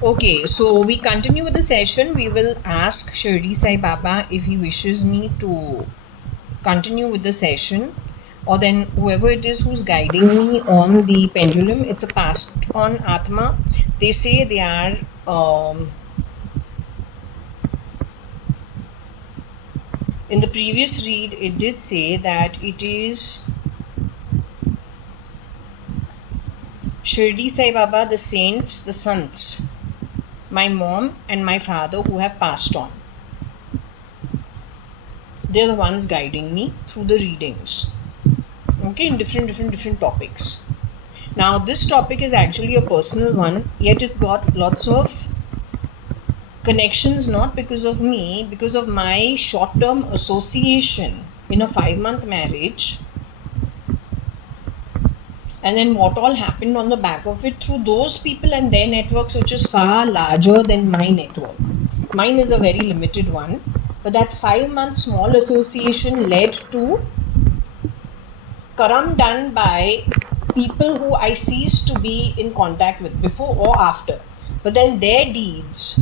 Okay, so we continue with the session. We will ask Shirdi Sai Baba if he wishes me to continue with the session, or then whoever it is who's guiding me on the pendulum. It's a passed on Atma. They say they are. In the previous read, it did say that it is Shirdi Sai Baba, the saints, the sons, my mom and my father who have passed on. They're the ones guiding me through the readings. Okay, in different topics. Now this topic is actually a personal one, yet it's got lots of connections, not because of me, because of my short-term association in a 5-month marriage, and then what all happened on the back of it through those people and their networks, which is far larger than my network. Mine is a very limited one, but that 5-month small association led to karam done by people who I ceased to be in contact with before or after. But then their deeds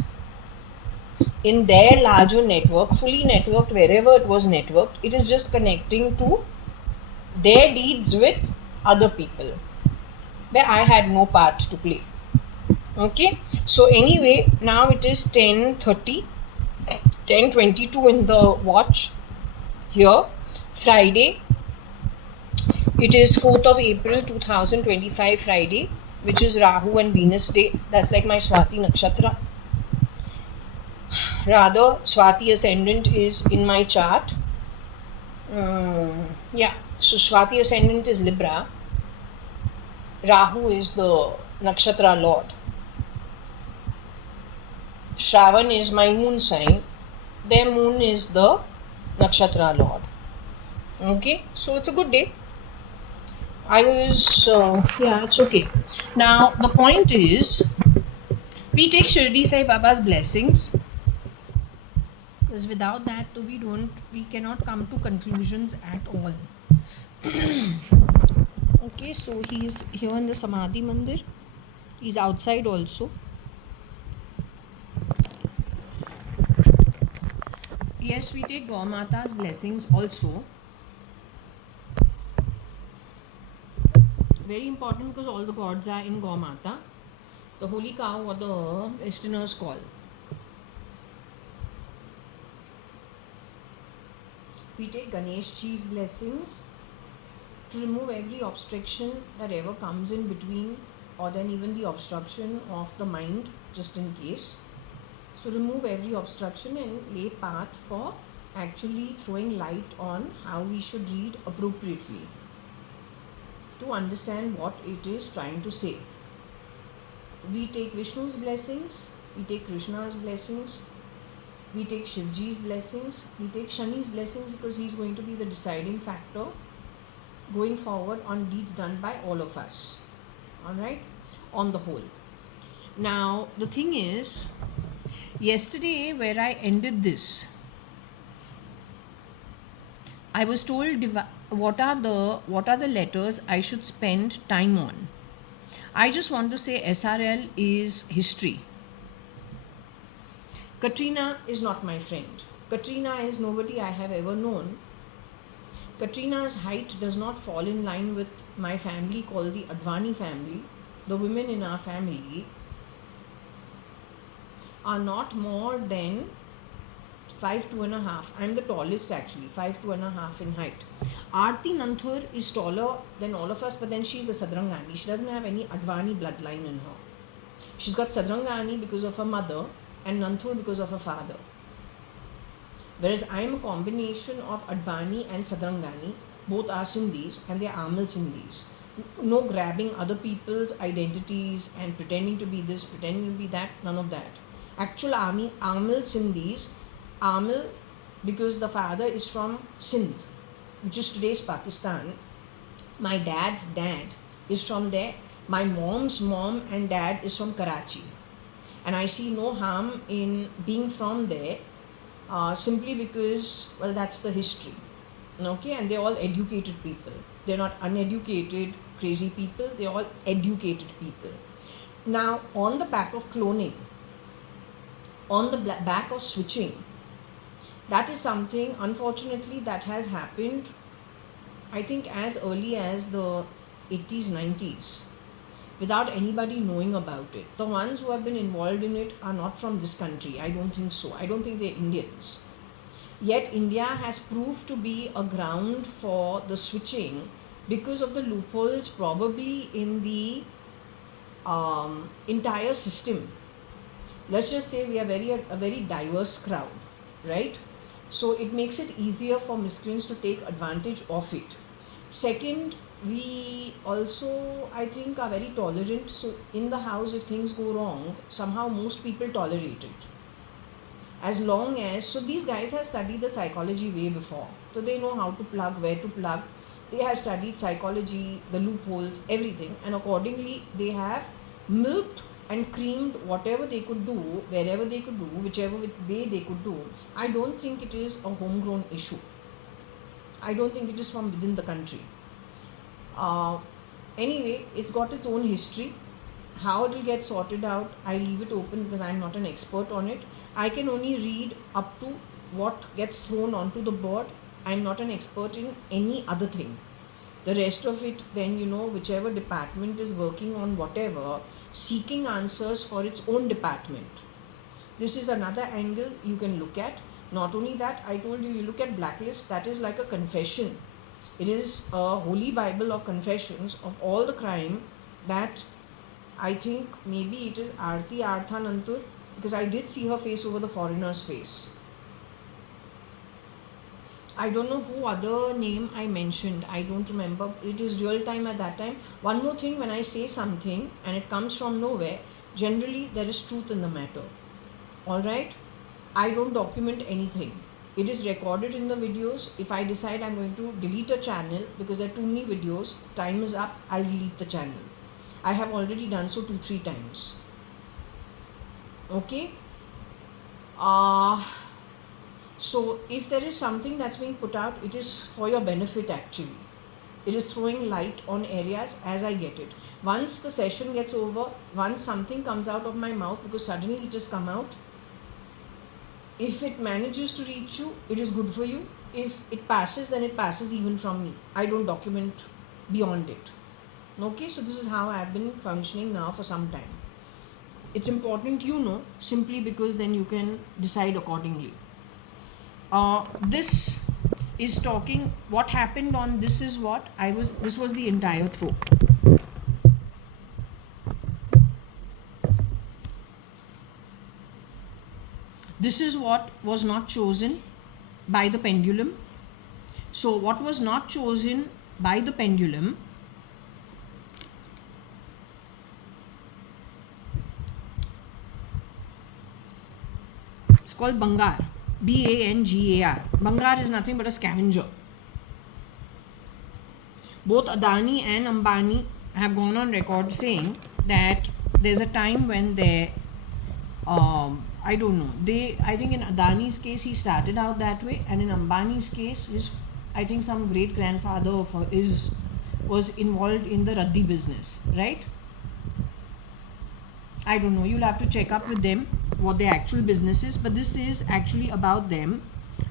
in their larger network, fully networked, wherever it was networked, it is just connecting to their deeds with other people where I had no part to play. Okay, so anyway, now it is 10:30, 10:22 in the watch here, Friday. It is 4th of April 2025, Friday, which is Rahu and Venus day. That's like my Swati Nakshatra. Rather, Swati ascendant is in my chart. Yeah, so Swati ascendant is Libra. Rahu is the Nakshatra Lord. Shravan is my moon sign. Their moon is the Nakshatra Lord. Okay, so it's a good day. It's okay. Now, the point is, we take Shirdi Sai Baba's blessings, because without that, we cannot come to conclusions at all. Okay, so he's here in the Samadhi Mandir. He's outside also. Yes, we take Gaumata's blessings also. Very important, because all the gods are in Gaumata, the holy cow or the Easterners call. We take Ganesh Ji's blessings to remove every obstruction that ever comes in between, or then even the obstruction of the mind, just in case. So remove every obstruction and lay path for actually throwing light on how we should read appropriately to understand what it is trying to say. We take Vishnu's blessings, we take Krishna's blessings, we take Shivji's blessings, we take Shani's blessings, because he's going to be the deciding factor going forward on deeds done by all of us. Alright? On the whole. Now, the thing is, yesterday where I ended this, I was told what are the letters I should spend time on. I just want to say SRL is history. Katrina is not my friend. Katrina is nobody I have ever known. Katrina's height does not fall in line with my family called the Advani family. The women in our family are not more than 5'2.5". I'm the tallest actually, 5'2.5" in height. Aarti Nanthur is taller than all of us, but then she's a Sadrangani. She doesn't have any Advani bloodline in her. She's got Sadrangani because of her mother and Nanthur because of her father. Whereas I'm a combination of Advani and Sadrangani. Both are Sindhis and they are Amal Sindhis. No grabbing other people's identities and pretending to be this, pretending to be that, none of that. Actual Amal Sindhis, Amal because the father is from Sindh, which is today's Pakistan. My dad's dad is from there. My mom's mom and dad is from Karachi. And I see no harm in being from there, simply because, well, that's the history. Okay, and they're all educated people. They're not uneducated, crazy people. They're all educated people. Now, on the back of cloning, on the back of switching, that is something, unfortunately, that has happened, I think, as early as the 80s, 90s, without anybody knowing about it. The ones who have been involved in it are not from this country. I don't think so. I don't think they're Indians. Yet India has proved to be a ground for the switching because of the loopholes probably in the entire system. Let's just say we are a very diverse crowd, right? So it makes it easier for miscreants to take advantage of it. Second, we also, I think, are very tolerant. So in the house, if things go wrong, somehow most people tolerate it. As long as, so these guys have studied the psychology way before. So they know how to plug, where to plug. They have studied psychology, the loopholes, everything. And accordingly, they have milked and creamed whatever they could do, wherever they could do, whichever way they could do. I don't think it is a homegrown issue. I don't think it is from within the country. Anyway, it's got its own history. How it will get sorted out, I leave it open because I'm not an expert on it. I can only read up to what gets thrown onto the board. I'm not an expert in any other thing. The rest of it, then, whichever department is working on whatever, seeking answers for its own department. This is another angle you can look at. Not only that, I told you, you look at blacklist, that is like a confession. It is a holy Bible of confessions of all the crime that I think maybe it is Aarti Arthanantur, because I did see her face over the foreigner's face. I don't know who other name I mentioned. I don't remember. It is real time at that time. One more thing, when I say something and it comes from nowhere, generally there is truth in the matter. Alright? I don't document anything. It is recorded in the videos. If I decide I'm going to delete a channel because there are too many videos, time is up, I'll delete the channel. I have already done so 2-3 times. Okay? So if there is something that's being put out, it is for your benefit actually. It is throwing light on areas as I get it. Once the session gets over, once something comes out of my mouth, because suddenly it has come out, if it manages to reach you, it is good for you. If it passes, then it passes even from me. I don't document beyond it. Okay, so this is how I have been functioning now for some time. It's important simply because then you can decide accordingly. This is talking what happened on this is what this was the entire throw. This is what was not chosen by the pendulum. So what was not chosen by the pendulum it's called Bangar. Bangar. Bangar is nothing but a scavenger. Both Adani and Ambani have gone on record saying that there's a time when they, I don't know, I think in Adani's case he started out that way, and in Ambani's case, I think some great grandfather of his was involved in the Raddi business, right? I don't know, you'll have to check up with them what their actual business is, but this is actually about them.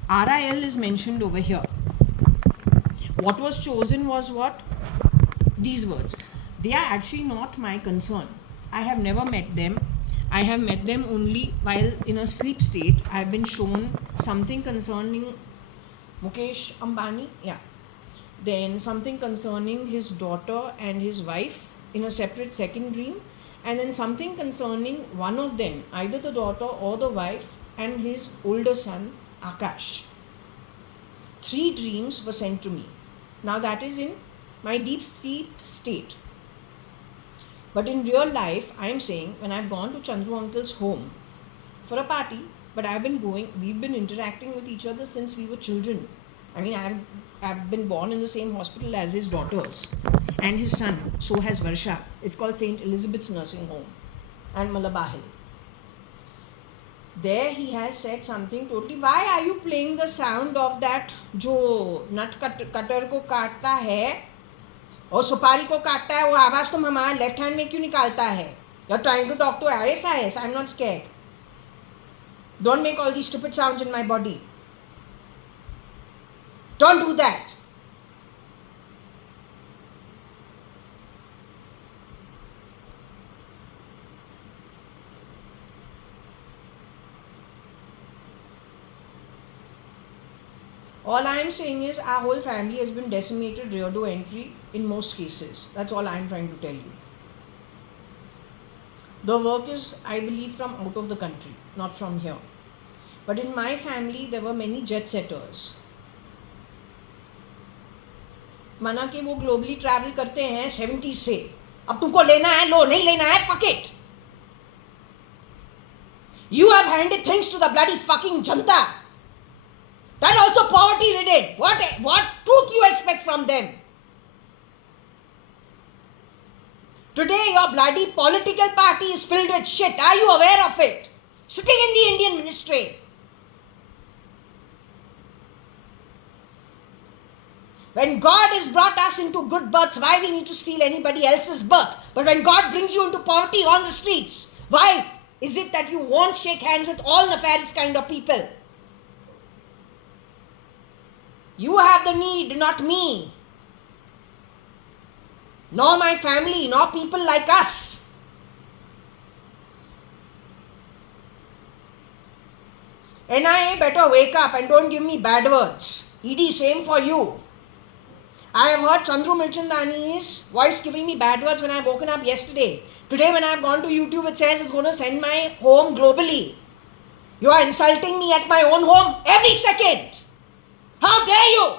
RIL is mentioned over here. What was chosen was what? These words. They are actually not my concern. I have never met them. I have met them only while in a sleep state. I have been shown something concerning Mukesh Ambani, then something concerning his daughter and his wife in a separate second dream, and then something concerning one of them, either the daughter or the wife, and his older son Akash. 3 dreams were sent to me. Now that is in my deep sleep state. But in real life, I am saying, when I have gone to Chandru uncle's home for a party, but we've been interacting with each other since we were children. I mean, I've been born in the same hospital as his daughters and his son. So has Varsha. It's called St. Elizabeth's Nursing Home and Malabahil. There he has said something totally. Why are you playing the sound of that जो नट cutter को काटता है और सुपारी को काटता है, वो आवाज़ तुम हमारे लेफ्ट हैंड में क्यों निकालता है? You're trying to talk to ISIS. I'm not scared. Don't make all these stupid sounds in my body. Don't do that. All I am saying is our whole family has been decimated, rear door entry in most cases. That's all I am trying to tell you. The work is, I believe, from out of the country, not from here. But in my family, there were many jet setters. माना कि वो globally travel करते हैं 70 से. अब तुमको लेना है लो, नहीं लेना है fuck it. You have handed things to the bloody fucking janta. That also poverty ridden. What truth you expect from them? Today your bloody political party is filled with shit. Are you aware of it? Sitting in the Indian ministry. When God has brought us into good births, why we need to steal anybody else's birth? But when God brings you into poverty on the streets, why is it that you won't shake hands with all nefarious kind of people? You have the need, not me. Nor my family, nor people like us. NIA, better wake up and don't give me bad words. ED, same for you. I have heard Chandru Milchandani's voice giving me bad words when I have woken up yesterday. Today when I have gone to YouTube, it says it's going to send my home globally. You are insulting me at my own home every second. How dare you?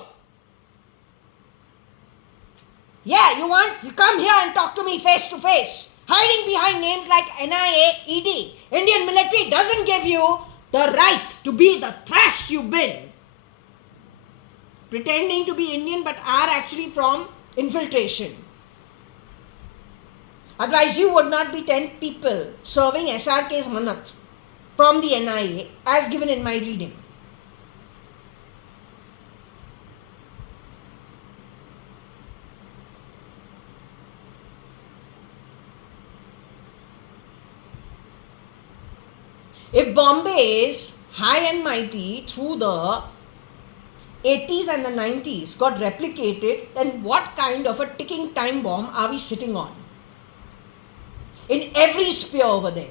Yeah, you come here and talk to me face to face. Hiding behind names like NIA, ED. Indian military doesn't give you the right to be the trash you've been. Pretending to be Indian but are actually from infiltration. Otherwise you would not be 10 people serving SRK's Manat from the NIA as given in my reading. If Bombay is high and mighty through the 80s and the 90s got replicated, then what kind of a ticking time bomb are we sitting on? In every sphere over there.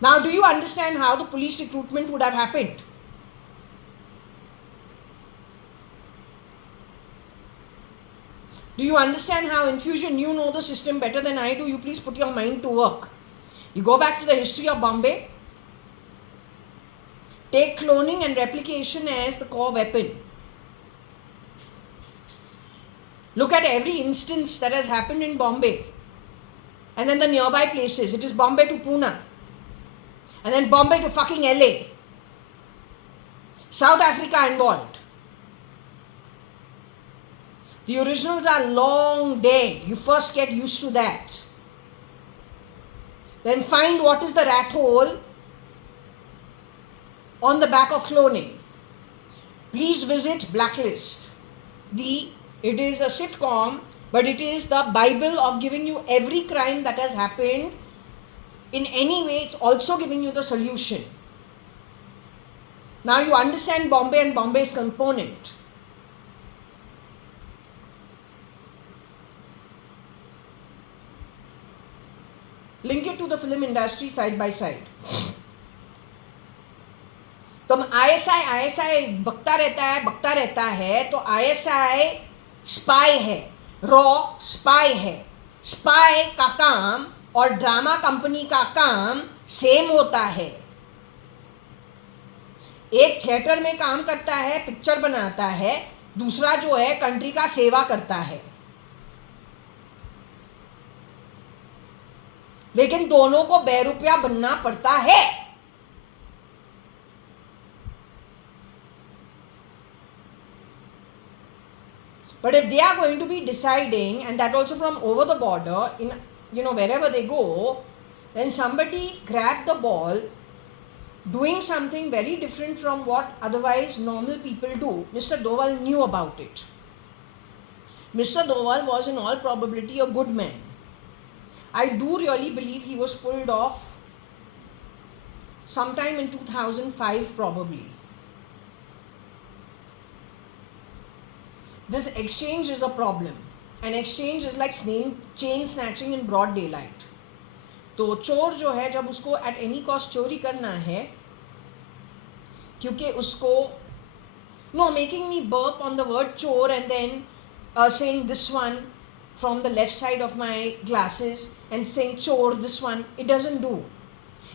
Now, do you understand how the police recruitment would have happened? Do you understand how Infusion, you know the system better than I do? You please put your mind to work. You go back to the history of Bombay. Take cloning and replication as the core weapon. Look at every instance that has happened in Bombay. And then the nearby places. It is Bombay to Pune. And then Bombay to fucking LA. South Africa involved. The originals are long dead. You first get used to that. Then find what is the rat hole on the back of cloning. Please visit Blacklist. It is a sitcom, but it is the Bible of giving you every crime that has happened. In any way, it's also giving you the solution. Now you understand Bombay and Bombay's component. Link it to the film industry side by side. तुम ISI बकता रहता है तो ISI spy है, raw spy है. Spy का काम और drama company का काम सेम होता है. एक थिएटर में काम करता है, पिक्चर बनाता है, दूसरा जो है कंट्री का सेवा करता है. लेकिन दोनों को बेरुपया बनना पड़ता है. But if they are going to be deciding, and that also from over the border, in wherever they go, then somebody grab the ball doing something very different from what otherwise normal people do. Mr. Doval knew about it. Mr. Doval was in all probability a good man. I do really believe he was pulled off sometime in 2005 probably. This exchange is a problem. An exchange is like chain snatching in broad daylight. तो चोर जो है जब उसको at any cost चोरी करना है, क्योंकि उसको making me burp on the word chor and then saying this one from the left side of my glasses and saying chor this one, it doesn't do.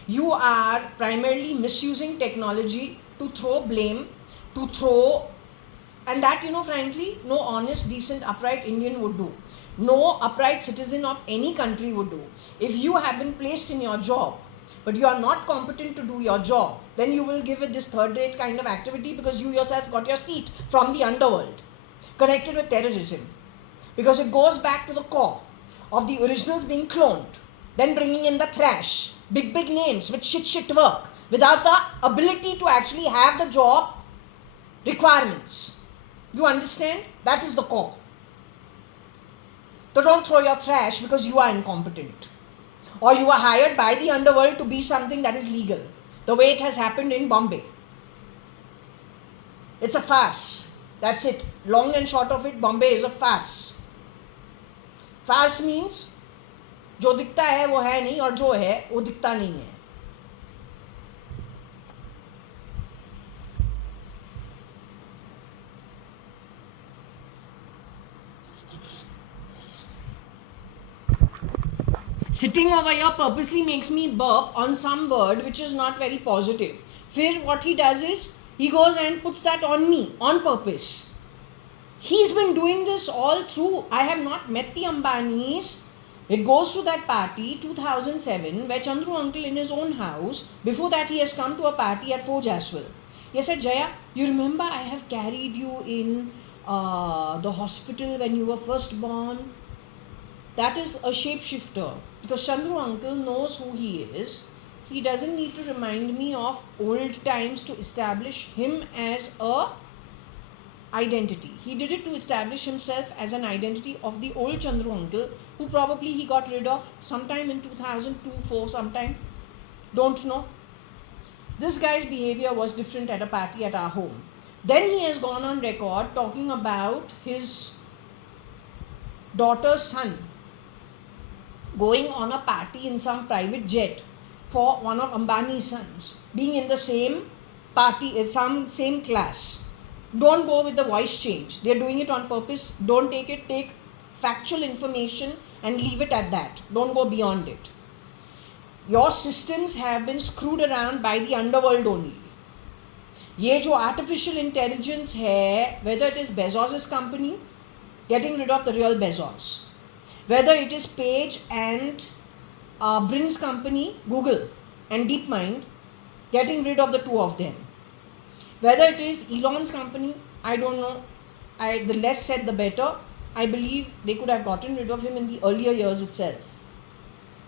You are primarily misusing technology to throw blame, and that, frankly, no honest, decent, upright Indian would do. No upright citizen of any country would do. If you have been placed in your job, but you are not competent to do your job, then you will give it this third-rate kind of activity because you yourself got your seat from the underworld, connected with terrorism. Because it goes back to the core of the originals being cloned, then bringing in the trash, big names with shit work, without the ability to actually have the job requirements. You understand? That is the core. So don't throw your trash because you are incompetent. Or you are hired by the underworld to be something that is legal. The way it has happened in Bombay. It's a farce. That's it. Long and short of it, Bombay is a farce. Farce means जो दिखता है वो है नहीं और जो है वो दिखता नहीं है. Sitting over here purposely makes me burp on some word which is not very positive. Then what he does is, he goes and puts that on me, on purpose. He's been doing this all through. I have not met the Ambanis. It goes to that party, 2007, where Chandru uncle in his own house, before that he has come to a party at Forge as well. He said, Jaya, you remember I have carried you in the hospital when you were first born? That is a shapeshifter. Because Chandru uncle knows who he is. He doesn't need to remind me of old times to establish him as a identity. He did it to establish himself as an identity of the old Chandru uncle, who probably he got rid of sometime in 2002-04 sometime. Don't know. This guy's behavior was different at a party at our home. Then he has gone on record talking about his daughter's son going on a party in some private jet for one of Ambani's sons, being in the same party, same class. Don't go with the voice change. They're doing it on purpose. Don't take it. Take factual information and leave it at that. Don't go beyond it. Your systems have been screwed around by the underworld only. ये जो artificial intelligence है, whether it is Bezos' company, getting rid of the real Bezos, whether it is Page and Brin's company, Google and DeepMind, getting rid of the two of them. Whether it is Elon's company, I don't know. The less said, the better. I believe they could have gotten rid of him in the earlier years itself.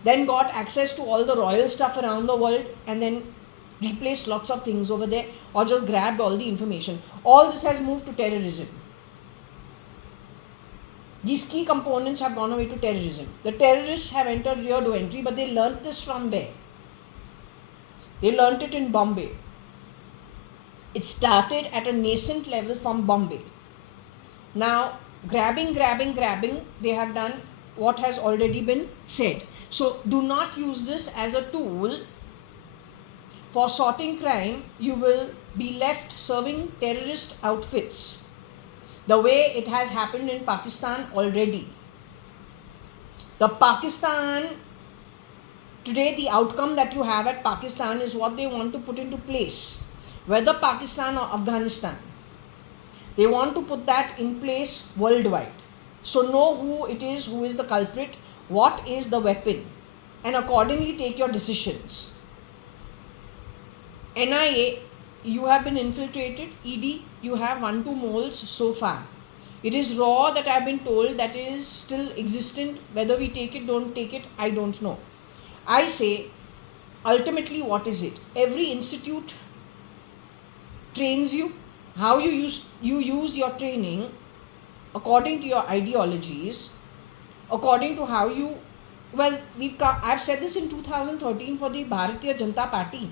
Then got access to all the royal stuff around the world and then replaced lots of things over there, or just grabbed all the information. All this has moved to terrorism. These key components have gone away to terrorism. The terrorists have entered rear door entry, but they learnt this from where? They learnt it in Bombay. It started at a nascent level from Bombay. Now, grabbing, they have done what has already been said. So, do not use this as a tool for sorting crime. You will be left serving terrorist outfits, the way it has happened in Pakistan already. The Pakistan, today the outcome that you have at Pakistan is what they want to put into place. Whether Pakistan or Afghanistan, they want to put that in place worldwide. So know who it is, who is the culprit, what is the weapon, and accordingly take your decisions. NIA, you have been infiltrated. ED, you have 1-2 moles so far. It is raw that I have been told that is still existent. Whether we take it, don't take it, I don't know. I say ultimately what is it? Every institute trains you. How you use your training according to your ideologies, according to how you, well, I've said this in 2013 for the Bharatiya Janata Party.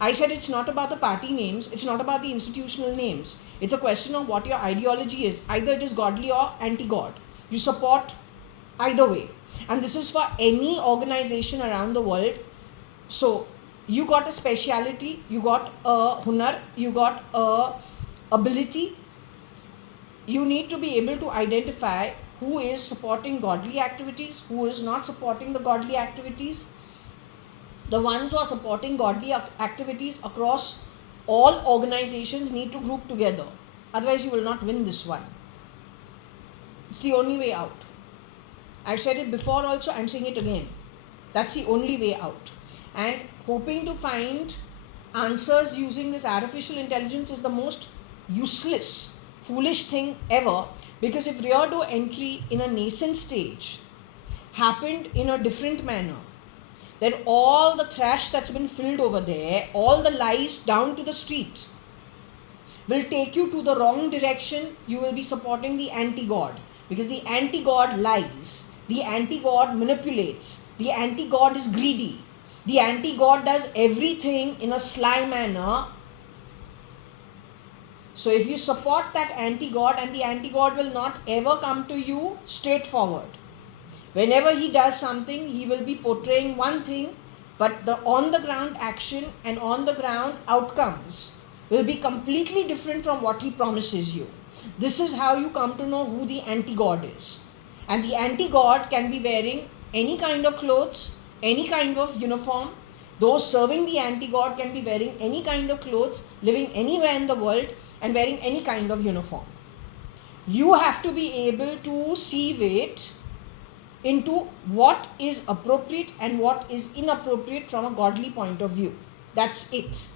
I said it's not about the party names, it's not about the institutional names. It's a question of what your ideology is. Either it is godly or anti-God. You support either way. And this is for any organization around the world. So you got a speciality, you got a hunar, you got a ability. You need to be able to identify who is supporting godly activities, who is not supporting the godly activities. The ones who are supporting godly activities across all organizations need to group together. Otherwise, you will not win this one. It's the only way out. I've said it before also, I'm saying it again. That's the only way out. And hoping to find answers using this artificial intelligence is the most useless, foolish thing ever. Because if rear door entry in a nascent stage happened in a different manner, then all the trash that's been filled over there, all the lies down to the street, will take you to the wrong direction. You will be supporting the anti-God. Because the anti-God lies. The anti-God manipulates. The anti-God is greedy. The anti-God does everything in a sly manner. So if you support that anti-God, and the anti-God will not ever come to you straightforward. Whenever he does something, he will be portraying one thing, but the on the ground action and on the ground outcomes will be completely different from what he promises you. This is how you come to know who the anti-God is. And the anti-God can be wearing any kind of clothes, any kind of uniform. Those serving the anti-God can be wearing any kind of clothes, living anywhere in the world and wearing any kind of uniform. You have to be able to sieve it into what is appropriate and what is inappropriate from a godly point of view. That's it.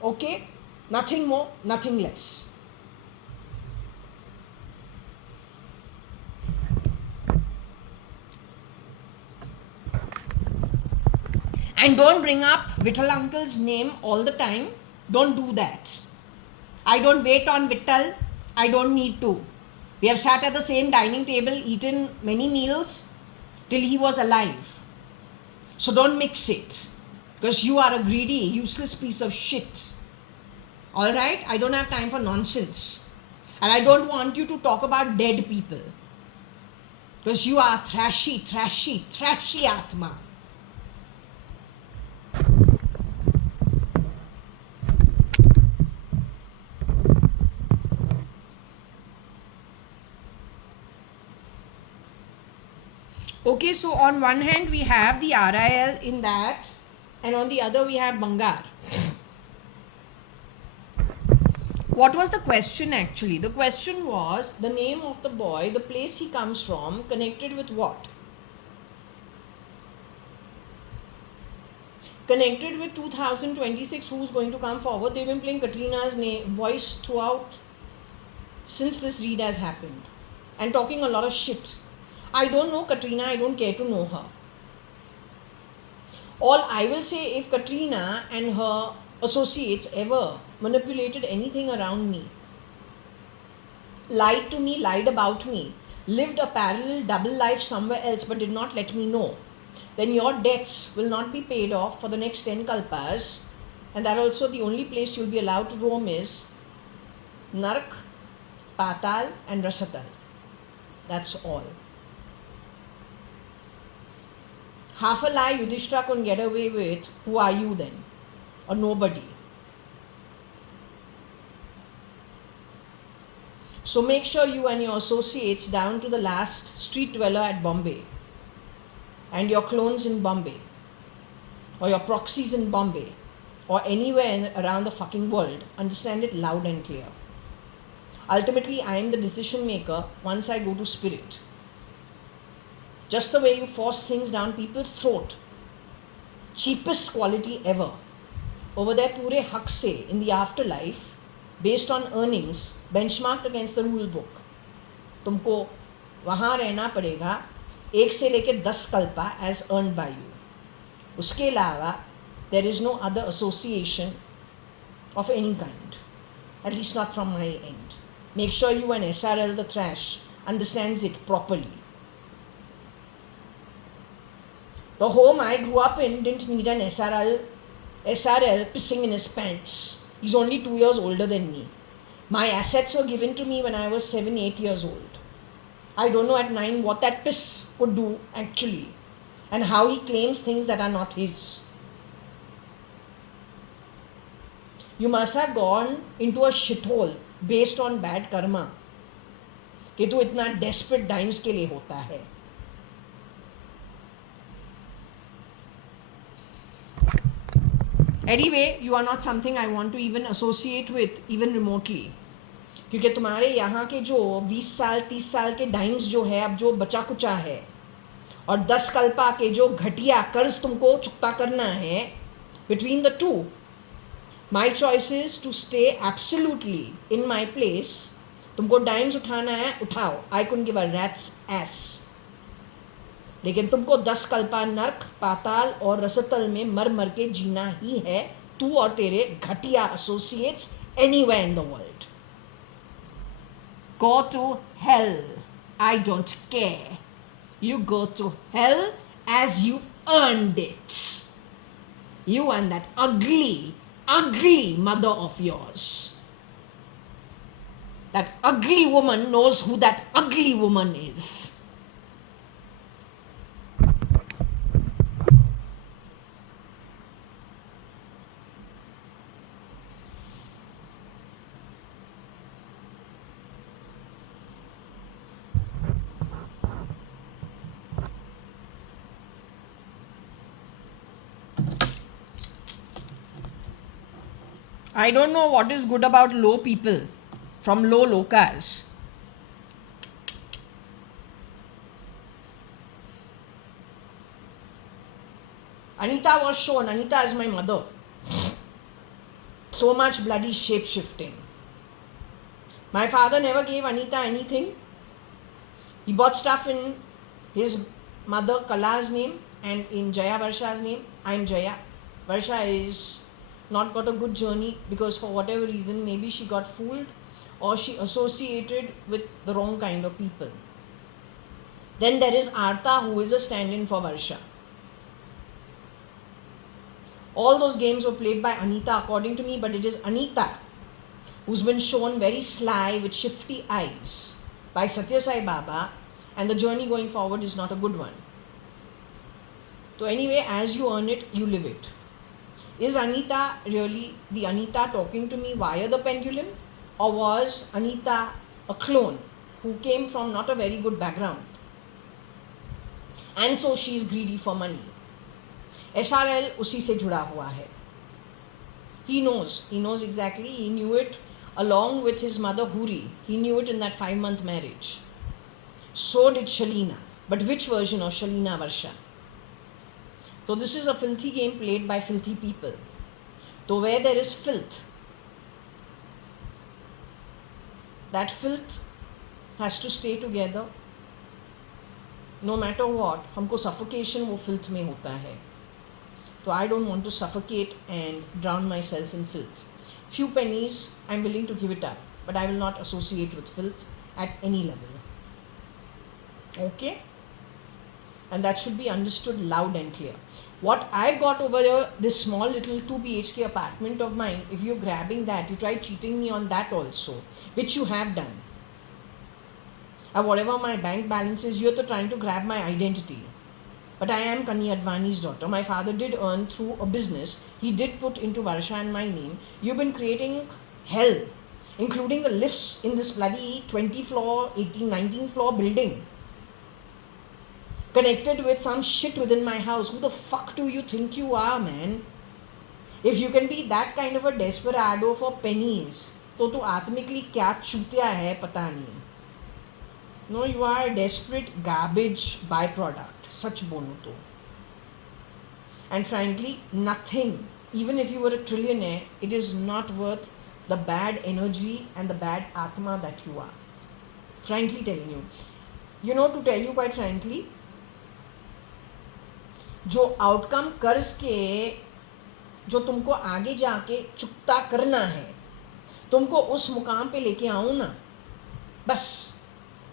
Okay? Nothing more, nothing less. And don't bring up Vittal uncle's name all the time. Don't do that. I don't wait on Vittal. I don't need to. We have sat at the same dining table, eaten many meals till he was alive. So don't mix it. Because you are a greedy, useless piece of shit. Alright? I don't have time for nonsense. And I don't want you to talk about dead people. Because you are trashy Atma. Okay, so on one hand we have the RIL in that, and on the other we have Bangar. What was the question actually? The question was the name of the boy, the place he comes from, connected with what? Connected with 2026, who's going to come forward? They've been playing Katrina's voice throughout since this read has happened and talking a lot of shit. I don't know Katrina, I don't care to know her. All I will say, if Katrina and her associates ever manipulated anything around me, lied to me, lied about me, lived a parallel double life somewhere else but did not let me know, then your debts will not be paid off for the next 10 kalpas, and that also the only place you'll be allowed to roam is Narak, Patal and Rasatal. That's all. Half a lie Yudhishthira couldn't get away with. Who are you then? Or nobody. So make sure you and your associates down to the last street dweller at Bombay, and your clones in Bombay, or your proxies in Bombay, or anywhere around the fucking world, understand it loud and clear. Ultimately, I am the decision maker once I go to spirit. Just the way you force things down people's throat, cheapest quality ever, over there pure haq se in the afterlife, based on earnings, benchmarked against the rule book. तुमको वहाँ रहना पड़ेगा 1 से लेके 10 Kalpa as earned by you. उसके अलावा there is no other association of any kind, at least not from my end. Make sure you and SRL the trash understands it properly. The home I grew up in didn't need an SRL pissing in his pants. He's only 2 years older than me. My assets were given to me when I was 7, 8 years old. I don't know at 9 what that piss could do actually, and how he claims things that are not his. You must have gone into a shithole based on bad karma कि तू इतना desperate dimes के लिए होता है. Anyway, you are not something I want to even associate with even remotely. क्योंकि तुम्हारे यहाँ के जो 20 साल 30 साल के डाइम्स जो है अब जो बचा कुचा है, और 10 कल्पा के जो घटिया कर्ज तुमको चुकता करना है, between the two, my choice is to stay absolutely in my place. तुमको डाइम्स उठाना है उठाओ, I couldn't give a rat's ass. लेकिन तुमको 10 कल्पा नर्क पाताल और रसतल में मर मर के जीना ही है, तू और तेरे घटिया associates anywhere in the world. Go to hell. I don't care. You go to hell as you've earned it. You and that ugly mother of yours. That ugly woman knows who that ugly woman is. I don't know what is good about low people from low lokas. Anita was shown. Anita is my mother. So much bloody shape shifting. My father never gave Anita anything. He bought stuff in his mother Kala's name and in Jaya Varsha's name. I'm Jaya. Varsha is not got a good journey because for whatever reason maybe she got fooled or she associated with the wrong kind of people. Then there is Artha, who is a stand-in for Varsha. All those games were played by Anita according to me, but it is Anita who's been shown very sly with shifty eyes by Satya Sai Baba, and the journey going forward is not a good one. So anyway, as you earn it, you live it. Is Anita really the Anita talking to me via the pendulum, or was Anita a clone who came from not a very good background and so she is greedy for money? SRL उसी से जुड़ा हुआ है. He knows exactly. He knew it along with his mother Huri. He knew it in that 5-month marriage. So did Shalina. But which version of Shalina Varsha? So this is a filthy game played by filthy people. So where there is filth, that filth has to stay together. No matter what, हमको suffocation वो filth में होता है. So I don't want to suffocate and drown myself in filth. Few pennies, I'm willing to give it up, but I will not associate with filth at any level. Okay? And that should be understood loud and clear. What I've got over here, this small little 2 BHK apartment of mine, if you're grabbing that, you try cheating me on that also, which you have done. And whatever my bank balance is, you're trying to grab my identity. But I am JAYA.ADVANI's daughter. My father did earn through a business. He did put into Varsha and my name. You've been creating hell, including the lifts in this bloody 20 floor, 18, 19 floor building. Connected with some shit within my house. Who the fuck do you think you are, man? If you can be that kind of a desperado for pennies, तो तू आत्मिकली क्या चूतिया है पता नहीं. No, you are a desperate garbage byproduct. Such बोलूँ तो. And frankly, nothing, even if you were a trillionaire, it is not worth the bad energy and the bad atma that you are. Frankly telling you. You know, to tell you quite frankly, जो outcome कर्ज के जो तुमको आगे जाके चुकता करना है, तुमको उस मुकाम पे लेके आऊँ ना, बस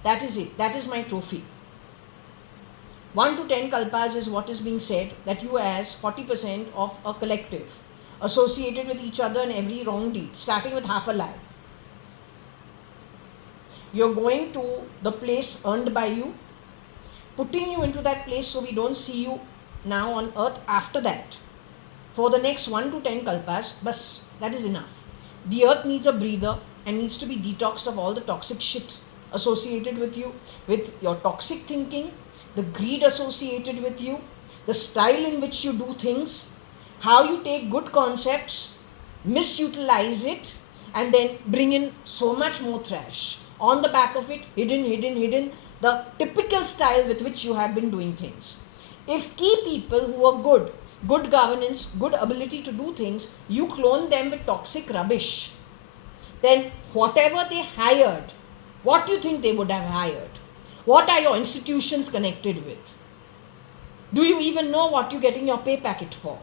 that is it, that is my trophy. 1 to 10 kalpas is what is being said, that you as 40% of a collective associated with each other in every wrong deed, starting with half a lie. You're going to the place earned by you, putting you into that place so we don't see you now on earth after that. For the next 1 to 10 kalpas, bas, that is enough. The earth needs a breather and needs to be detoxed of all the toxic shit associated with you, with your toxic thinking, the greed associated with you, the style in which you do things, how you take good concepts, misutilize it, and then bring in so much more trash. On the back of it, hidden, the typical style with which you have been doing things. If key people who are good governance, good ability to do things, you clone them with toxic rubbish, then whatever they hired, what do you think they would have hired? What are your institutions connected with? Do you even know what you're getting your pay packet for?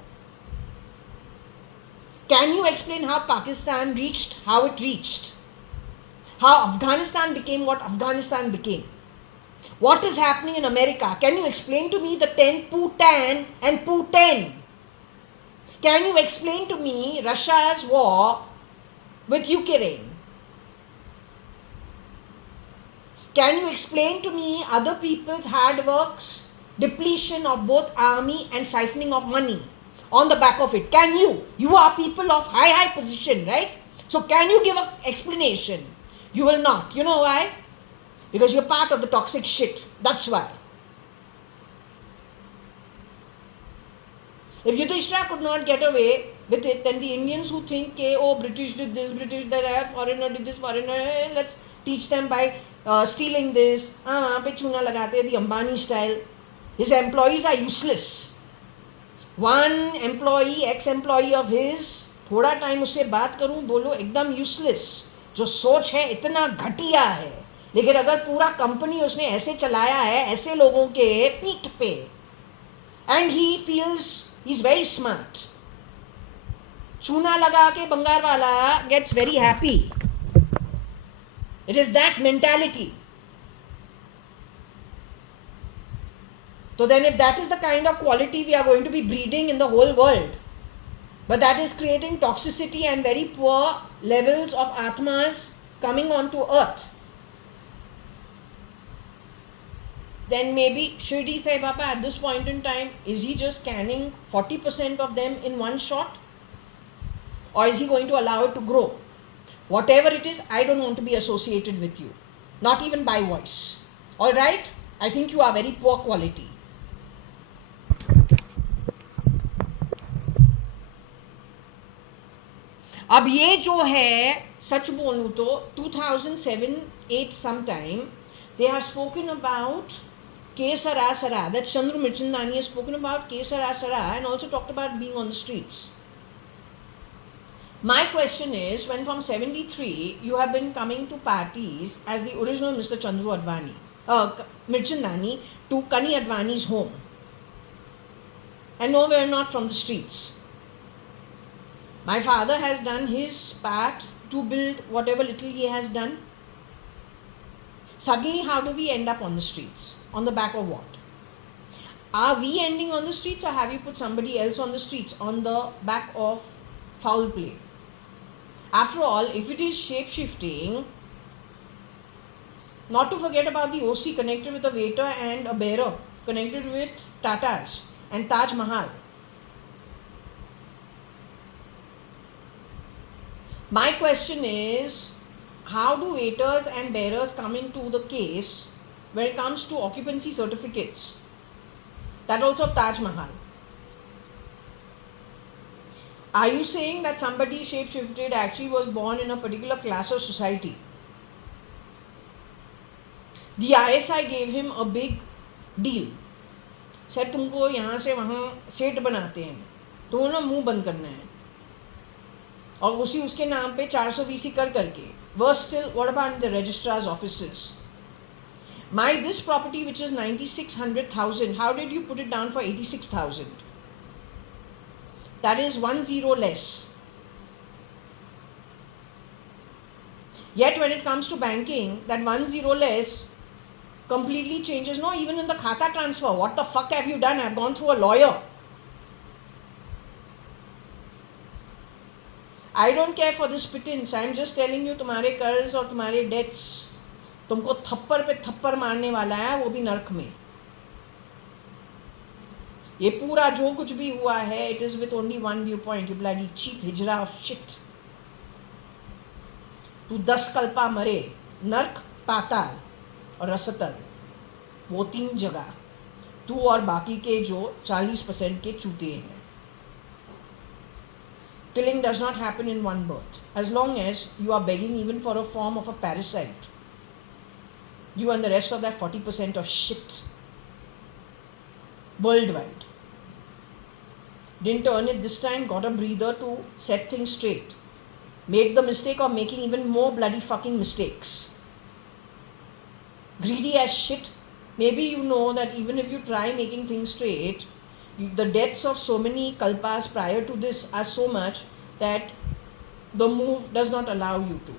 Can you explain how Pakistan reached how it reached? How Afghanistan became what Afghanistan became? What is happening in America? Can you explain to me the 10 Putin and Putin? Can you explain to me Russia's war with Ukraine? Can you explain to me other people's hard works, depletion of both army and siphoning of money on the back of it? Can you? You are people of high position, right? So can you give an explanation? You will not. You know why? Because you're part of the toxic shit. That's why. If Yudhishthira could not get away with it, then the Indians who think, oh, British did this, British did that, foreigner did this, foreigner, let's teach them by stealing this. वहाँ पे चूना लगाते हैं, the Ambani style. His employees are useless. One employee, ex-employee of his, थोड़ा time उससे बात करूँ, बोलो एकदम useless. जो सोच है इतना घटिया है, लेकिन अगर पूरा कंपनी उसने ऐसे चलाया है, ऐसे लोगों के पीठ पे, and he feels he's very smart. चूना लगा के बंगाल वाला gets very happy. It is that mentality. So then if that is the kind of quality we are going to be breeding in the whole world, but that is creating toxicity and very poor levels of atmas coming onto earth, then maybe Shirdi Sai Baba at this point in time, is he just scanning 40% of them in one shot? Or is he going to allow it to grow? Whatever it is, I don't want to be associated with you. Not even by voice. Alright? I think you are very poor quality. अब ये जो है, सच बोलूँ तो 2007-8 sometime, they have spoken about K Sara Sara, that Chandru Mirchandani has spoken about K Sara Sara and also talked about being on the streets. My question is, when from 73 you have been coming to parties as the original Mr. Chandru Advani, Mirchandani, to Kani Advani's home, and no, we are not from the streets. My father has done his part to build whatever little he has done. Suddenly, how do we end up on the streets? On the back of what? Are we ending on the streets, or have you put somebody else on the streets on the back of foul play? After all, if it is shape-shifting, not to forget about the OC connected with a waiter and a bearer, connected with Tatas and Taj Mahal. My question is, how do waiters and bearers come into the case when it comes to occupancy certificates? That also of Taj Mahal. Are you saying that somebody shape-shifted actually was born in a particular class of society? The ISI gave him a big deal. Said, तुमको यहाँ से वहाँ set बनाते हैं, तो ना मुंह बंद करना है. और उसी उसके नाम पे 420 कर करके. Worse still, what about the registrar's offices? My this property which is 96,100,000, how did you put it down for 86,000? That is 1 0 less. Yet when it comes to banking, that 1 0 less completely changes. No, even in the khata transfer, what the fuck have you done? I've gone through a lawyer. I don't care for this pittance. I'm just telling you, तुम्हारे कर्ज और तुम्हारे dates तुमको थप्पड़ पे थप्पड़ मारने वाला है, वो भी नर्क में. ये पूरा जो कुछ भी हुआ है, it is with only one viewpoint. You bloody cheap hijra of shit. तू 10 कल्पा मरे, नर्क, पाताल और रसतल, वो 3 जगह. तू और बाकी के जो 40% के चूते हैं. Killing does not happen in one birth. As long as you are begging even for a form of a parasite, you and the rest of that 40% of shit worldwide didn't earn it this time, got a breather to set things straight. Make the mistake of making even more bloody fucking mistakes. Greedy as shit. Maybe you know that even if you try making things straight, the debts of so many kalpas prior to this are so much that the move does not allow you to.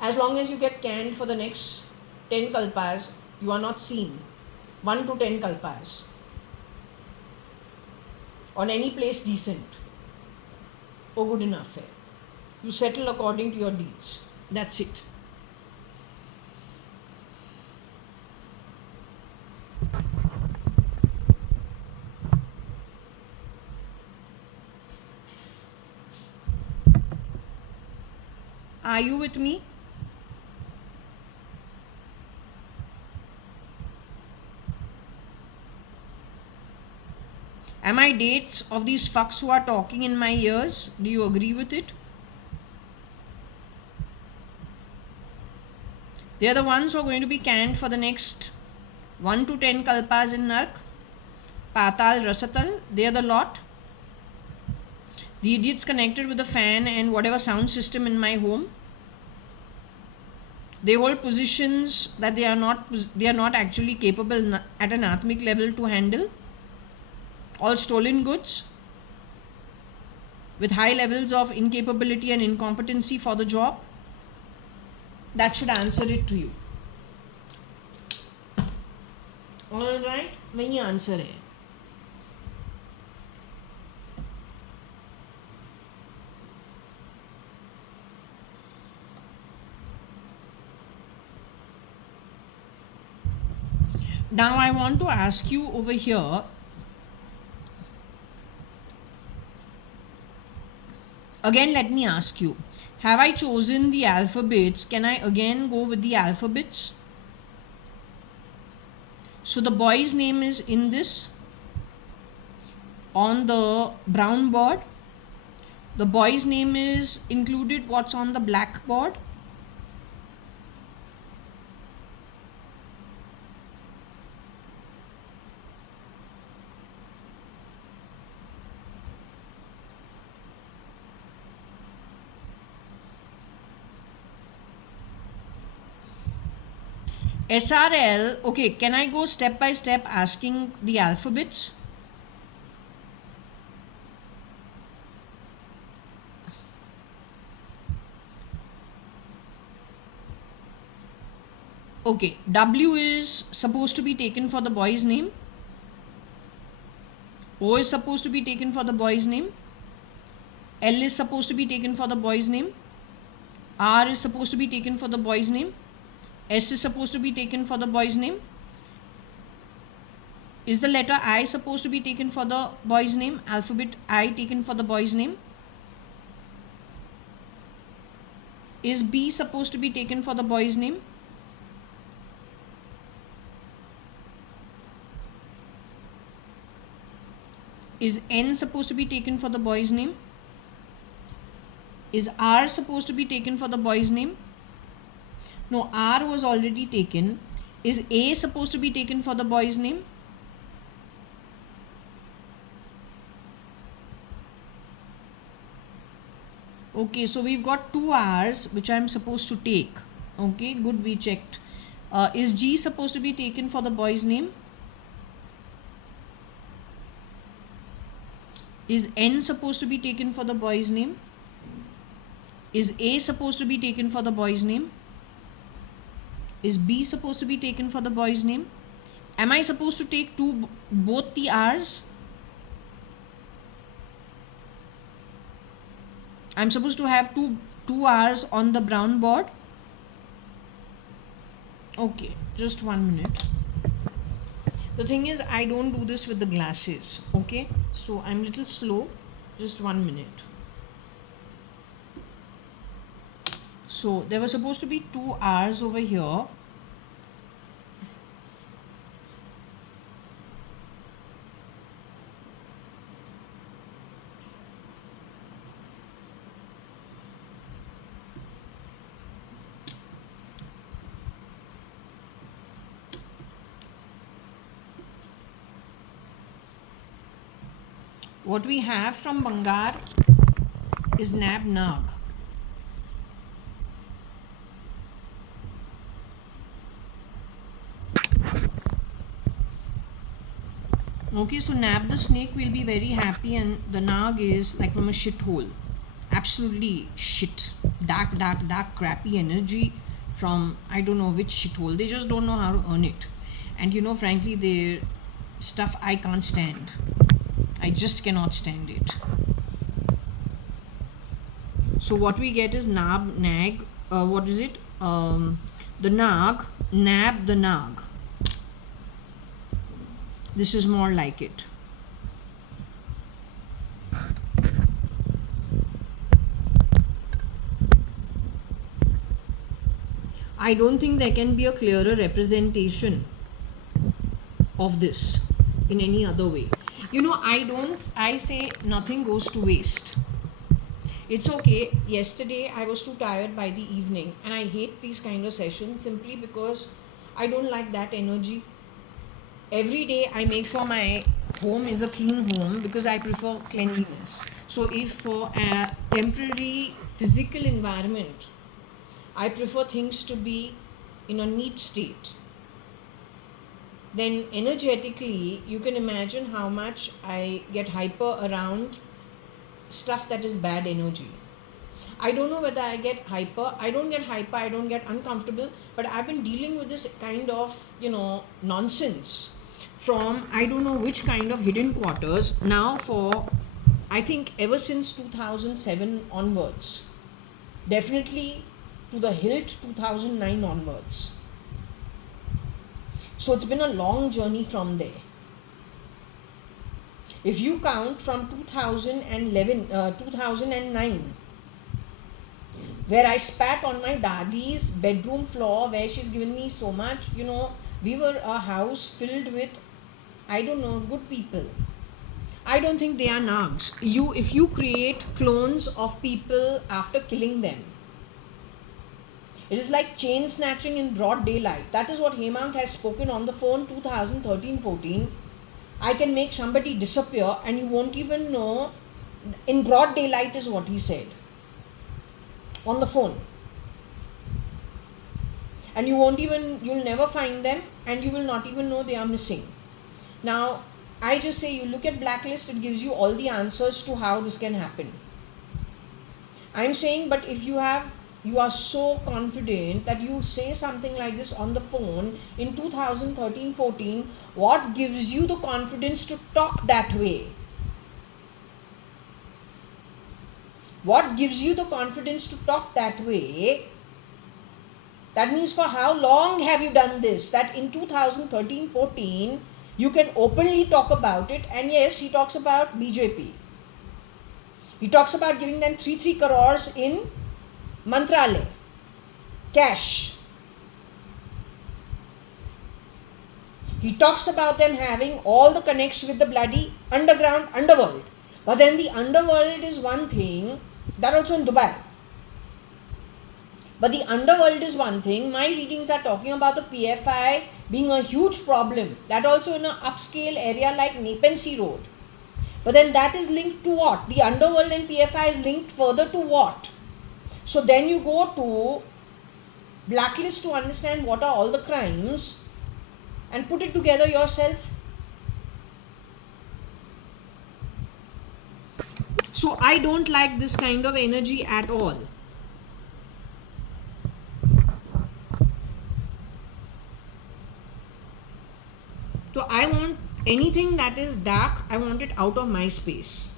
As long as you get canned for the next 10 kalpas, you are not seen. 1 to 10 kalpas on any place decent. Oh, good enough hai. You settle according to your deeds. That's it. Are you with me? Am I dates of these fucks who are talking in my ears? Do you agree with it? They are the ones who are going to be canned for the next 1 to 10 kalpas in Nark, Patal, Rasatal. They are the lot. The idiots connected with the fan and whatever sound system in my home. They hold positions that they are not actually capable at an atmic level to handle. All stolen goods with high levels of incapability and incompetency for the job. That should answer it to you. Alright, वही answer है. Now I want to ask you over here, again let me ask you, have I chosen the alphabets? Can I again go with the alphabets? So the boy's name is in this, on the brown board. The boy's name is included what's on the black board. SRL, okay, can I go step by step asking the alphabets? Okay, W is supposed to be taken for the boy's name. O is supposed to be taken for the boy's name. L is supposed to be taken for the boy's name. R is supposed to be taken for the boy's name. S is supposed to be taken for the boy's name. Is the letter I supposed to be taken for the boy's name? Alphabet I taken for the boy's name? Is B supposed to be taken for the boy's name? Is N supposed to be taken for the boy's name? Is R supposed to be taken for the boy's name? No, R was already taken. Is A supposed to be taken for the boy's name? Okay, so we've got 2 R's which I'm supposed to take. Okay, good, we checked. Is G supposed to be taken for the boy's name? Is N supposed to be taken for the boy's name? Is A supposed to be taken for the boy's name? Is B supposed to be taken for the boy's name? Am I supposed to take both the R's? I'm supposed to have two R's on the brown board. Okay, just 1 minute. The thing is, I don't do this with the glasses. Okay, so I'm a little slow. Just 1 minute. So there were supposed to be two R's over here. What we have from Bangar is Nab Nag. Okay, so Nab the snake will be very happy, and the Nag is like from a shithole. Absolutely shit. Dark, crappy energy from I don't know which shithole. They just don't know how to earn it. And you know, frankly, their stuff I can't stand. I just cannot stand it. So what we get is Nag. What is it? The Nag. Nab the Nag. This is more like it. I don't think there can be a clearer representation of this in any other way. You know, I say nothing goes to waste. It's okay. Yesterday I was too tired by the evening, and I hate these kind of sessions simply because I don't like that energy. Every day I make sure my home is a clean home because I prefer cleanliness. So if for a temporary physical environment, I prefer things to be in a neat state, then energetically you can imagine how much I get hyper around stuff that is bad energy. I don't know whether I get hyper. I don't get hyper, I don't get uncomfortable, but I've been dealing with this kind of, nonsense from I don't know which kind of hidden quarters now for I think ever since 2007 onwards. Definitely to the hilt 2009 onwards. So it's been a long journey from there. If you count from 2009, where I spat on my dadi's bedroom floor, where she's given me so much, we were a house filled with, I don't know, good people. I don't think they are nags. If you create clones of people after killing them, it is like chain snatching in broad daylight. That is what Hemant has spoken on the phone 2013-14. I can make somebody disappear and you won't even know. In broad daylight is what he said on the phone. And you'll never find them, and you will not even know they are missing. Now, I just say you look at Blacklist, it gives you all the answers to how this can happen. I'm saying, but if you are so confident that you say something like this on the phone in 2013-14, what gives you the confidence to talk that way? What gives you the confidence to talk that way? That means for how long have you done this? That in 2013-14, you can openly talk about it. And yes, he talks about BJP. He talks about giving them 3 crores in Mantralaya, cash. He talks about them having all the connects with the bloody underworld. But then the underworld is one thing, that also in Dubai. But the underworld is one thing. My readings are talking about the PFI being a huge problem. That also in an upscale area like Nepean Road. But then that is linked to what? The underworld and PFI is linked further to what? So then you go to blacklist to understand what are all the crimes and put it together yourself. So I don't like this kind of energy at all. So I want anything that is dark, I want it out of my space.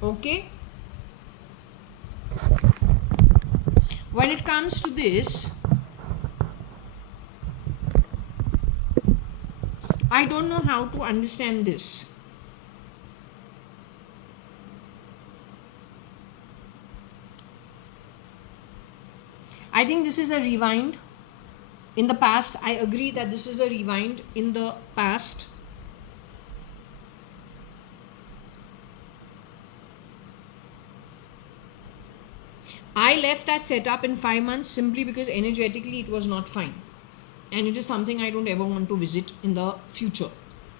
Okay? When it comes to this, I don't know how to understand this. I think this is a rewind. In the past, I agree that this is a rewind in the past. I left that setup in 5 months simply because energetically it was not fine. And it is something I don't ever want to visit in the future.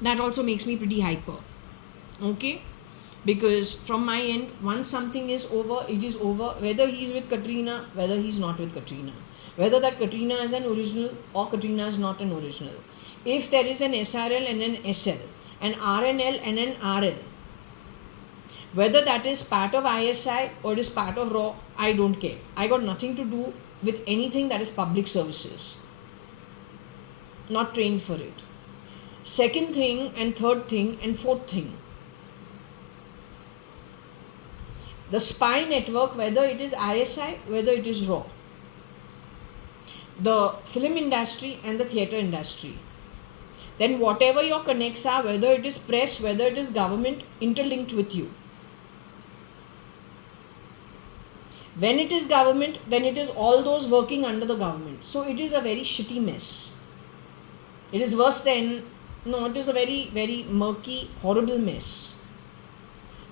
That also makes me pretty hyper. Okay? Because from my end, once something is over, it is over. Whether he is with Katrina, whether he is not with Katrina. Whether that Katrina is an original or Katrina is not an original. If there is an SRL and an SL, an RNL and an RL, whether that is part of ISI or it is part of RAW, I don't care. I got nothing to do with anything that is public services. Not trained for it. Second thing and third thing and fourth thing. The spy network, whether it is ISI, whether it is RAW. The film industry and the theatre industry. Then whatever your connects are, whether it is press, whether it is government, interlinked with you. When it is government, then it is all those working under the government. So it is a very shitty mess. It is worse than, no, it is a very, very murky, horrible mess.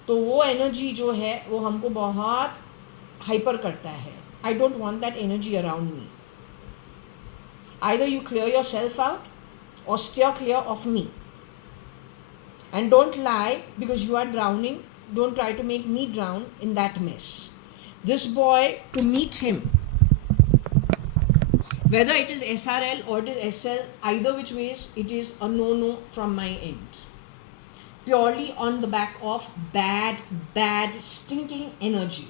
तो वो energy जो है वो हमको बहुत hyper करता है. I don't want that energy around me. Either you clear yourself out or steer clear of me. And don't lie because you are drowning. Don't try to make me drown in that mess. This boy, to meet him, whether it is SRL or it is SL, either which ways, it is a no-no from my end. Purely on the back of bad, stinking energy.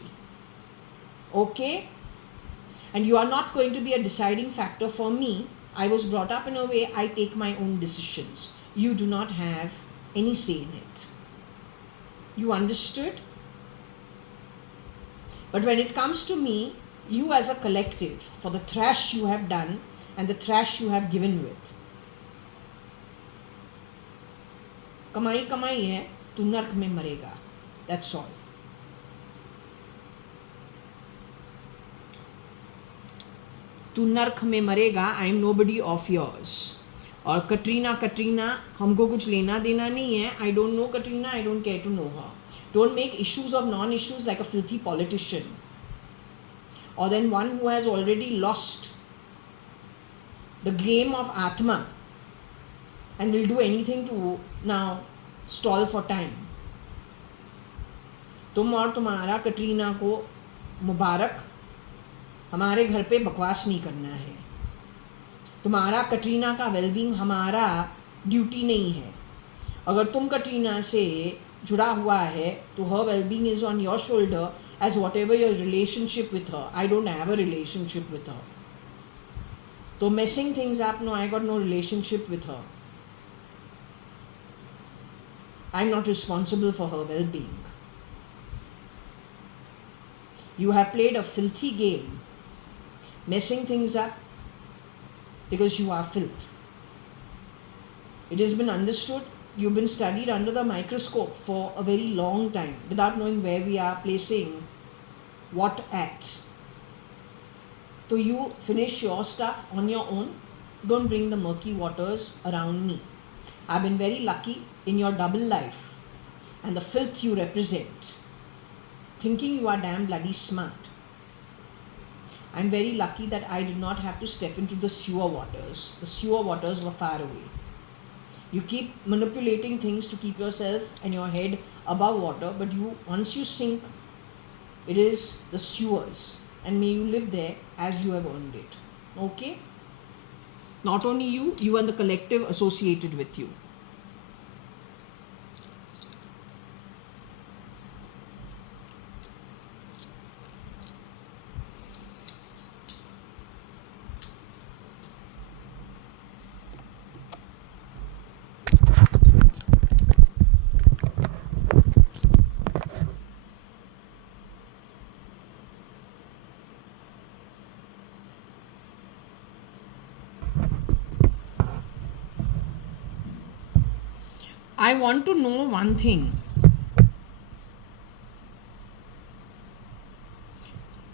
Okay? And you are not going to be a deciding factor for me. I was brought up in a way I take my own decisions. You do not have any say in it. You understood? But when it comes to me, you as a collective, for the trash you have done and the trash you have given with, कमाई कमाई है, तू नर्क में मरेगा. That's all. तू नर्क में मरेगा. I am nobody of yours. और कटरीना हमको कुछ लेना देना नहीं है. I don't know Katrina. I don't care to know her. Don't make issues of non-issues like a filthy politician. Or then one who has already lost the game of Atma and will do anything to now stall for time. तुम और तुम्हारा कटरीना को मुबारक. हमारे घर पे बकवास नहीं करना है. तुम्हारा कटरीना का वेलबींग हमारा ड्यूटी नहीं है. अगर तुम कटरीना से जुड़ा हुआ है तो her well-being is on your shoulder as whatever your relationship with her. I don't have a relationship with her. So messing things up, no, I got no relationship with her. I'm not responsible for her well-being. You have played a filthy game, messing things up because you are filth. It has been understood. You've been studied under the microscope for a very long time without knowing where we are placing what at. So you finish your stuff on your own. Don't bring the murky waters around me. I've been very lucky in your double life and the filth you represent, thinking you are damn bloody smart. I'm very lucky that I did not have to step into the sewer waters. The sewer waters were far away. You keep manipulating things to keep yourself and your head above water, but once you sink, it is the sewers. And may you live there as you have earned it. Okay? Not only you, you and the collective associated with you. I want to know one thing.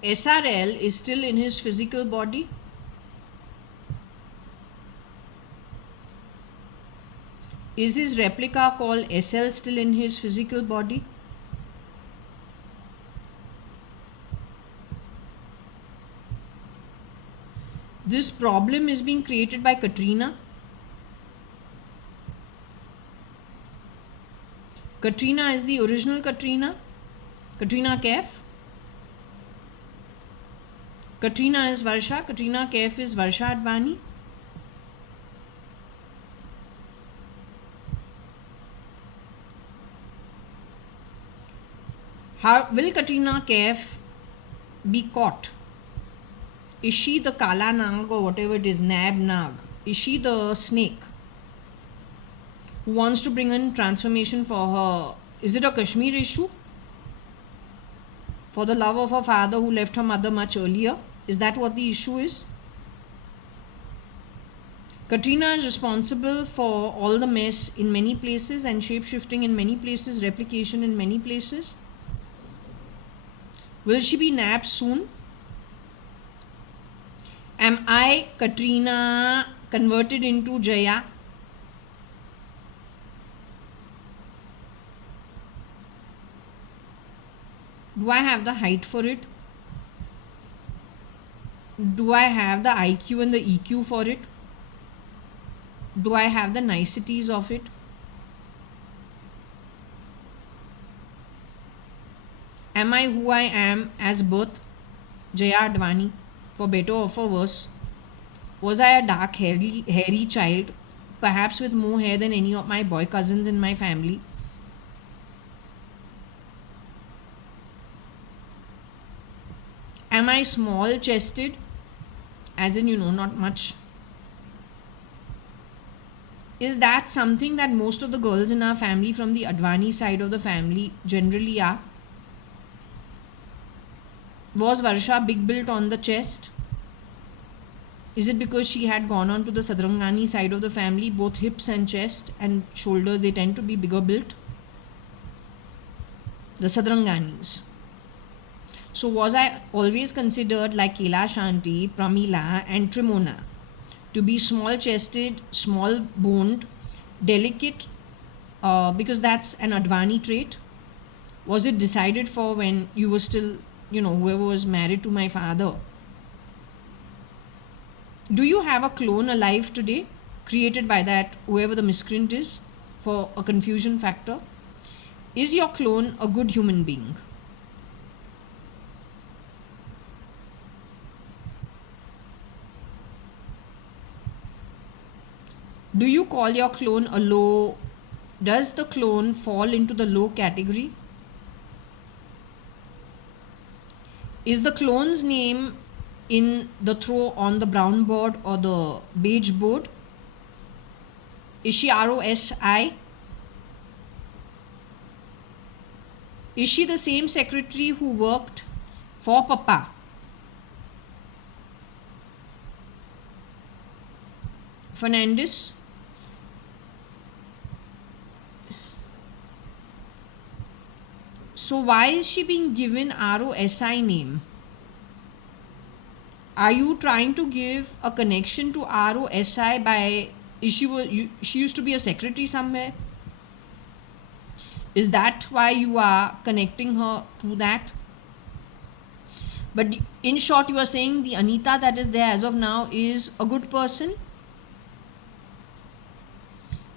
SRL is still in his physical body? Is his replica called SL still in his physical body? This problem is being created by Katrina. Katrina is the original Katrina. Katrina Kaif. Katrina is Varsha. Katrina Kaif is JAYA.ADVANI. How will Katrina Kaif be caught? Is she the Kala Nag or whatever it is, Nab Nag? Is she the snake who wants to bring in transformation for her? Is it a Kashmir issue? For the love of her father who left her mother much earlier? Is that what the issue is? Katrina is responsible for all the mess in many places and shape-shifting in many places, replication in many places. Will she be nabbed soon? Am I, Katrina, converted into Jaya? Do I have the height for it? Do I have the IQ and the EQ for it? Do I have the niceties of it? Am I who I am as birth? JAYA.ADVANI, for better or for worse. Was I a dark, hairy child, perhaps with more hair than any of my boy cousins in my family? Am I small chested? As in, not much. Is that something that most of the girls in our family from the Advani side of the family generally are? Was Varsha big built on the chest? Is it because she had gone on to the Sadrangani side of the family, both hips and chest and shoulders, they tend to be bigger built? The Sadranganis. So was I always considered like Kela Shanti, Pramila and Trimona to be small chested, small boned, delicate, because that's an Advani trait? Was it decided for when you were still, whoever was married to my father? Do you have a clone alive today created by that, whoever the miscreant is, for a confusion factor? Is your clone a good human being? Do you call your clone a low? Does the clone fall into the low category? Is the clone's name in the throw on the brown board or the beige board? Is she ROSI? Is she the same secretary who worked for Papa? Fernandez? So why is she being given ROSI name? Are you trying to give a connection to ROSI by, she used to be a secretary somewhere? Is that why you are connecting her to that? But in short, you are saying the Anita that is there as of now is a good person?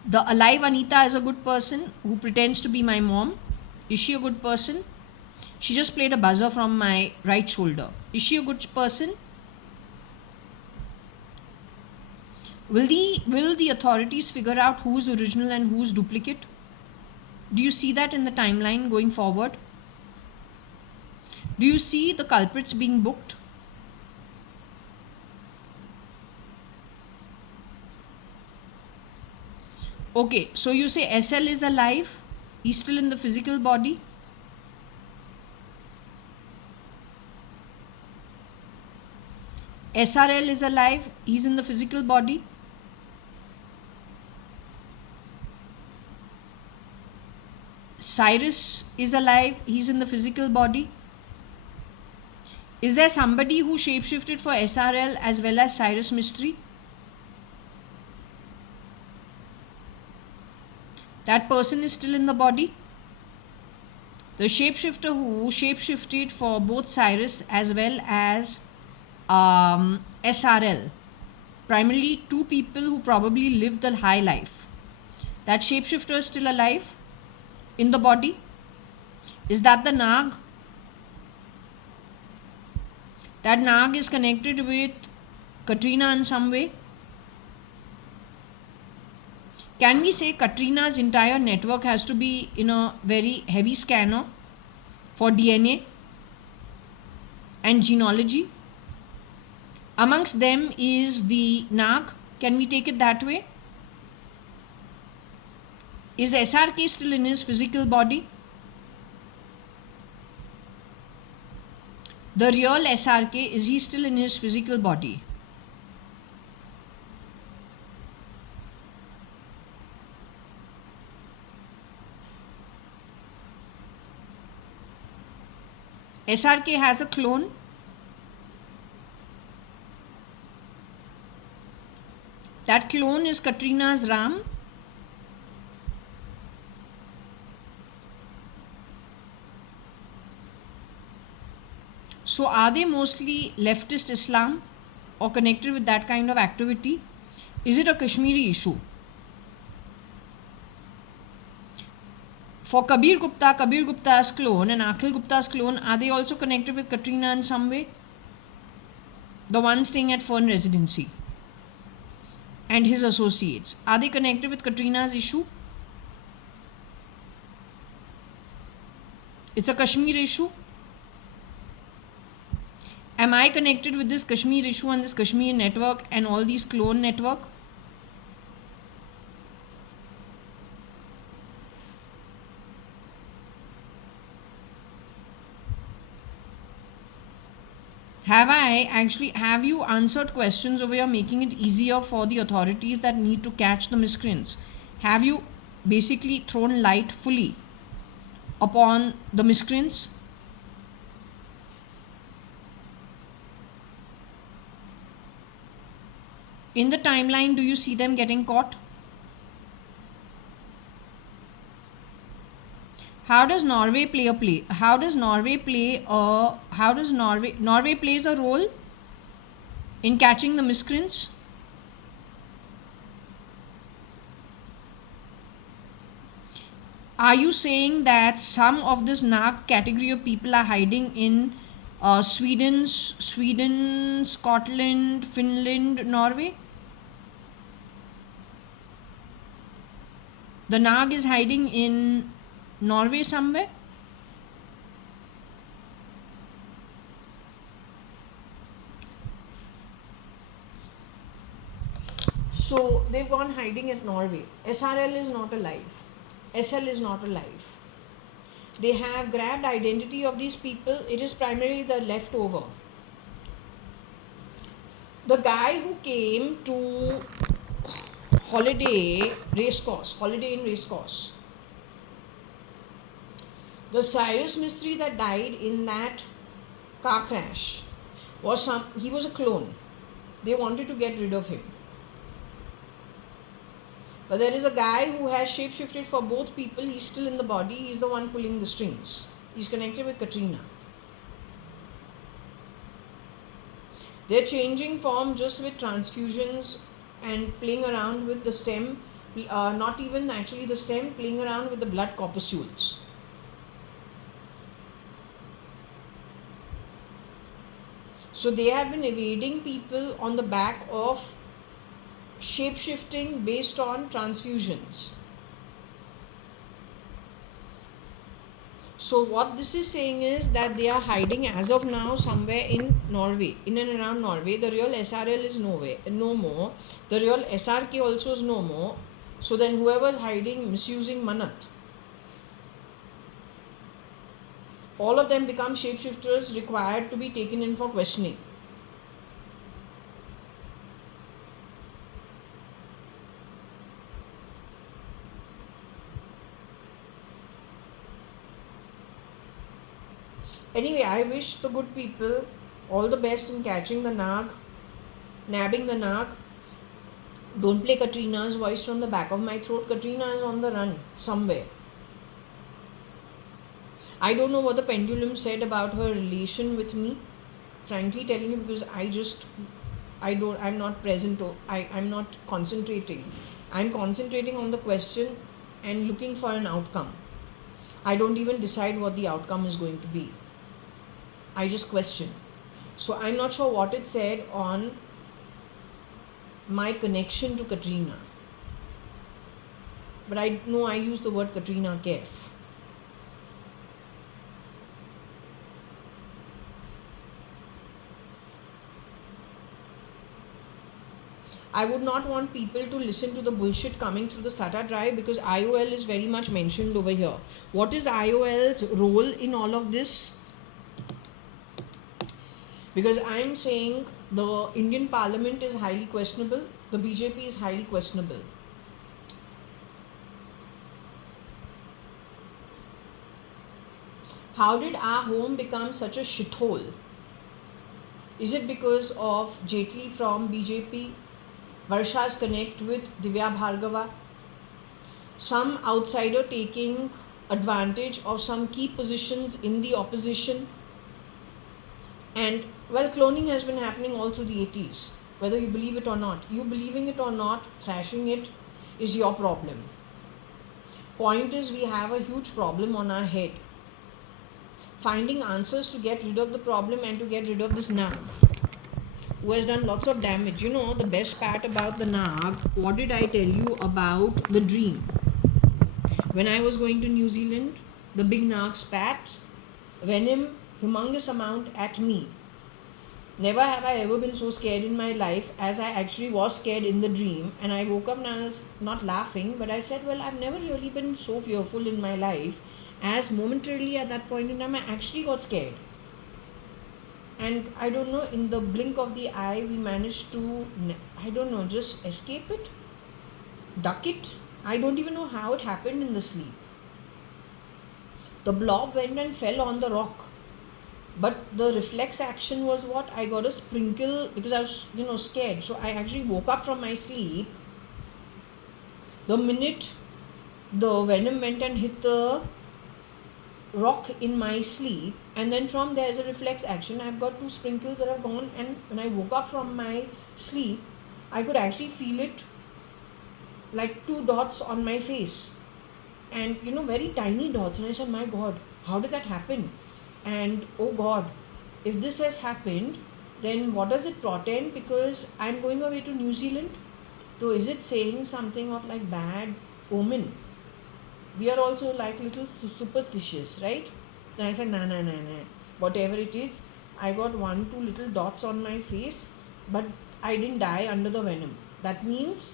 The alive Anita is a good person who pretends to be my mom. Is she a good person? She just played a buzzer from my right shoulder. Is she a good person? Will the authorities figure out who's original and who's duplicate? Do you see that in the timeline going forward? Do you see the culprits being booked? Okay, so you say SL is alive, he's still in the physical body. SRL is alive, he's in the physical body. Cyrus is alive, he's in the physical body. Is there somebody who shapeshifted for SRL as well as Cyrus Mystery? That person is still in the body. The shapeshifter who shapeshifted for both Cyrus as well as SRL, primarily two people who probably lived the high life. That shapeshifter is still alive in the body. Is that the Nag? That Nag is connected with Katrina in some way. Can we say Katrina's entire network has to be in a very heavy scanner for DNA and genealogy? Amongst them is the Nag. Can we take it that way? Is SRK still in his physical body? The real SRK, is he still in his physical body? SRK has a clone. That clone is Katrina's Ram. So are they mostly leftist Islam or connected with that kind of activity? Is it a Kashmiri issue? For Kabir Gupta's clone and Akhil Gupta's clone, are they also connected with Katrina in some way? The one staying at Fern Residency and his associates, are they connected with Katrina's issue? It's a Kashmir issue. Am I connected with this Kashmir issue and this Kashmir network and all these clone network? Have you answered questions over here, making it easier for the authorities that need to catch the miscreants? Have you basically thrown light fully upon the miscreants? In the timeline, do you see them getting caught? How does Norway play a play? Norway plays a role in catching the miscreants? Are you saying that some of this Nag category of people are hiding in Sweden, Scotland, Finland, Norway? The Nag is hiding in Norway somewhere? So they've gone hiding at Norway. SRL is not alive. SL is not alive. They have grabbed identity of these people. It is primarily the leftover. The guy who came to Holiday in Racecourse. The Cyrus Mystery that died in that car crash he was a clone. They wanted to get rid of him. But there is a guy who has shapeshifted for both people. He's still in the body. He's the one pulling the strings. He's connected with Katrina. They're changing form just with transfusions and playing around with the stem. Not even actually the stem, playing around with the blood corpuscles. So they have been evading people on the back of shape-shifting based on transfusions. So what this is saying is that they are hiding as of now somewhere in Norway, in and around Norway. The real SRL is no more. The real SRK also is no more. So then whoever is hiding, misusing Manat, all of them become shapeshifters required to be taken in for questioning. Anyway, I wish the good people all the best in catching the Nag, nabbing the Nag. Don't play Katrina's voice from the back of my throat. Katrina is on the run somewhere. I don't know what the pendulum said about her relation with me, frankly telling you, because I'm not present. I'm not concentrating. I'm concentrating on the question and looking for an outcome. I don't even decide what the outcome is going to be. I just question. So I'm not sure what it said on my connection to Katrina. But I know I use the word Katrina Kaif. I would not want people to listen to the bullshit coming through the SATA drive, because IOL is very much mentioned over here. What is IOL's role in all of this? Because I'm saying the Indian Parliament is highly questionable, the BJP is highly questionable. How did our home become such a shithole? Is it because of Jaitley from BJP, Varsha's connect with Divya Bhargava, some outsider taking advantage of some key positions in the opposition? And well, cloning has been happening all through the 80s, whether you believe it or not. You believing it or not, thrashing it is your problem. Point is, we have a huge problem on our head. Finding answers to get rid of the problem and to get rid of this Nag, who has done lots of damage. You know, the best part about the Nag, what did I tell you about the dream? When I was going to New Zealand, the big Nag spat venom, humongous amount at me. Never have I ever been so scared in my life as I actually was scared in the dream. And I woke up and I was not laughing, but I said, well, I've never really been so fearful in my life as momentarily at that point in time I actually got scared. And I don't know, in the blink of the eye, we managed to, I don't know, just escape it, duck it. I don't even know how it happened in the sleep. The blob went and fell on the rock. But the reflex action was what? I got a sprinkle because I was, scared. So I actually woke up from my sleep. The minute the venom went and hit the rock in my sleep, and then from there is a reflex action. I've got 2 sprinkles that have gone, and when I woke up from my sleep, I could actually feel it like 2 dots on my face. And very tiny dots. And I said, my God, how did that happen? And oh God, if this has happened, then what does it portend? Because I'm going away to New Zealand. So is it saying something of like bad omen? We are also like little superstitious, right? Then I said, nah. Whatever it is, I got 1-2 little dots on my face, but I didn't die under the venom. That means,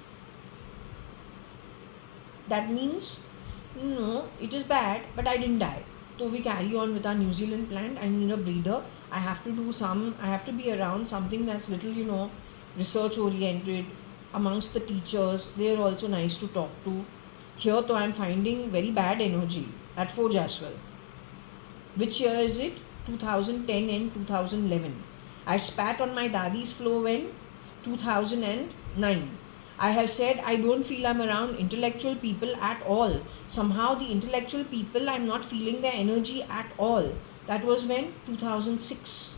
no, it is bad, but I didn't die. So we carry on with our New Zealand plan. I need a breather. I have to be around something that's little, research oriented, amongst the teachers. They are also nice to talk to. Here though I'm finding very bad energy at Forge as well. Which year is it? 2010 and 2011. I spat on my daddy's floor when? 2009. I have said I don't feel I'm around intellectual people at all. Somehow the intellectual people, I'm not feeling their energy at all. That was when? 2006.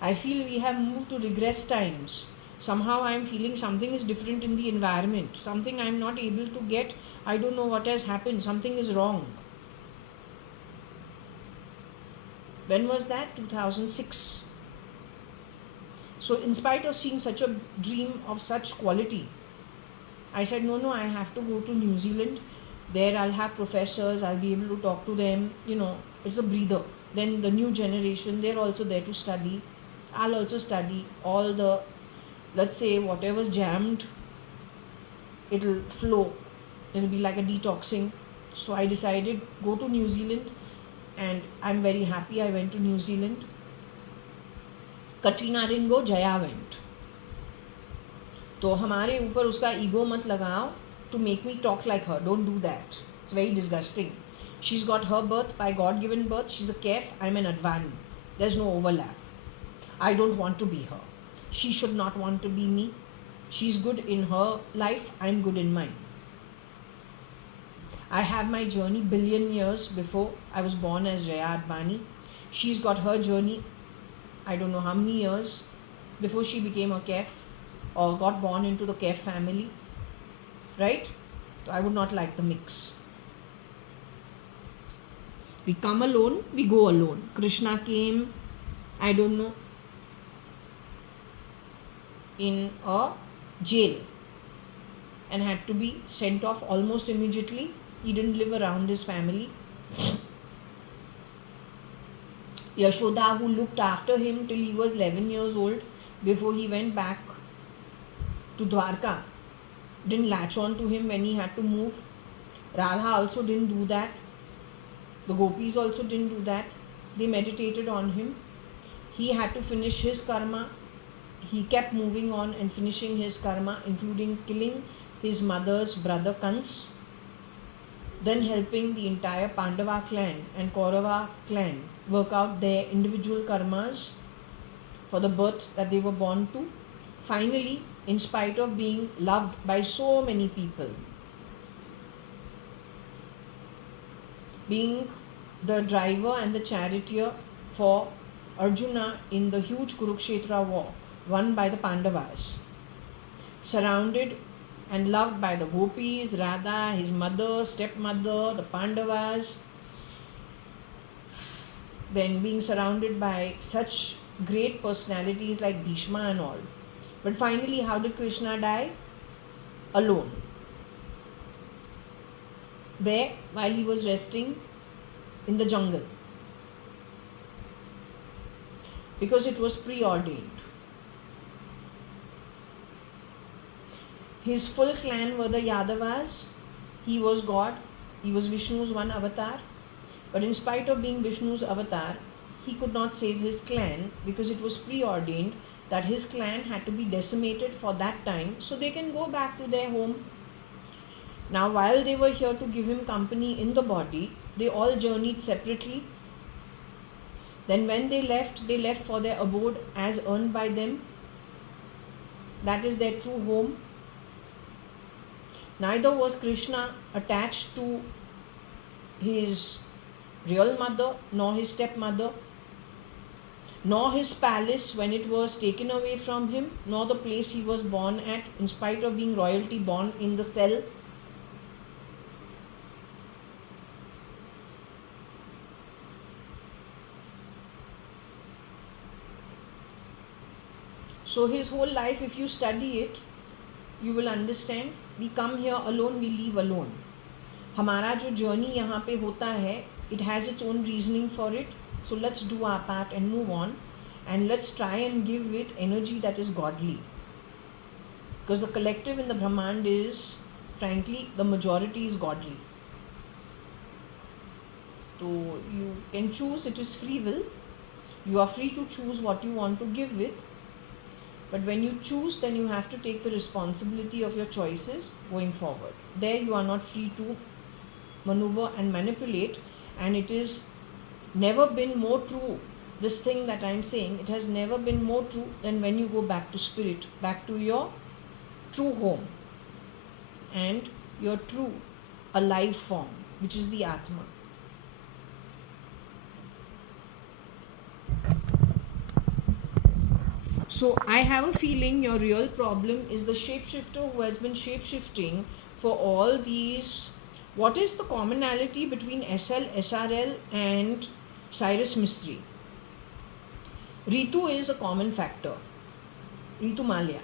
I feel we have moved to regress times. Somehow I'm feeling something is different in the environment. Something I'm not able to get. I don't know what has happened. Something is wrong. When was that? 2006. So in spite of seeing such a dream of such quality, I said, no, I have to go to New Zealand. There I'll have professors, I'll be able to talk to them, it's a breather. Then the new generation, they're also there to study. I'll also study all the, let's say, whatever's jammed, it'll flow. It'll be like a detoxing. So I decided, go to New Zealand, and I'm very happy I went to New Zealand. Katrina didn't go, Jaya went. तो हमारे ऊपर उसका ego मत लगाओ to make me talk like her. Don't do that. It's very disgusting. She's got her birth by God given birth. She's a kef. I'm an Advani. There's no overlap. I don't want to be her. She should not want to be me. She's good in her life. I'm good in mine. I have my journey billion years before I was born as JAYA.ADVANI. She's got her journey, I don't know how many years before she became a kef or got born into the kef family. Right? So I would not like the mix. We come alone, we go alone. Krishna came, I don't know, in a jail and had to be sent off almost immediately. He didn't live around his family. Yashoda, who looked after him till he was 11 years old before he went back to Dwarka, didn't latch on to him when he had to move. Radha also didn't do that. The gopis also didn't do that. They meditated on him. He had to finish his karma. He kept moving on and finishing his karma, including killing his mother's brother Kans, then helping the entire Pandava clan and Kaurava clan work out their individual karmas for the birth that they were born to. Finally, in spite of being loved by so many people, being the driver and the charioteer for Arjuna in the huge Kurukshetra war won by the Pandavas, surrounded and loved by the gopis, Radha, his mother, stepmother, the Pandavas, then being surrounded by such great personalities like Bhishma and all. But finally, how did Krishna die? Alone. There, while he was resting in the jungle. Because it was preordained. His full clan were the Yadavas. He was God. He was Vishnu's one avatar. But in spite of being Vishnu's avatar, he could not save his clan because it was preordained that his clan had to be decimated for that time so they can go back to their home. Now, while they were here to give him company in the body, they all journeyed separately. Then when they left for their abode as earned by them. That is their true home. Neither was Krishna attached to his real mother, nor his stepmother, nor his palace when it was taken away from him, nor the place he was born at, in spite of being royalty born in the cell. So his whole life, if you study it, you will understand. We come here alone, we leave alone. हमारा जो journey यहाँ पे होता है, it has its own reasoning for it. So let's do our part and move on, and let's try and give it energy that is godly. Because the collective in the Brahmand is, frankly, the majority is godly. So you can choose, it is free will. You are free to choose what you want to give it. But when you choose, then you have to take the responsibility of your choices going forward. There you are not free to maneuver and manipulate, and it is never been more true. This thing that I am saying, it has never been more true than when you go back to spirit, back to your true home and your true alive form, which is the Atma. So I have a feeling your real problem is the shapeshifter who has been shapeshifting for all these. What is the commonality between SL, SRL and Cyrus Mistry? Ritu is a common factor. Ritu Malia,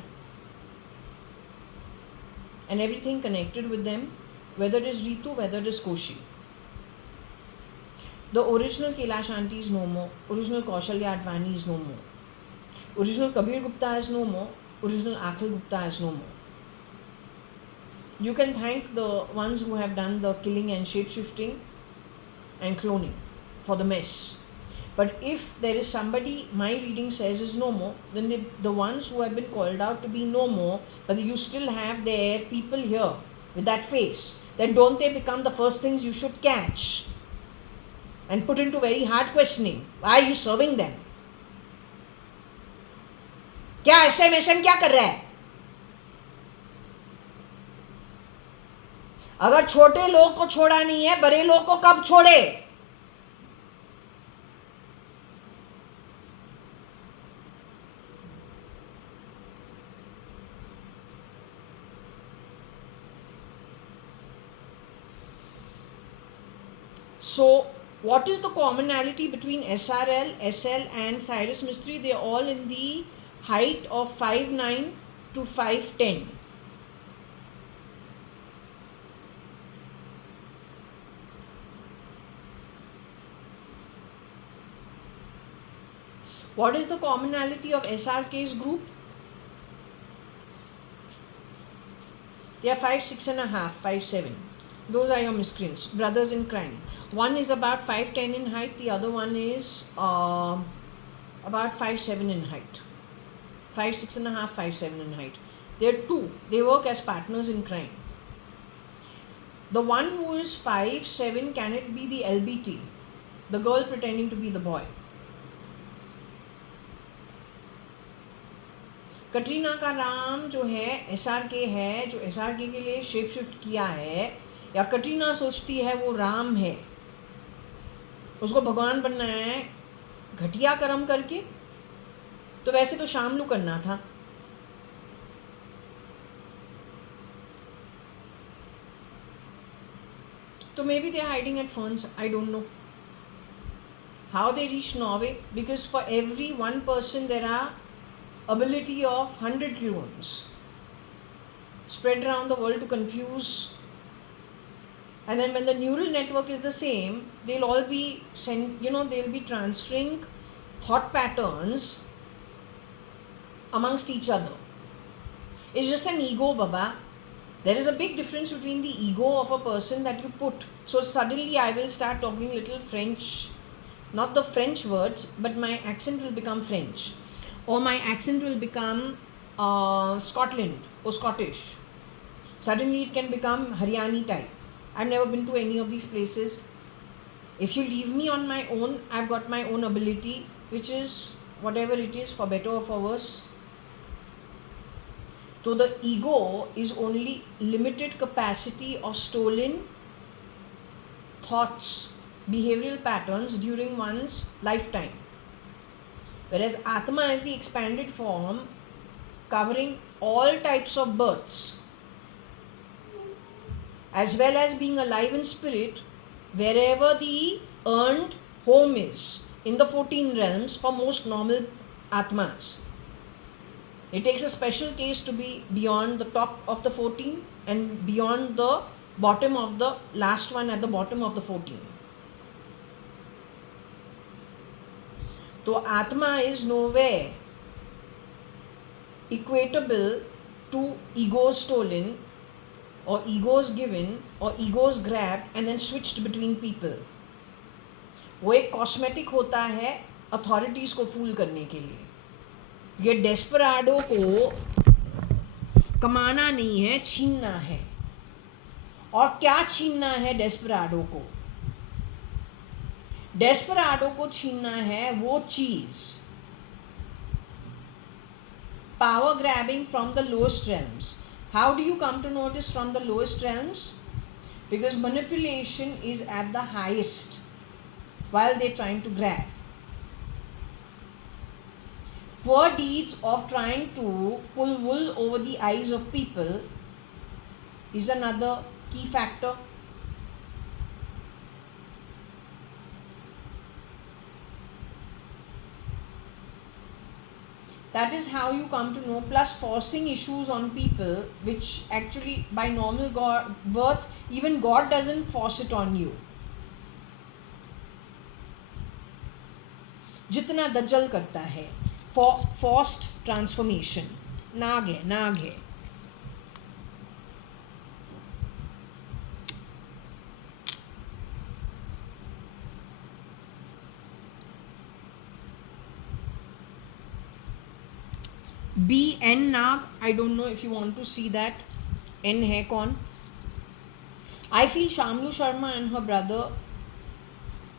and everything connected with them, whether it is Ritu, whether it is Koshi. The original Kailash Aunty is no more. Original Kaushalya.ADVANI is no more. Original Kabir Gupta is no more. Original Akhil Gupta is no more. You can thank the ones who have done the killing and shape-shifting and cloning for the mess. But if there is somebody my reading says is no more, then the ones who have been called out to be no more, but you still have their people here with that face, then don't they become the first things you should catch and put into very hard questioning? Why are you serving them? क्या SM क्या कर रहा है? अगर छोटे लोग को छोड़ा नहीं है, बड़े लोग को कब छोड़े? So, what is the commonality between SRL, SL and Cyrus Mistry? They are all in the height of 5'9" to 5'10". What is the commonality of SRK's group? They are 5'6.5", 5'7". Those are your miscreants, brothers in crime. One is about 5'10" in height, the other one is about 5'7" in height. 5'6.5", 5'7" in height. They are two. They work as partners in crime. The one who is 5'7", can it be the LBT? The girl pretending to be the boy. Katrina का राम जो है SRK है, जो SRK के लिए shape shift किया है, या कटरीना सोचती है वो राम है, उसको भगवान बनना है घटिया कर्म करके? तो वैसे तो शामलू करना था. तो maybe they are hiding at Ferns. I don't know how they reach Norway, because for every one person there are ability of 100 clones spread around the world to confuse. And then when the neural network is the same, they'll all be they'll be transferring thought patterns amongst each other. It's just an ego, Baba. There is a big difference between the ego of a person that you put. So suddenly I will start talking little French, not the French words, but my accent will become French. Or my accent will become Scotland or Scottish. Suddenly it can become Haryani type. I've never been to any of these places. If you leave me on my own, I've got my own ability, which is whatever it is, for better or for worse. So the ego is only limited capacity of stolen thoughts, behavioral patterns during one's lifetime. Whereas Atma is the expanded form covering all types of births, as well as being alive in spirit wherever the earned home is in the 14 realms for most normal Atmas. It takes a special case to be beyond the top of the 14 and beyond the bottom of the last one at the bottom of the 14. So Atma is nowhere equatable to egos stolen or egos given or egos grabbed and then switched between people. वो एक cosmetic होता है authorities को फूल करने के लिए. ये डेस्पराडो को कमाना नहीं है, छीनना है. और क्या छीनना है डेस्पराडो को? डेस्पराडो को छीनना है वो चीज, power grabbing from the lowest realms. How do you come to know this from the lowest realms? Because manipulation is at the highest while they're trying to grab. Poor deeds of trying to pull wool over the eyes of people is another key factor. That is how you come to know, plus forcing issues on people, which actually by normal birth, even God doesn't force it on you. जितना दज्जल करता है, forced transformation, नाग है. BN Nag, I don't know if you want to see that. N hai kaun? I feel Shamlu Sharma and her brother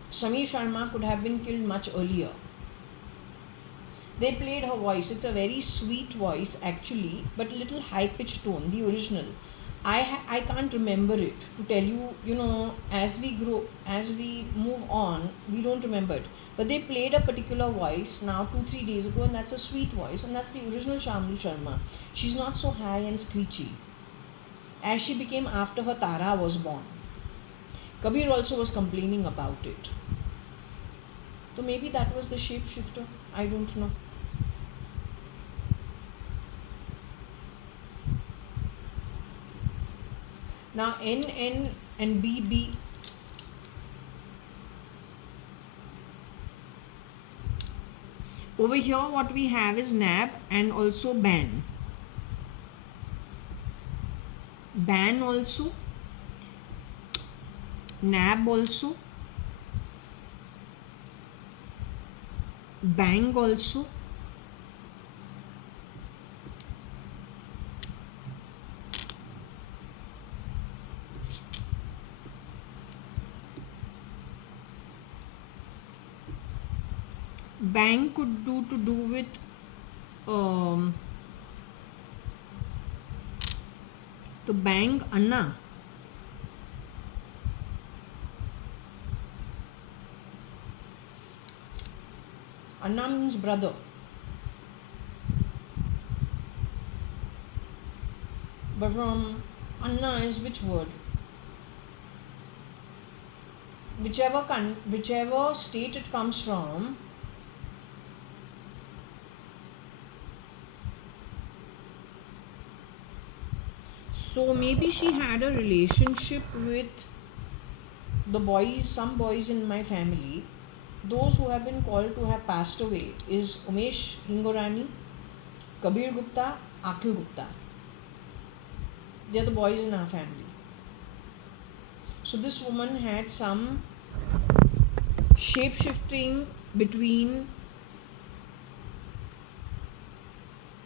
Samir Sharma could have been killed much earlier. They played her voice. It's a very sweet voice actually, but a little high-pitched tone, the original. I can't remember it to tell you, as we grow, as we move on, we don't remember it. But they played a particular voice now 2-3 days ago, and that's a sweet voice, and that's the original Shamli Sharma. She's not so high and screechy as she became after her Tara was born. Kabir also was complaining about it. So maybe that was the shapeshifter. I don't know. Now NN and BB. Over here what we have is NAB and also BAN. BAN also. NAB also. BANG also. Bang could do with the Bang Anna. Anna means brother. But from Anna is which word? Whichever state it comes from. So maybe she had a relationship with the boys, some boys in my family. Those who have been called to have passed away is Umesh Hingorani, Kabir Gupta, Akhil Gupta. They are the boys in our family. So this woman had some shape-shifting between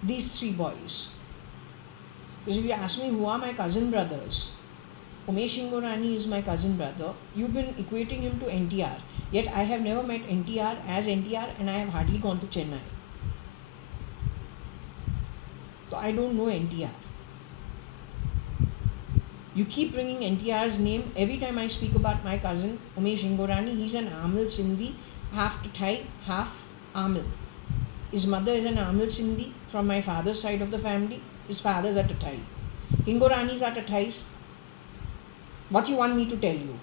these three boys. Because if you ask me who are my cousin brothers, Umesh Hingorani is my cousin brother. You've been equating him to NTR. Yet I have never met NTR as NTR and I have hardly gone to Chennai. So I don't know NTR. You keep bringing NTR's name every time I speak about my cousin Umesh Hingorani. He's an Amil Sindhi, half Tathai, half Amil. His mother is an Amil Sindhi from my father's side of the family. His father's are Tathai. Hingoranis are Tathais. What you want me to tell you?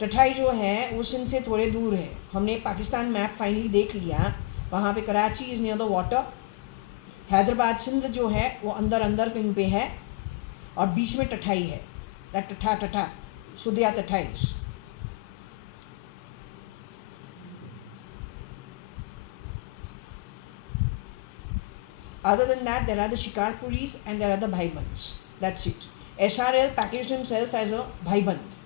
टठाई जो है वो सिंध से थोड़े दूर है. हमने Pakistan map finally देख लिया. वहाँ पे Karachi is near the water. Hyderabad Sindh जो है वो अंदर कहीं पे है और बीच में टठाई है. दैट टठा सो दे आर टठाइस. Other than that, there are the Shikarpuris and there are the Bhaibands. That's it. SRL packaged himself as a Bhaiband.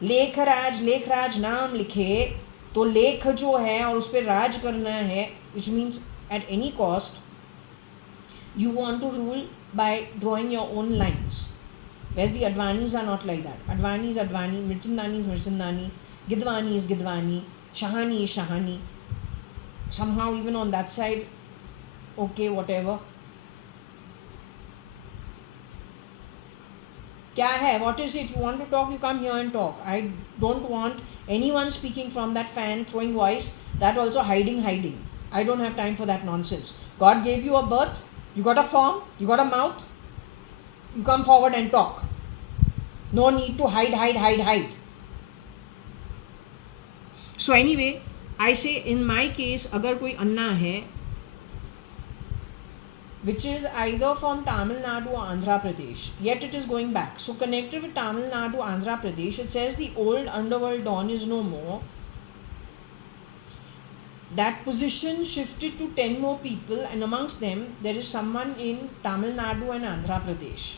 Lekhraj नाम लिखे तो लेख जो है और उस पर राज करना है, which means at any cost you want to rule by drawing your own lines. Whereas the Advanis are not like that. Advani is Advani, Mirchandani is Mirchandani, Gidwani is Gidwani, Shahani is Shahani. Somehow even on that side, okay, whatever. क्या है? What is it? You want to talk? You come here and talk. I don't want anyone speaking from that fan, throwing voice, that also hiding. I don't have time for that nonsense. God gave you a birth, you got a form, you got a mouth, you come forward and talk. No need to hide. So anyway, I say in my case, अगर कोई अन्ना है which is either from Tamil Nadu or Andhra Pradesh, yet it is going back. So connected with Tamil Nadu, Andhra Pradesh, it says the old underworld Don is no more. That position shifted to 10 more people, and amongst them there is someone in Tamil Nadu and Andhra Pradesh.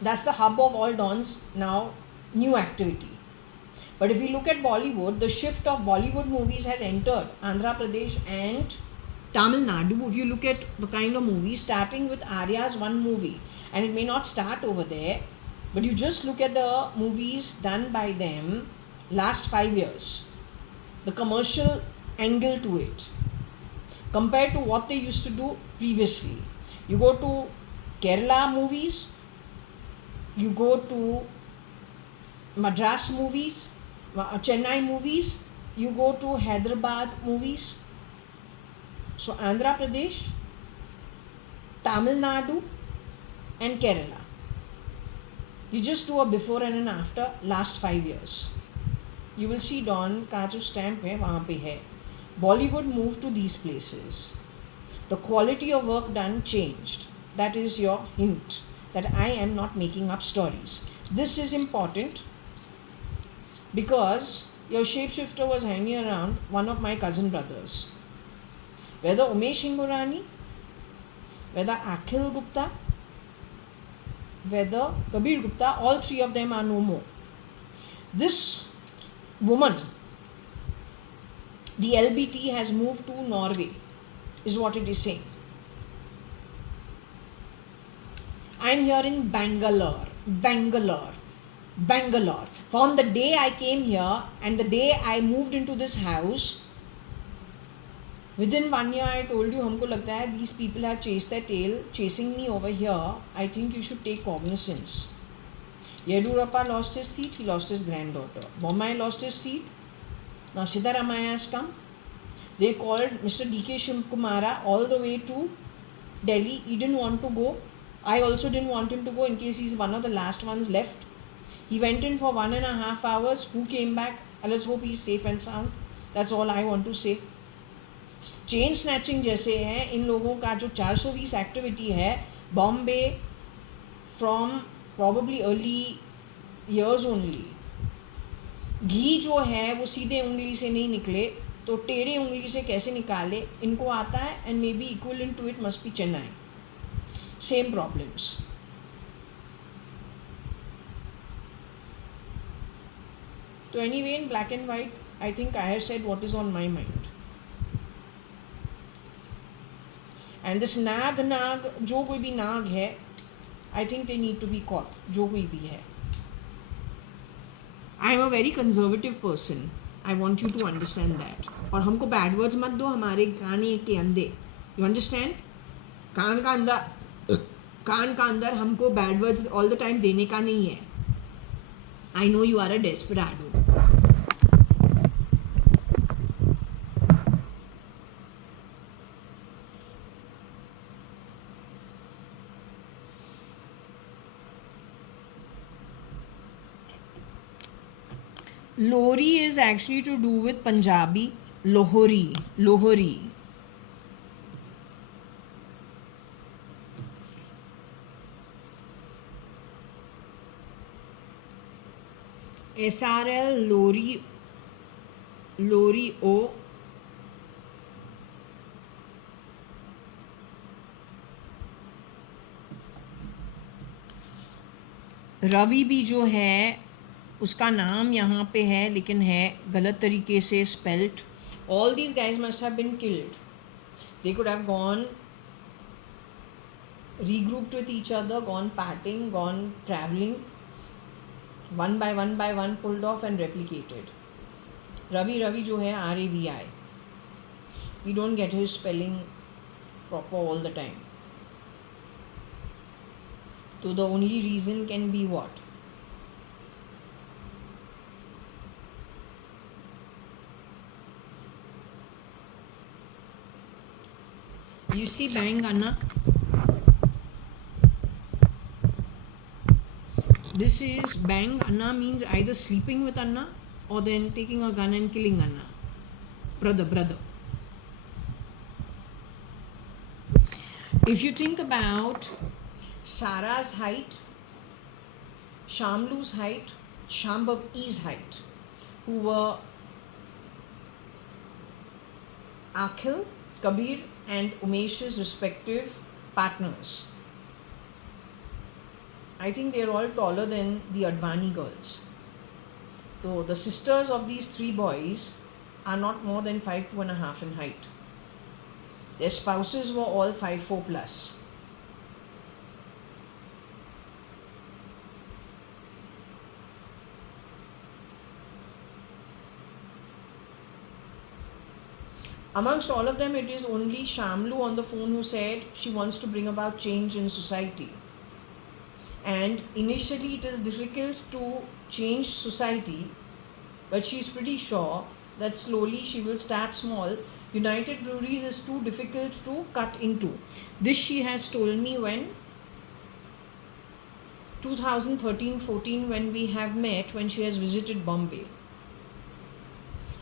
That's the hub of all Dons now, new activity. But if we look at Bollywood, the shift of Bollywood movies has entered Andhra Pradesh and Tamil Nadu. If you look at the kind of movies, starting with Arya's one movie, and it may not start over there, but you just look at the movies done by them last 5 years, the commercial angle to it, compared to what they used to do previously. You go to Kerala movies, you go to Madras movies, Chennai movies, you go to Hyderabad movies. So Andhra Pradesh, Tamil Nadu and Kerala. You just do a before and an after last 5 years. You will see Don का जो stamp है वहाँ पे है. Bollywood moved to these places. The quality of work done changed. That is your hint that I am not making up stories. This is important because your shapeshifter was hanging around one of my cousin brothers. Whether Umesh Ingorani, whether Akhil Gupta, whether Kabir Gupta, all three of them are no more. This woman, the LBT, has moved to Norway, is what it is saying. I am here in Bangalore. From the day I came here and the day I moved into this house, within 1 year I told you, हमको लगता है these people have chased their tail, chasing me over here. I think you should take cognizance. Yedurappa lost his seat, he lost his granddaughter. Bommai lost his seat. Now Siddharamaiah has come. They called Mr. D.K. Shivkumara all the way to Delhi. He didn't want to go. I also didn't want him to go in case he's one of the last ones left. He went in for 1.5 hours. Who came back? Let's hope he's safe and sound. That's all I want to say. Chain snatching जैसे हैं इन लोगों का जो 420 activity है Bombay from probably early years only. घी जो है वो सीधे उंगली से नहीं निकले तो टेढ़े उंगली से कैसे निकाले, इनको आता है. And may be equivalent to it must be Chennai. Same problems. तो anyway in black and white I think I have said what is on my mind. And this नाग जो कोई भी नाग है, I think they need to be caught. जो कोई भी है. I am a very conservative person. I want you to understand that. और हमको bad words मत दो हमारे गाने के अंदर. You understand? कान का अंदर हमको bad words all the time देने का नहीं है. I know you are a desperado. Lohri is actually to do with Punjabi Lohri. SRL Lohri O. Ravi भी जो है उसका नाम यहाँ पे है लेकिन है गलत तरीके से spelt. All these guys must have been killed. They could have gone regrouped with each other, gone partying, gone traveling, one by one pulled off and replicated. Ravi जो है RAVI. We don't get his spelling proper all the time. So the only reason can be what? You see bang Anna. This is bang Anna means either sleeping with Anna or then taking a gun and killing Anna. Brother. If you think about Sarah's height, Shamlu's height, Shambhavi's height, who were Akhil, Kabir and Umesh's respective partners. I think they are all taller than the Advani girls. So the sisters of these three boys are not more than 5'2.5" in height. Their spouses were all 5'4" plus. Amongst all of them, it is only Shamlu on the phone who said she wants to bring about change in society. And initially it is difficult to change society, but she is pretty sure that slowly she will start small. United Breweries is too difficult to cut into. This she has told me when 2013-14 when we have met, when she has visited Bombay.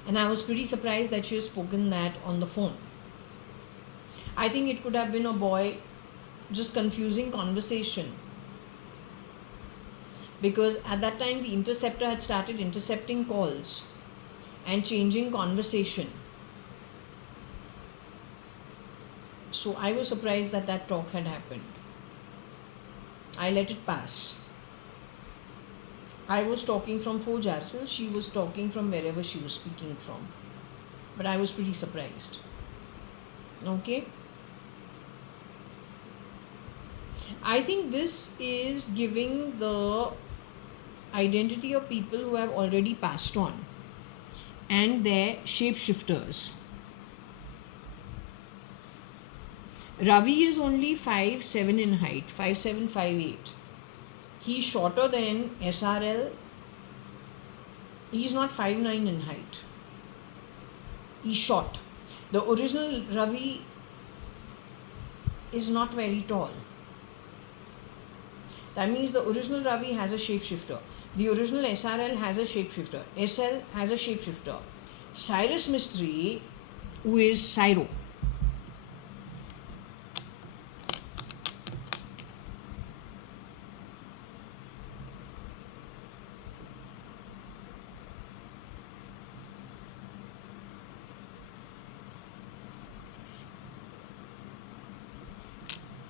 And I was pretty surprised that she has spoken that on the phone. I think it could have been a boy just confusing conversation. Because at that time the interceptor had started intercepting calls and changing conversation. So I was surprised that that talk had happened. I let it pass. I was talking from Fort Jaswell, she was talking from wherever she was speaking from. But I was pretty surprised. Okay. I think this is giving the identity of people who have already passed on and their shapeshifters. Ravi is only 5'7" in height, 5'7", 5'8". He's shorter than SRL. He's not 5'9" in height. He's short. The original Ravi is not very tall. That means the original Ravi has a shapeshifter. The original SRL has a shapeshifter. SL has a shapeshifter. Cyrus Mistry, who is Cyro.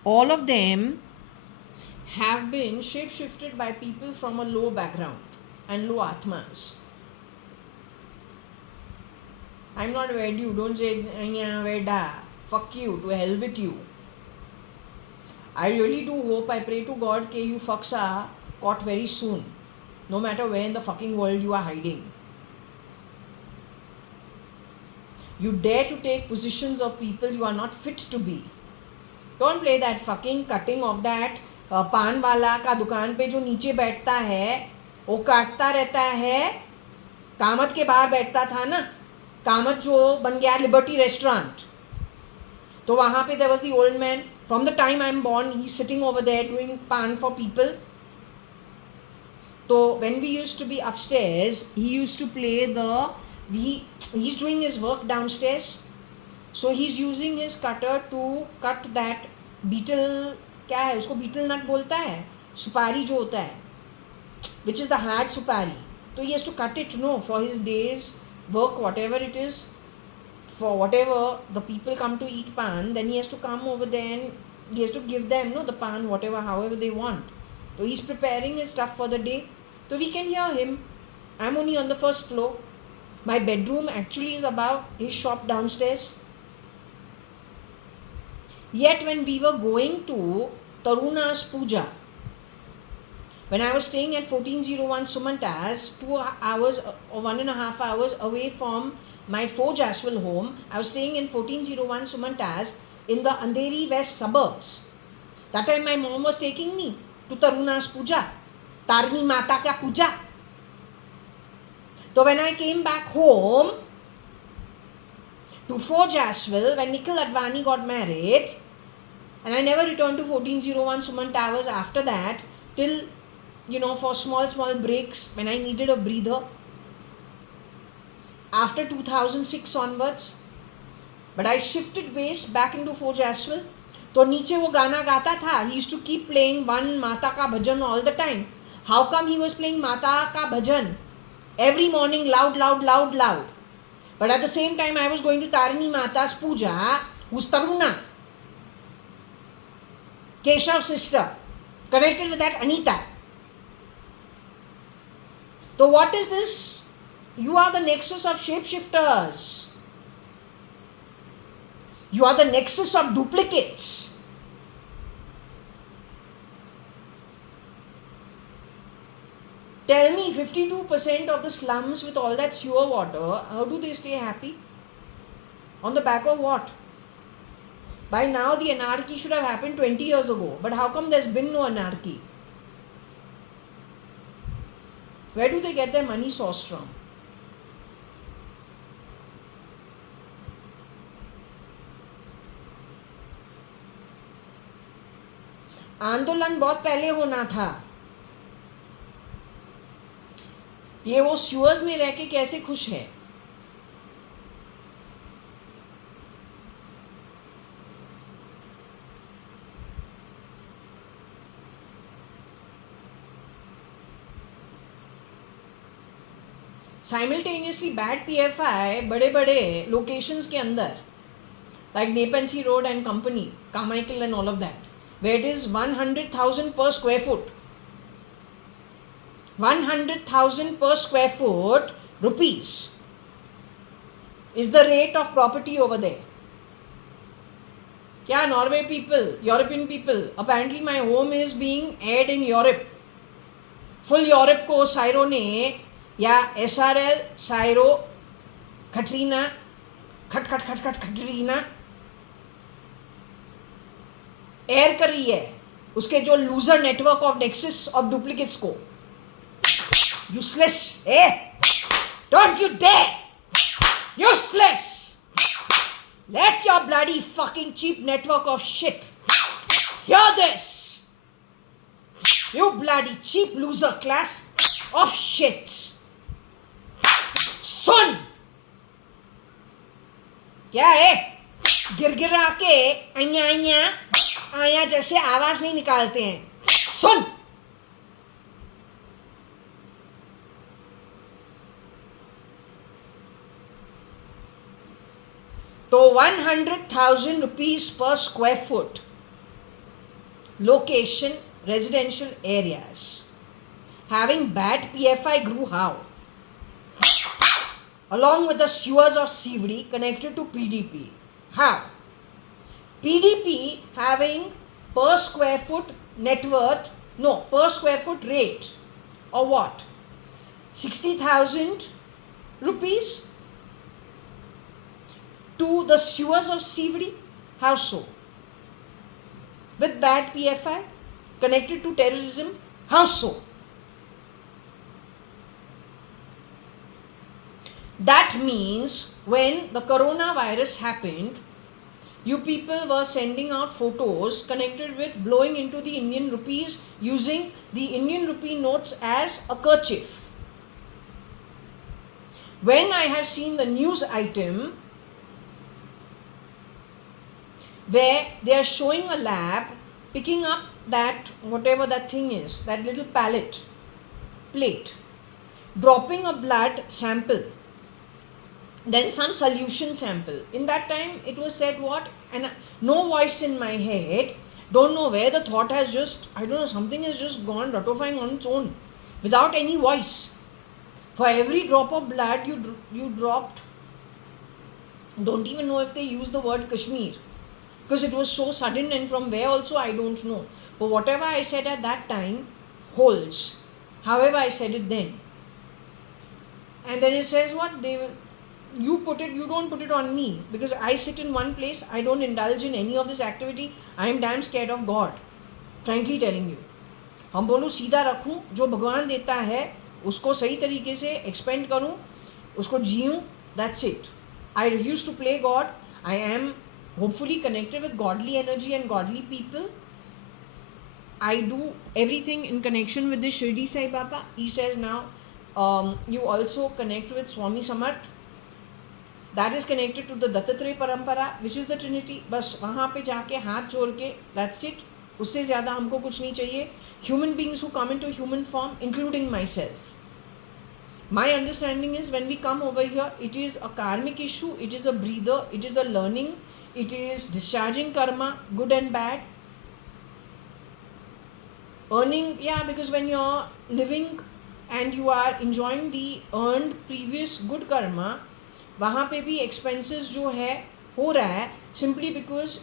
All of them have been shapeshifted by people from a low background and low atmas. I'm not wed you, don't say veda. Fuck you, to hell with you. I really do hope, I pray to God that you fucks are caught very soon. No matter where in the fucking world you are hiding. You dare to take positions of people you are not fit to be. Don't play that fucking cutting of that पान वाला का दुकान पे जो नीचे बैठता है वो काटता रहता है. कामत के बाहर बैठता था ना, कामत जो बन गया लिबर्टी रेस्टोरेंट, तो वहाँ पे there was the old man. From the time I'm born, he's sitting over there doing pan for people. So when we used to be upstairs, he used to play he's doing his work downstairs. So he's using his cutter to cut that beetle, क्या है उसको beetle nut बोलता है, सुपारी जो होता है, which is the hard supari. So he has to cut it, for his day's work, whatever it is, for whatever the people come to eat pan, then he has to come over there and he has to give them, the pan, whatever, however they want. So he's preparing his stuff for the day. So we can hear him. I'm only on the first floor. My bedroom actually is above his shop downstairs. Yet when we were going to Taruna's puja, when I was staying at 1401 Sumantas, 2 hours or 1.5 hours away from my Fort Jaswell home, I was staying in 1401 Sumantas in the Andheri West suburbs. That time my mom was taking me to Taruna's puja, Tarini Mata ka puja. So when I came back home to Fort Jaswell, when Nikhil Advani got married, and I never returned to 1401 Suman Towers after that, till, for small breaks when I needed a breather. after 2006 onwards. But I shifted base back into Forge as well. तो नीचे वो गाना गाता था. He used to keep playing one माता का भजन all the time. How come he was playing माता का भजन every morning loud, loud, loud, loud? But at the same time, I was going to Tarini Mata's puja, who's Taruna, Keshav's sister, connected with that Anita. So what is this? You are the nexus of shapeshifters. You are the nexus of duplicates. Tell me, 52% of the slums with all that sewer water, how do they stay happy? On the back of what? By now the anarchy should have happened 20 years ago. But how come there's been no anarchy? Where do they get their money source from? आंदोलन बहुत पहले होना था. ये वो स्यूअर्स में रह के कैसे खुश है? Simultaneously bad PFI बड़े बड़े locations के अंदर, like Nepean Road and Company, Carmichael and all of that, where it is 100,000 per square foot. 100,000 per square foot rupees is the rate of property over there. Kya Norway people, European people, apparently my home is being aired in Europe. Full Europe को साइरो ने या SRL साइरो खटरीना खटरीना air कर रही है उसके जो loser network of nexus of duplicates को. Useless, eh? Don't you dare! Useless! Let your bloody fucking cheap network of shit hear this! You bloody cheap loser class of shits! सुन! क्या है? गिरगिरा के आया जैसे आवाज नहीं निकालते हैं. सुन! तो 100,000 rupees per square foot location residential areas having bad PFI grew how? Along with the sewers of CVD connected to PDP. How? PDP having per square foot net worth, no, per square foot rate or what? 60,000 rupees to the sewers of CVD. How so? With bad PFI connected to terrorism. How so? That means when the coronavirus happened, you people were sending out photos connected with blowing into the Indian rupees using the Indian rupee notes as a kerchief. When I have seen the news item where they are showing a lab picking up that whatever that thing is, that little plate, dropping a blood sample, then some solution sample. In that time it was said what? And no voice in my head, don't know where the thought has just, I don't know, something has just gone ratifying on its own without any voice. For every drop of blood you dropped, don't even know if they use the word Kashmir, because it was so sudden, and from where also I don't know. But whatever I said at that time holds. However I said it then. And then it says what? You don't put it on me, because I sit in one place, I don't indulge in any of this activity. I am damn scared of God, frankly telling you. हम बोलो सीधा रखूं, जो भगवान देता है उसको सही तरीके से एक्सपेंड करूं, उसको जीऊं, that's it. I refuse to play God. I am hopefully connected with godly energy and godly people. I do everything in connection with the Shirdi Sai Baba. He says now, you also connect with Swami Samarth. That is connected to the Dattatreya Parampara, which is the Trinity. बस वहाँ पे जाके हाथ जोड़ के, that's it. उससे ज़्यादा हमको कुछ नहीं चाहिए. Human beings who come into human form, including myself. My understanding is when we come over here, it is a karmic issue, it is a breather, it is a learning, it is discharging karma, good and bad. Earning, yeah, because when you're living and you are enjoying the earned previous good karma, वहाँ पे भी expenses जो है हो रहा है simply because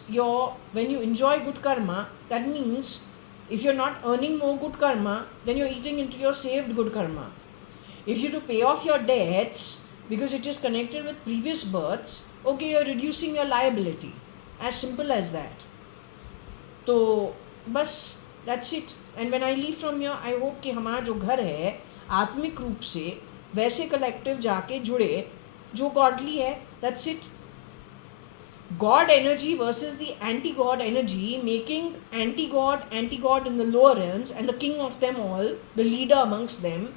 when you enjoy good karma, that means if you're not earning more good karma, then you're eating into your saved good karma. If you to pay off your debts because it is connected with previous births, okay, you're reducing your liability. As simple as that. So, bas, that's it. And when I leave from here, I hope कि हमारा जो घर है आत्मिक रूप से वैसे collective जाके जुड़े जो गॉडली है. That's it. God energy versus the anti-God energy, making anti-God in the lower realms and the king of them all, the leader amongst them,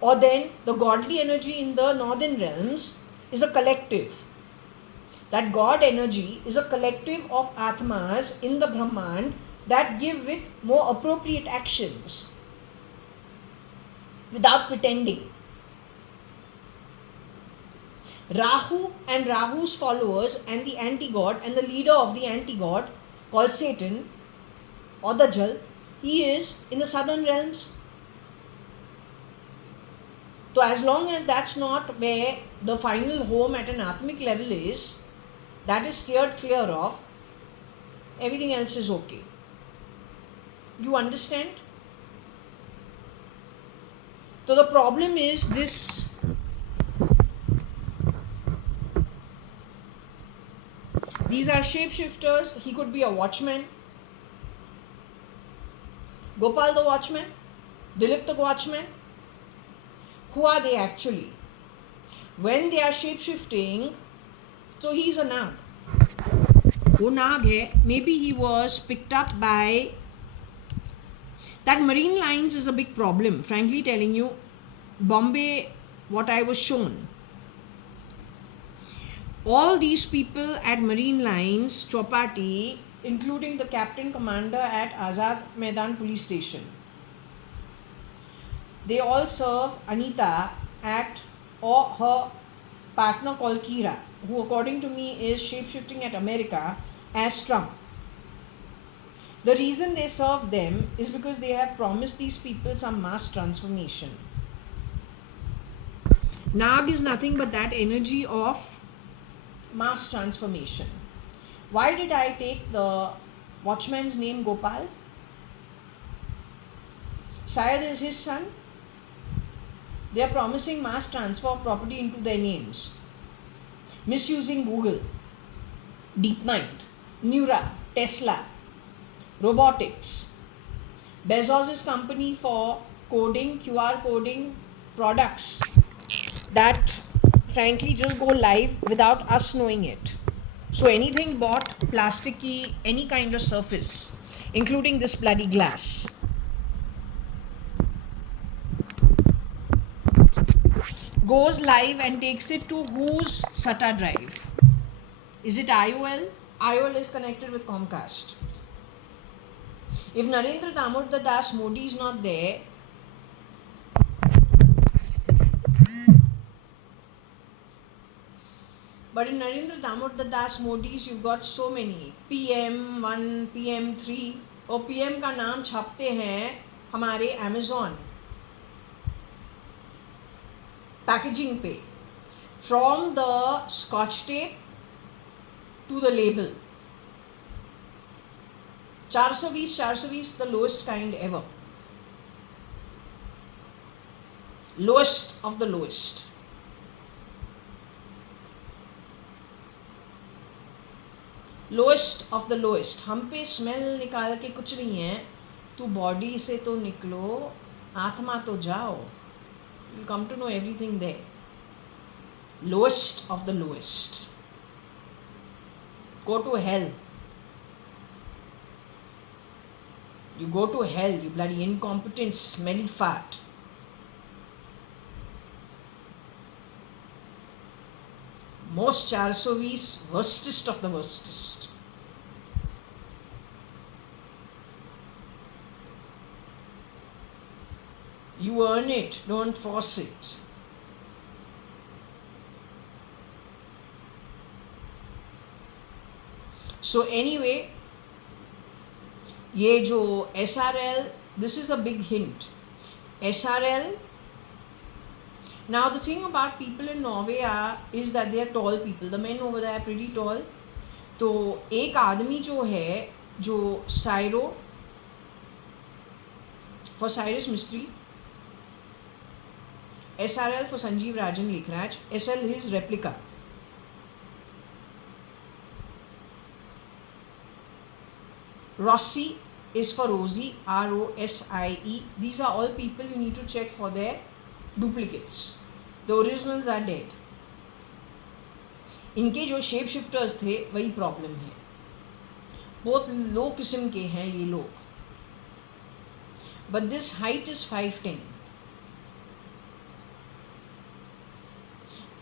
or then the godly energy in the northern realms is a collective. That God energy is a collective of Atmas in the Brahman that give with more appropriate actions without pretending. Rahu and Rahu's followers and the anti-God and the leader of the anti-God called Satan or Dajjal, he is in the southern realms. So as long as that's not where the final home at an atmic level is, that is steered clear of, everything else is okay. You understand? So the problem is this. These are shapeshifters. He could be a watchman. Gopal the watchman. Dilip the watchman. Who are they actually? When they are shapeshifting, so he is a Nag. वो Nag है. Maybe he was picked up by... That marine lines is a big problem. Frankly telling you, Bombay, what I was shown. All these people at marine lines, Chopati, including the captain commander at Azad Maidan police station. They all serve Anita or her partner called Kira, who according to me is shapeshifting at America, as Trump. The reason they serve them is because they have promised these people some mass transformation. Nag is nothing but that energy of mass transformation. Why did I take the watchman's name Gopal? Syed is his son. They are promising mass transfer of property into their names. Misusing Google, DeepMind, Neura, Tesla, robotics. Bezos' company for coding, QR coding products that frankly just go live without us knowing it. So anything bought, plasticky, any kind of surface, including this bloody glass, goes live and takes it to whose SATA drive? Is it IOL? IOL is connected with Comcast. If Narendra Damodar Das Modi is not there, but in Narendra Damodar Das Modi's you've got so many PM1, PM3 और PM का नाम छापते हैं हमारे Amazon packaging पे, from the scotch tape to the label. 420, the lowest kind ever. Lowest of the lowest. Lowest of the lowest. हम पे smell निकाल के कुछ नहीं है. तू बॉडी से तो निकलो, आत्मा तो जाओ. You'll come to know everything there. Lowest of the lowest. Go to hell. You go to hell, you bloody incompetent, smelly fart. Most 420, worstest of the worstest. You earn it, don't force it. So anyway, ये जो SRL, this is a big hint. SRL. Now the thing about people in Norway is that they are tall people. The men over there are pretty tall. तो एक आदमी जो है, जो साइरो for Cyrus Mistry, SRL for Sanjeev Rajan Likhraj, SL his replica. Rossi is for Rosie, ROSIE. These are all people you need to check for their duplicates. The originals are dead. इनके जो shape shifters थे वही problem है. बहुत लो किस्म के हैं ये लोग. But this height is 5'10".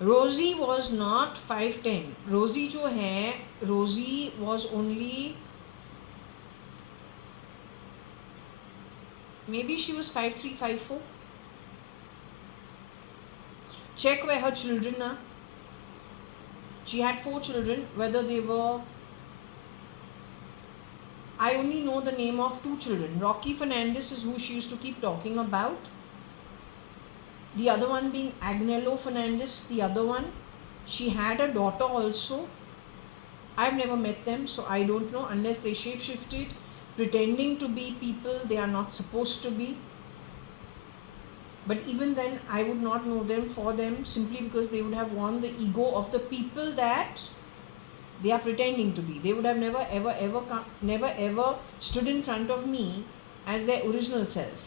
Rosie was not 5'10". Rosie जो है, Rosie was only, maybe she was 5'3", 5'4". Check where her children are. She had 4 children, whether they were, I only know the name of 2 children. Rocky Fernandez is who she used to keep talking about. The other one being Agnello Fernandez, the other one. She had a daughter also. I've never met them, so I don't know, unless they shape-shifted, pretending to be people they are not supposed to be. But even then, I would not know them for them, simply because they would have won the ego of the people that they are pretending to be. They would have never ever stood in front of me as their original self.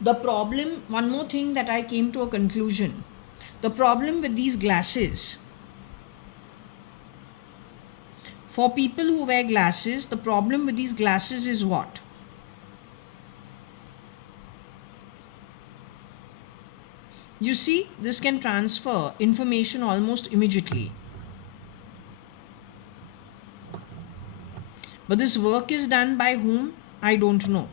The problem, one more thing that I came to a conclusion. The problem with these glasses, for people who wear glasses, the problem with these glasses is what? You see, this can transfer information almost immediately. But this work is done by whom? I don't know.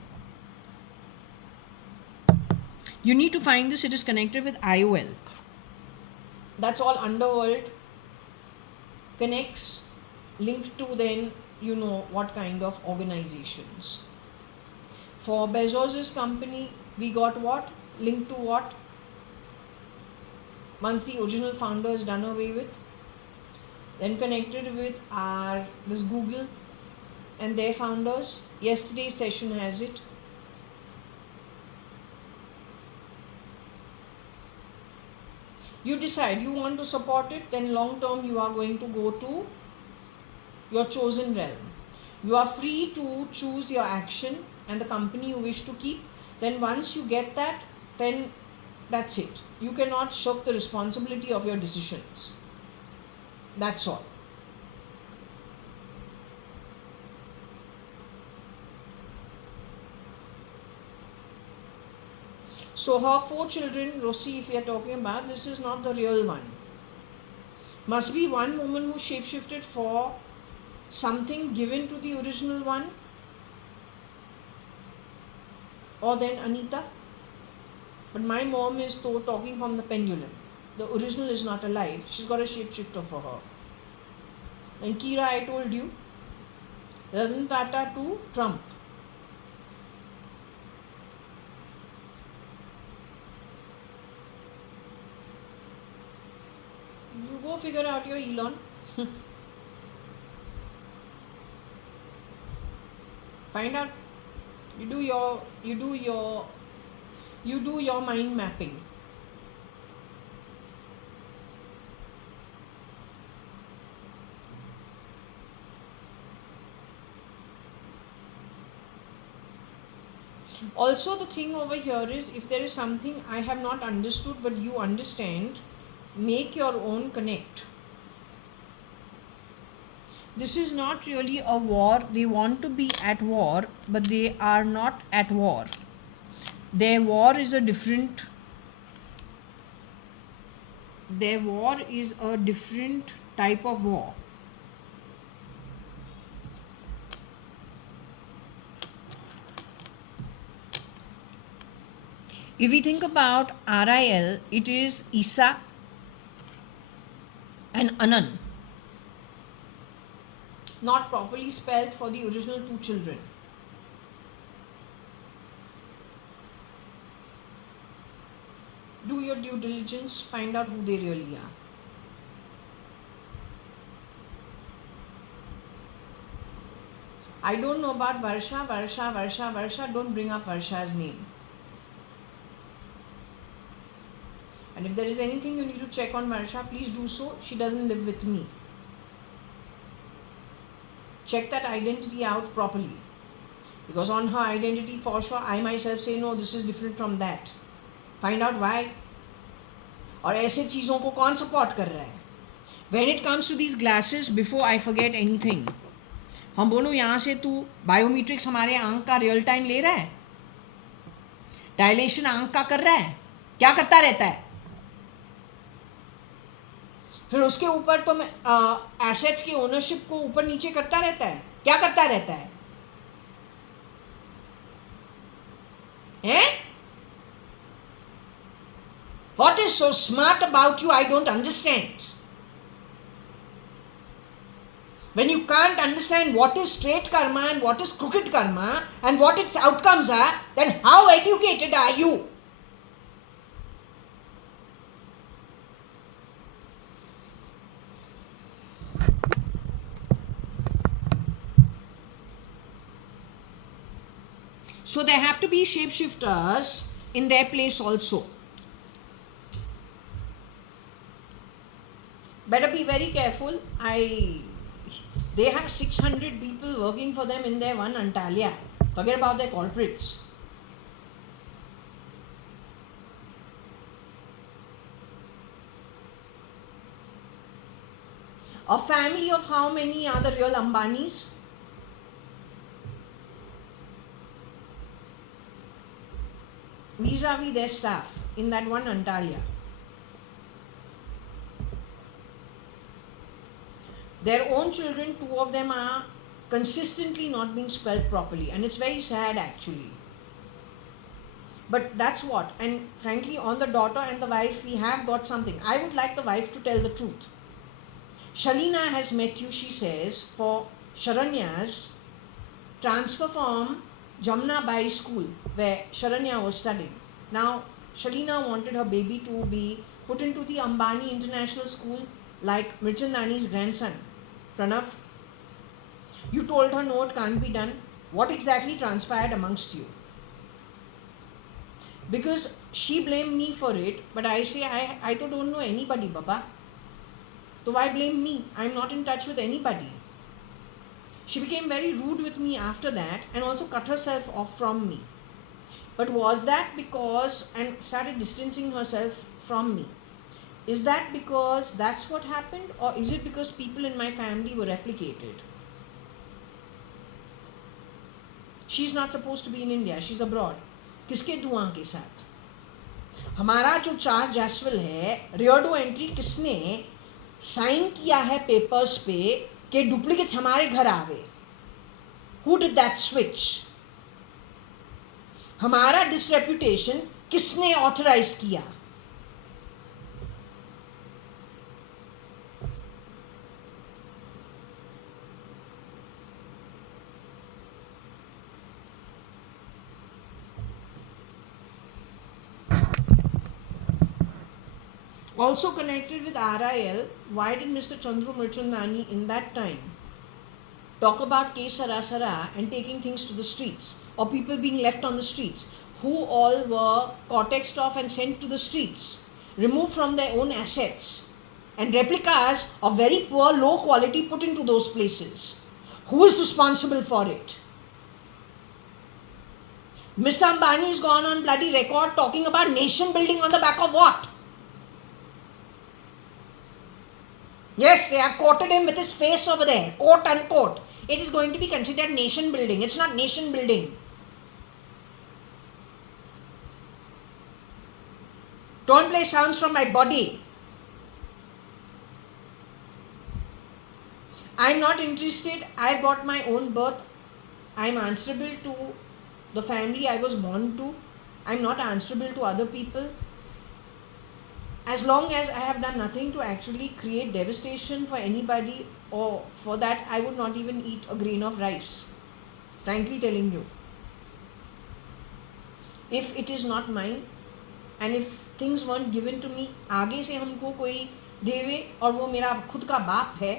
You need to find this. It is connected with IOL. That's all underworld connects, linked to then you know what kind of organizations. For Bezos's company, we got what? Linked to what? Once the original founder is done away with, then connected with this Google and their founders. Yesterday's session has it. You decide you want to support it, then long term you are going to go to your chosen realm. You are free to choose your action and the company you wish to keep. Then once you get that, then that's it. You cannot shirk the responsibility of your decisions. That's all. So her 4 children, Rosie, if we are talking about, this is not the real one. Must be one woman who shapeshifted for something given to the original one, or then Anita. But my mom is talking from the pendulum. The original is not alive. She's got a shapeshifter for her. And Kira, I told you, Ratan Tata to Trump. You go figure out your Elon. Find out. You do your mind mapping. Also, the thing over here is, if there is something I have not understood but you understand, make your own connect. This is not really a war. They want to be at war, but they are not at war. Their war is a different their war is a different type of war. If we think about RIL, it is Isa and Anan. Not properly spelled for the original two children. Do your due diligence, find out who they really are. I don't know about Varsha. Don't bring up Varsha's name. And if there is anything you need to check on Varsha, please do so. She doesn't live with me. Check that identity out properly. Because on her identity, for sure, I myself say, no, this is different from that. Find out why. और ऐसे चीज़ों को कौन support कर रहा है? When it comes to these glasses, before I forget anything, हम बोलो यहाँ से तू बायोमेट्रिक्स हमारे आंख का रियल टाइम ले रहा है, डायलेशन आंख का कर रहा है, क्या करता रहता है? फिर उसके ऊपर तो मैं एसेट्स की ओनरशिप को ऊपर नीचे करता रहता है, क्या करता रहता है? हैं? What is so smart about you? I don't understand. When you can't understand what is straight karma and what is crooked karma and what its outcomes are, then how educated are you? So there have to be shapeshifters in their place also. Better be very careful. They have 600 people working for them in their one Antalya. Forget about their corporates. A family of how many are the real Ambanis? Vis-a-vis their staff in that one Antalya. Their own children, 2 of them are consistently not being spelled properly, and it's very sad actually. But that's what, and frankly on the daughter and the wife we have got something. I would like the wife to tell the truth. Shalina has met you, she says, for Sharanya's transfer from Jamna Bai school where Sharanya was studying. Now Shalina wanted her baby to be put into the Ambani International School like Mirchandani's grandson, Pranav. You told her no, it can't be done. What exactly transpired amongst you? Because she blamed me for it, but I say I don't know anybody, Baba. So why blame me? I'm not in touch with anybody. She became very rude with me after that and also cut herself off from me. But was that because, and started distancing herself from me? Is that because that's what happened, or is it because people in my family were replicated? She's not supposed to be in India, she's abroad. किसके दुआ के साथ? हमारा जो 4 जैसवल है, रियोडो entry किसने sign किया है पेपर्स पे कि डुप्लीकेट्स हमारे घर आवे? Who did that switch? हमारा डिसरेप्यूटेशन किसने ऑथराइज किया? Also connected with RIL, why did Mr. Chandru Mirchandani in that time talk about K Sarasara and taking things to the streets, or people being left on the streets? Who all were cortexed off and sent to the streets, removed from their own assets, and replicas of very poor, low quality put into those places? Who is responsible for it? Mr. Ambani has gone on bloody record talking about nation building on the back of what? Yes, they have quoted him with his face over there, quote unquote. It is going to be considered nation building. It's not nation building. Don't play sounds from my body. I'm not interested. I got my own birth. I'm answerable to the family I was born to. I'm not answerable to other people. As long as I have done nothing to actually create devastation for anybody, or for that, I would not even eat a grain of rice. Frankly telling you. If it is not mine, and if things weren't given to me, आगे से हमको कोई देवे और वो मेरा खुद का बाप है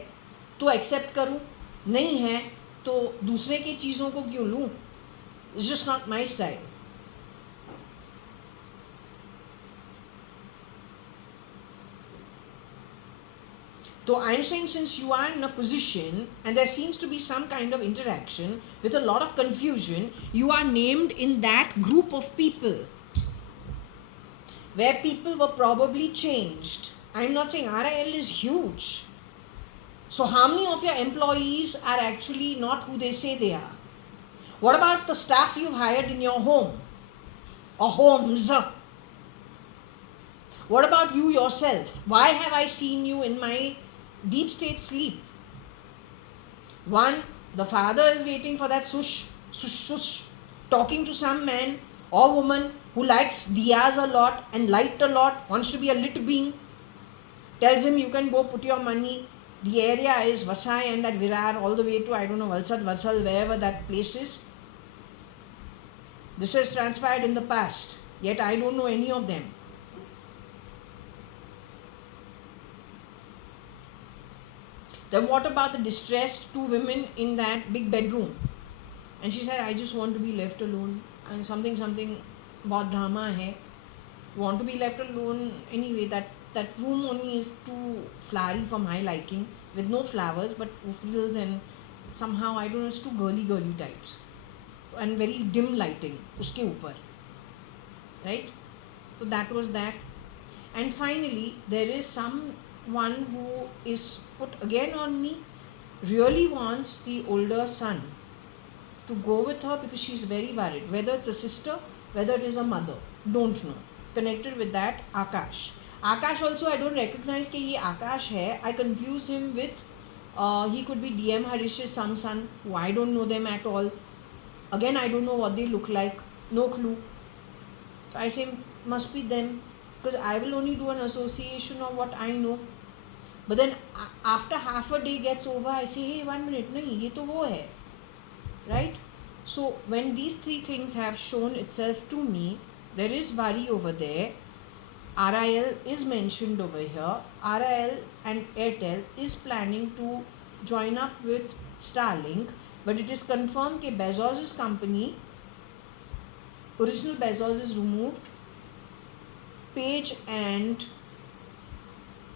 तो एक्सेप्ट करूँ, नहीं है तो दूसरे की चीज़ों को क्यों लूँ? It's just not my style. So I'm saying, since you are in a position and there seems to be some kind of interaction with a lot of confusion, you are named in that group of people where people were probably changed. I'm not saying RIL is huge. So how many of your employees are actually not who they say they are? What about the staff you've hired in your home or homes? What about you yourself? Why have I seen you in my deep state sleep? One, the father is waiting for that sush, talking to some man or woman who likes diyas a lot and light a lot, wants to be a lit being, tells him you can go put your money. The area is Vasai and that Virar all the way to, I don't know, Valsad, Valsal, wherever that place is. This has transpired in the past, yet I don't know any of them. Then what about the distressed two women in that big bedroom? And she said, I just want to be left alone. And something, bahut drama hai. Want to be left alone. Anyway, that room only is too flowery for my liking, with no flowers but fields, and somehow I don't know, it's too girly types and very dim lighting uske upar, right? So that was that. And finally there is someone who is put again on me, really wants the older son to go with her because she's very worried, whether it's a sister, whether it is a mother, don't know. Connected with that, Akash also I don't recognize कि ये Akash है. I confuse him with he could be DM Harish's some son who I don't know them at all. Again, I don't know what they look like, no clue. So I say must be them, because I will only do an association of what I know. But then after half a day gets over, I say, hey, 1 minute, nahi, ye to wo hai, right? So when these three things have shown itself to me, there is worry over there. RIL is mentioned over here. RIL and Airtel is planning to join up with Starlink, but it is confirmed that Bezos' company, original Bezos is removed, Page and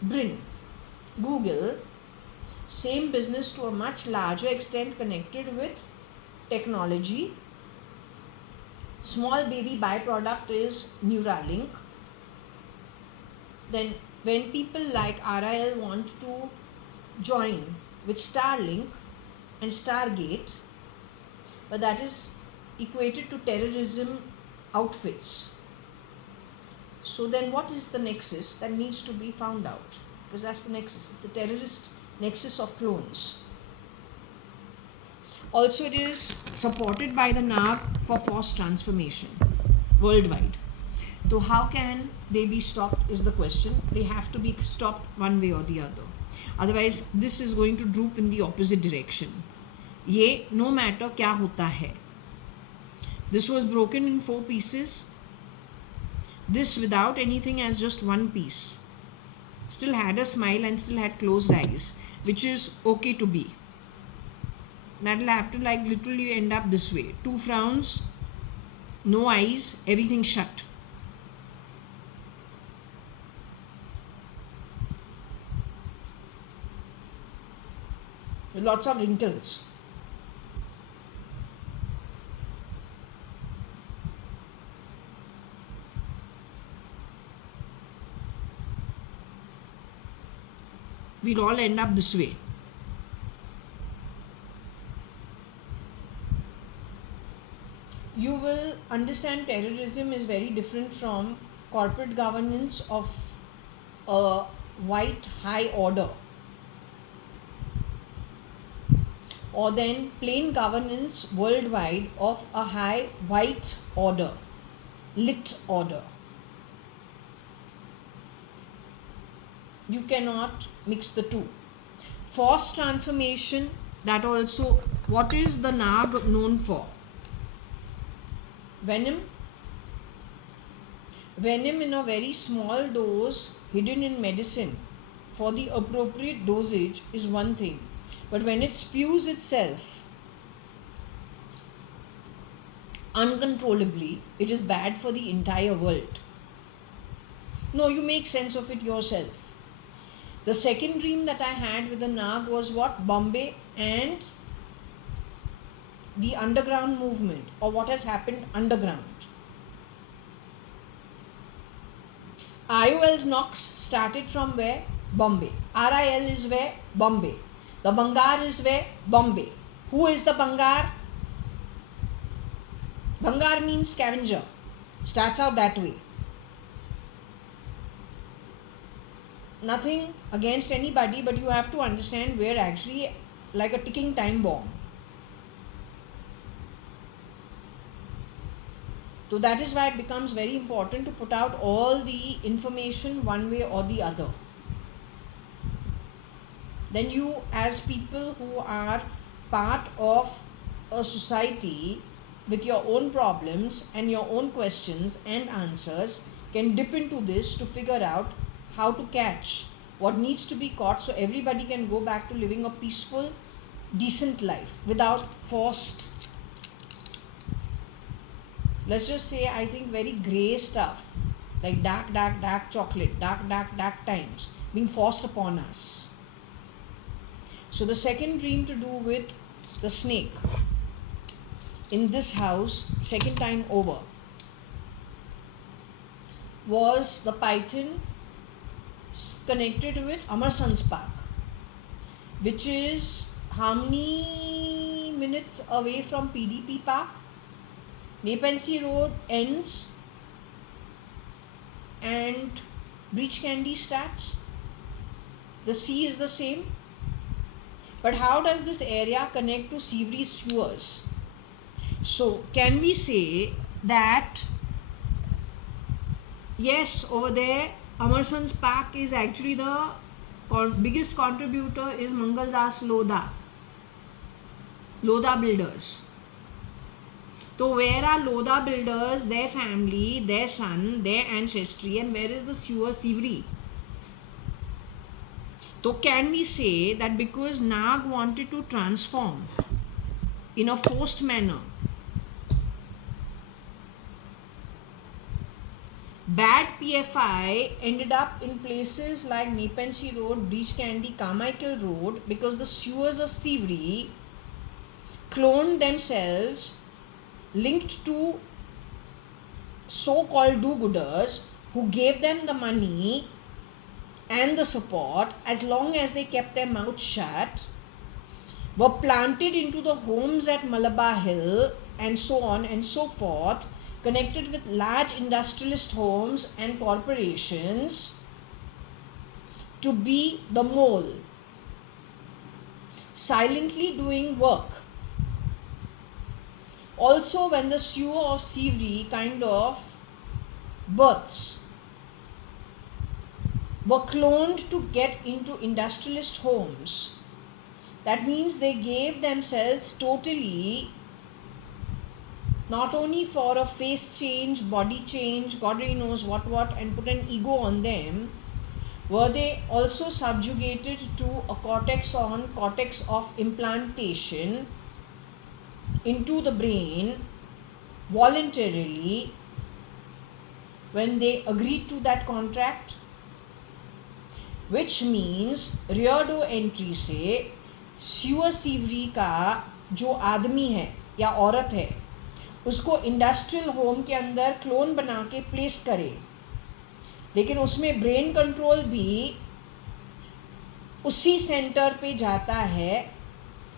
Brin, Google, same business to a much larger extent connected with technology. Small baby byproduct is Neuralink. Then when people like RIL want to join with Starlink and Stargate, but that is equated to terrorism outfits. So then what is the nexus that needs to be found out? Because that's the nexus. It's the terrorist nexus of clones. Also, it is supported by the Nag for forced transformation worldwide. So how can they be stopped is the question. They have to be stopped one way or the other. Otherwise, this is going to droop in the opposite direction. Ye no matter kya hota hai. This was broken in 4 pieces. This without anything as just one piece. Still had a smile and still had closed eyes, which is okay to be. That will have to like literally end up this way. 2 frowns, no eyes, everything shut. With lots of wrinkles. We'll all end up this way. You will understand terrorism is very different from corporate governance of a white high order. or then plain governance worldwide of a high white order, lit order. You cannot mix the two. Forced transformation, that also, what is the Nag known for? Venom. Venom in a very small dose, hidden in medicine for the appropriate dosage, is one thing. But when it spews itself uncontrollably, it is bad for the entire world. No, you make sense of it yourself. The second dream that I had with the Nag was what? Bombay and the underground movement, or what has happened underground. IOL's knocks started from where? Bombay. RIL is where? Bombay. The Bangar is where? Bombay. Who is the Bangar? Bangar means scavenger. Starts out that way. Nothing against anybody, but you have to understand we're actually like a ticking time bomb. So that is why it becomes very important to put out all the information one way or the other. Then you, as people who are part of a society with your own problems and your own questions and answers, can dip into this to figure out how to catch what needs to be caught, so everybody can go back to living a peaceful, decent life without forced, let's just say, I think very grey stuff like dark chocolate, dark times being forced upon us. So the second dream to do with the snake in this house, second time over, was the python connected with Amarsan's Park, which is how many minutes away from PDP Park? Nepean Road ends and Breach Candy starts. The sea is the same. But how does this area connect to Sivri sewers? So can we say that yes, over there Amarsan's Park is actually the biggest contributor is Mangaldas Lodha builders. So where are Lodha builders, their family, their son, their ancestry, and where is the sewer Sivri? So can we say that because Nag wanted to transform in a forced manner, bad PFI ended up in places like Nepean Road, Breach Candy, Carmichael Road, because the sewers of Sivri cloned themselves, linked to so-called do-gooders who gave them the money and the support as long as they kept their mouth shut, were planted into the homes at Malabar Hill and so on and so forth, connected with large industrialist homes and corporations to be the mole, silently doing work. Also, when the sewer of Sivri kind of births were cloned to get into industrialist homes, that means they gave themselves totally, not only for a face change, body change, God only knows what, and put an ego on them, were they also subjugated to a cortex of implantation into the brain voluntarily when they agreed to that contract, which means rear door entry से sewer Sivri का जो आदमी है या औरत है उसको industrial home के अंदर क्लोन बना के प्लेस करे, लेकिन उसमें ब्रेन कंट्रोल भी उसी सेंटर पे जाता है,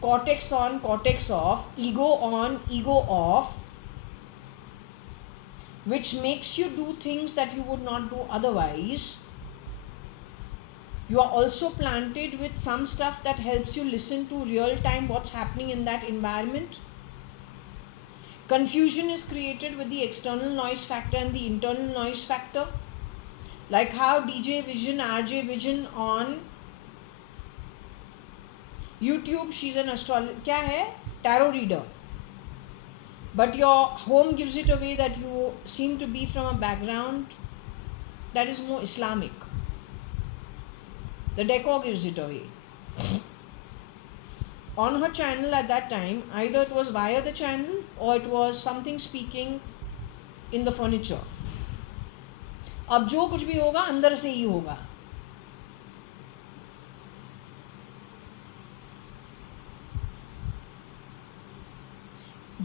cortex on cortex of, ego on ego of, which makes you do things that you would not do otherwise. You are also planted with some stuff that helps you listen to real time what's happening in that environment. Confusion is created with the external noise factor and the internal noise factor. Like how DJ Vision, RJ Vision on YouTube, she's an astrologer, क्या है? Tarot reader. But your home gives it away that you seem to be from a background that is more Islamic. The decor gives it away. On her channel at that time, either it was via the channel or it was something speaking in the furniture. अब जो कुछ भी होगा अंदर से ही होगा.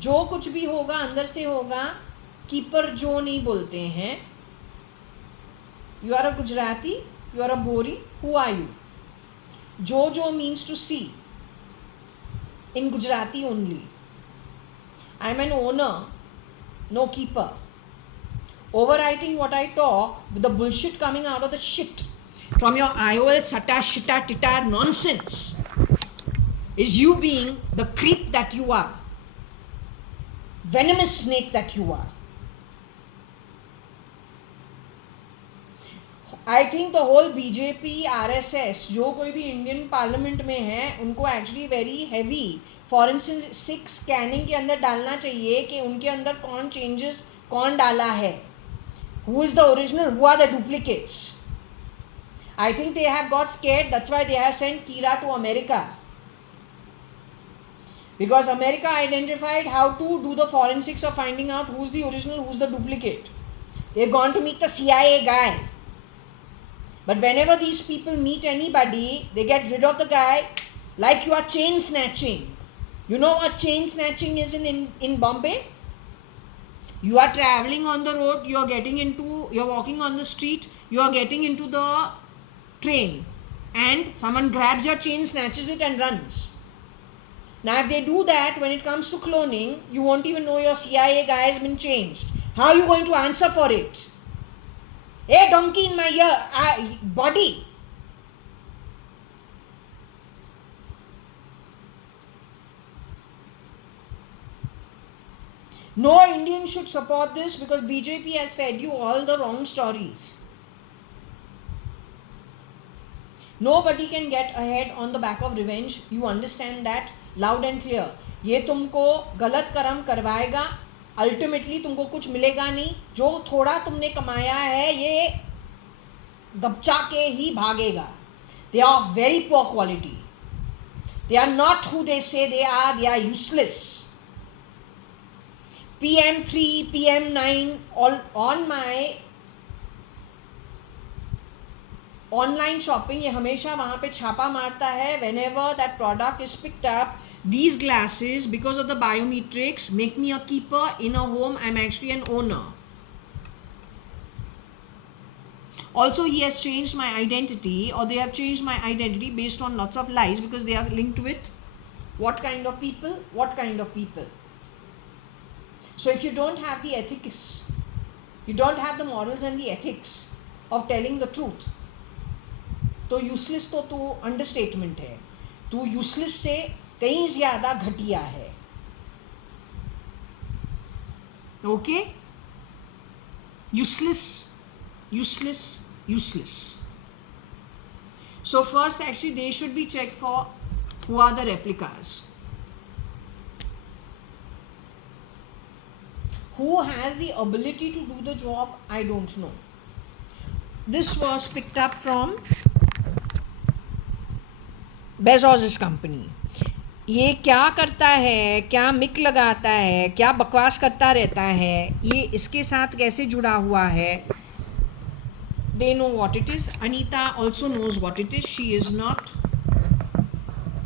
जो कुछ भी होगा अंदर से होगा. कीपर जो नहीं बोलते हैं. You are a Gujarati, you are a Bori, who are you? Jo means to see. In Gujarati only. I am an owner, no keeper. Overwriting what I talk with the bullshit coming out of the shit from your IOL sata shita titar nonsense is you being the creep that you are. Venomous snake that you are. I think the whole BJP, RSS, जो कोई भी Indian parliament में है, उनको actually very heavy forensic scanning के अंदर डालना चाहिए कि उनके अंदर कौन चेंजेस कौन डाला है. Who is the original? Who are the duplicates? I think they have got scared. That's why they have sent Kira to America. Because America identified how to do the forensics of finding out who's the original, who's the duplicate. They've gone to meet the CIA guy. But whenever these people meet anybody, they get rid of the guy like you are chain snatching. You know what chain snatching is in Bombay? You are traveling on the road, you are walking on the street, you are getting into the train and someone grabs your chain, snatches it and runs. Now if they do that, when it comes to cloning, you won't even know your CIA guy has been changed. How are you going to answer for it? Hey, donkey in my ear, body. No Indian should support this because BJP has fed you all the wrong stories. Nobody can get ahead on the back of revenge. You understand that loud and clear. ये तुमको गलत कर्म करवाएगा. Ultimately तुमको कुछ मिलेगा नहीं. जो थोड़ा तुमने कमाया है ये गपचा के ही भागेगा. They are of very poor quality. They are not who they say they are. They are useless. PM3, PM9, all on my online shopping, ये हमेशा वहाँ पे छापा मारता है. Whenever that product is picked up, these glasses, because of the biometrics, make me a keeper in a home. I'm actually an owner. Also, he has changed my identity, or they have changed my identity based on lots of lies because they are linked with what kind of people, what kind of people. So if you don't have the ethics, you don't have the morals and the ethics of telling the truth, तो useless तो तू understatement है. तू useless से कहीं ज़्यादा घटिया है. Okay? Useless, useless, useless. So first, actually, they should be checked for who are the replicas. Who has the ability to do the job? I don't know. This was picked up from Bezos' company. ये क्या करता है, क्या Mick लगाता है, क्या बकवास करता रहता है, ये इसके साथ कैसे जुड़ा हुआ है. They know what it is. Anita also knows what it is. She is not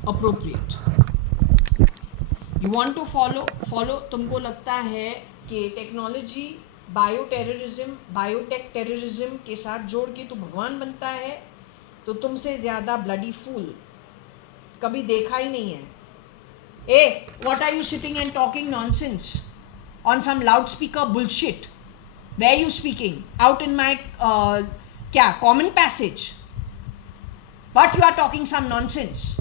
appropriate. You want to follow. तुमको लगता है कि टेक्नोलॉजी, बायोटेक टेररिज्म के साथ जोड़ के तो भगवान बनता है, तो तुमसे ज़्यादा ब्लडी फूल कभी देखा ही नहीं है. Hey, what are you sitting and talking nonsense on some loudspeaker bullshit? Where are you speaking? Out in my क्या common passage? But you are talking some nonsense.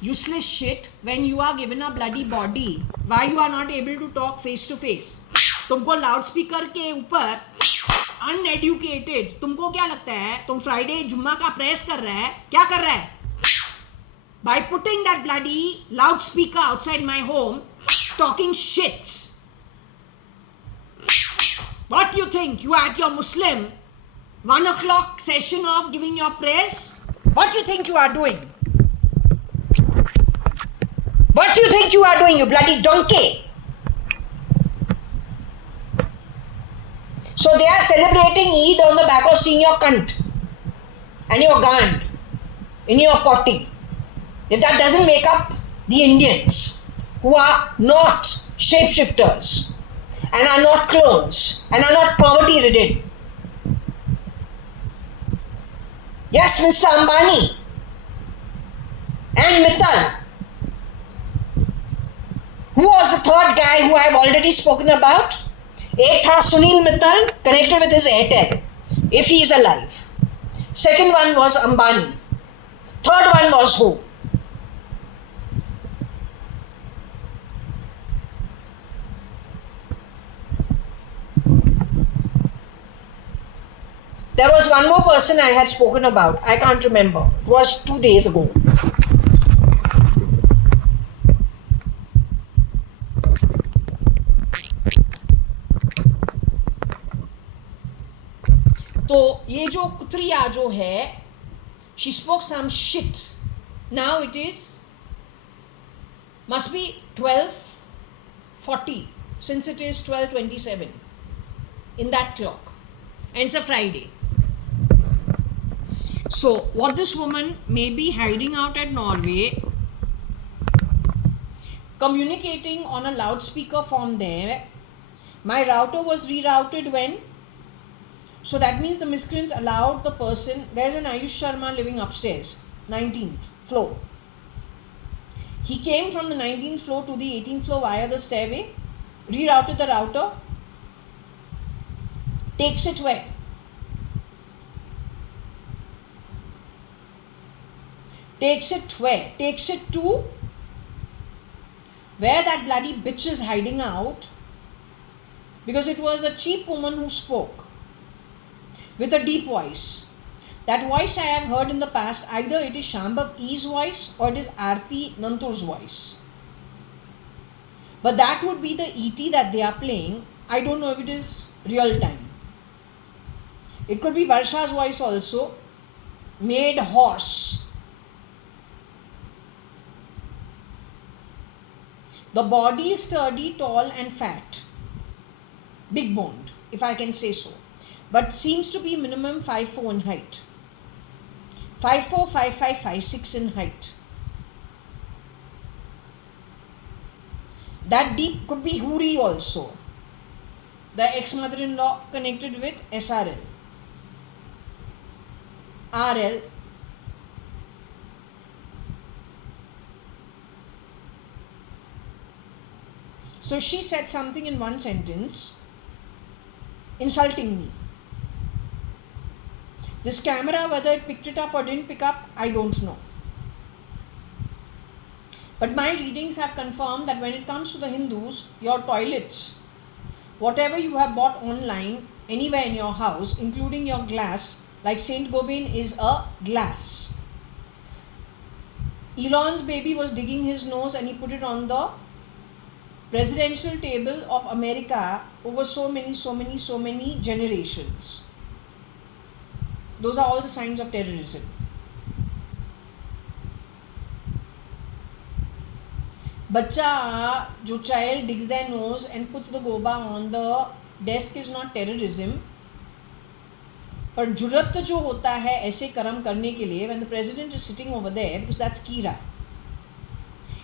Useless shit. When you are given a bloody body, why you are not able to talk face to face? तुमको loudspeaker के ऊपर uneducated, तुमको क्या लगता है तुम Friday जुम्मा का प्रेस कर रहा है? क्या कर रहा है? By putting that bloody loudspeaker outside my home, talking shit. What do you think? You are at your Muslim 1 o'clock session of giving your prayers? What do you think you are doing? What do you think you are doing, you bloody donkey? So they are celebrating Eid on the back of seeing your cunt and your gand in your potty. If that doesn't make up the Indians who are not shapeshifters and are not clones and are not poverty ridden. Yes, Mr. Ambani and Mittal. Who was the third guy who I have already spoken about? Ek tha Sunil Mittal, connected with his Airtel, if he is alive. Second one was Ambani. Third one was who? There was one more person I had spoken about. I can't remember. It was 2 days ago. तो ये जो कुत्रिया जो है, she spoke some shit. Now it is, must be 12:40 since it is 12:27 in that clock and it's a Friday. So what this woman may be hiding out at Norway, communicating on a loudspeaker from there. My router was rerouted when? So that means the miscreants allowed the person, there's an Ayush Sharma living upstairs, 19th floor. He came from the 19th floor to the 18th floor via the stairway, rerouted the router, takes it where? Takes it where? Takes it to where that bloody bitch is hiding out, because it was a cheap woman who spoke with a deep voice. That voice I have heard in the past, either it is Shambhav E's voice or it is Aarti Nantur's voice. But that would be the ET that they are playing. I don't know if it is real time. It could be Varsha's voice also. Made horse. The body is sturdy, tall and fat. Big boned, if I can say so. But seems to be minimum 5'4" in height. 5'4", 5'5", 5'6" in height. That deep could be Huri also. The ex-mother-in-law connected with SRL. RL. So she said something in one sentence, insulting me. This camera, whether it picked it up or didn't pick up, I don't know. But my readings have confirmed that when it comes to the Hindus, your toilets, whatever you have bought online, anywhere in your house, including your glass, like Saint Gobain is a glass. Elon's baby was digging his nose and he put it on the presidential table of America over so many generations. Those are all the signs of terrorism. Bacha, jo child digs their nose and puts the goba on the desk is not terrorism. पर जुर्रत जो होता है ऐसे कर्म करने के लिए, when the president is sitting over there, because that's Kira.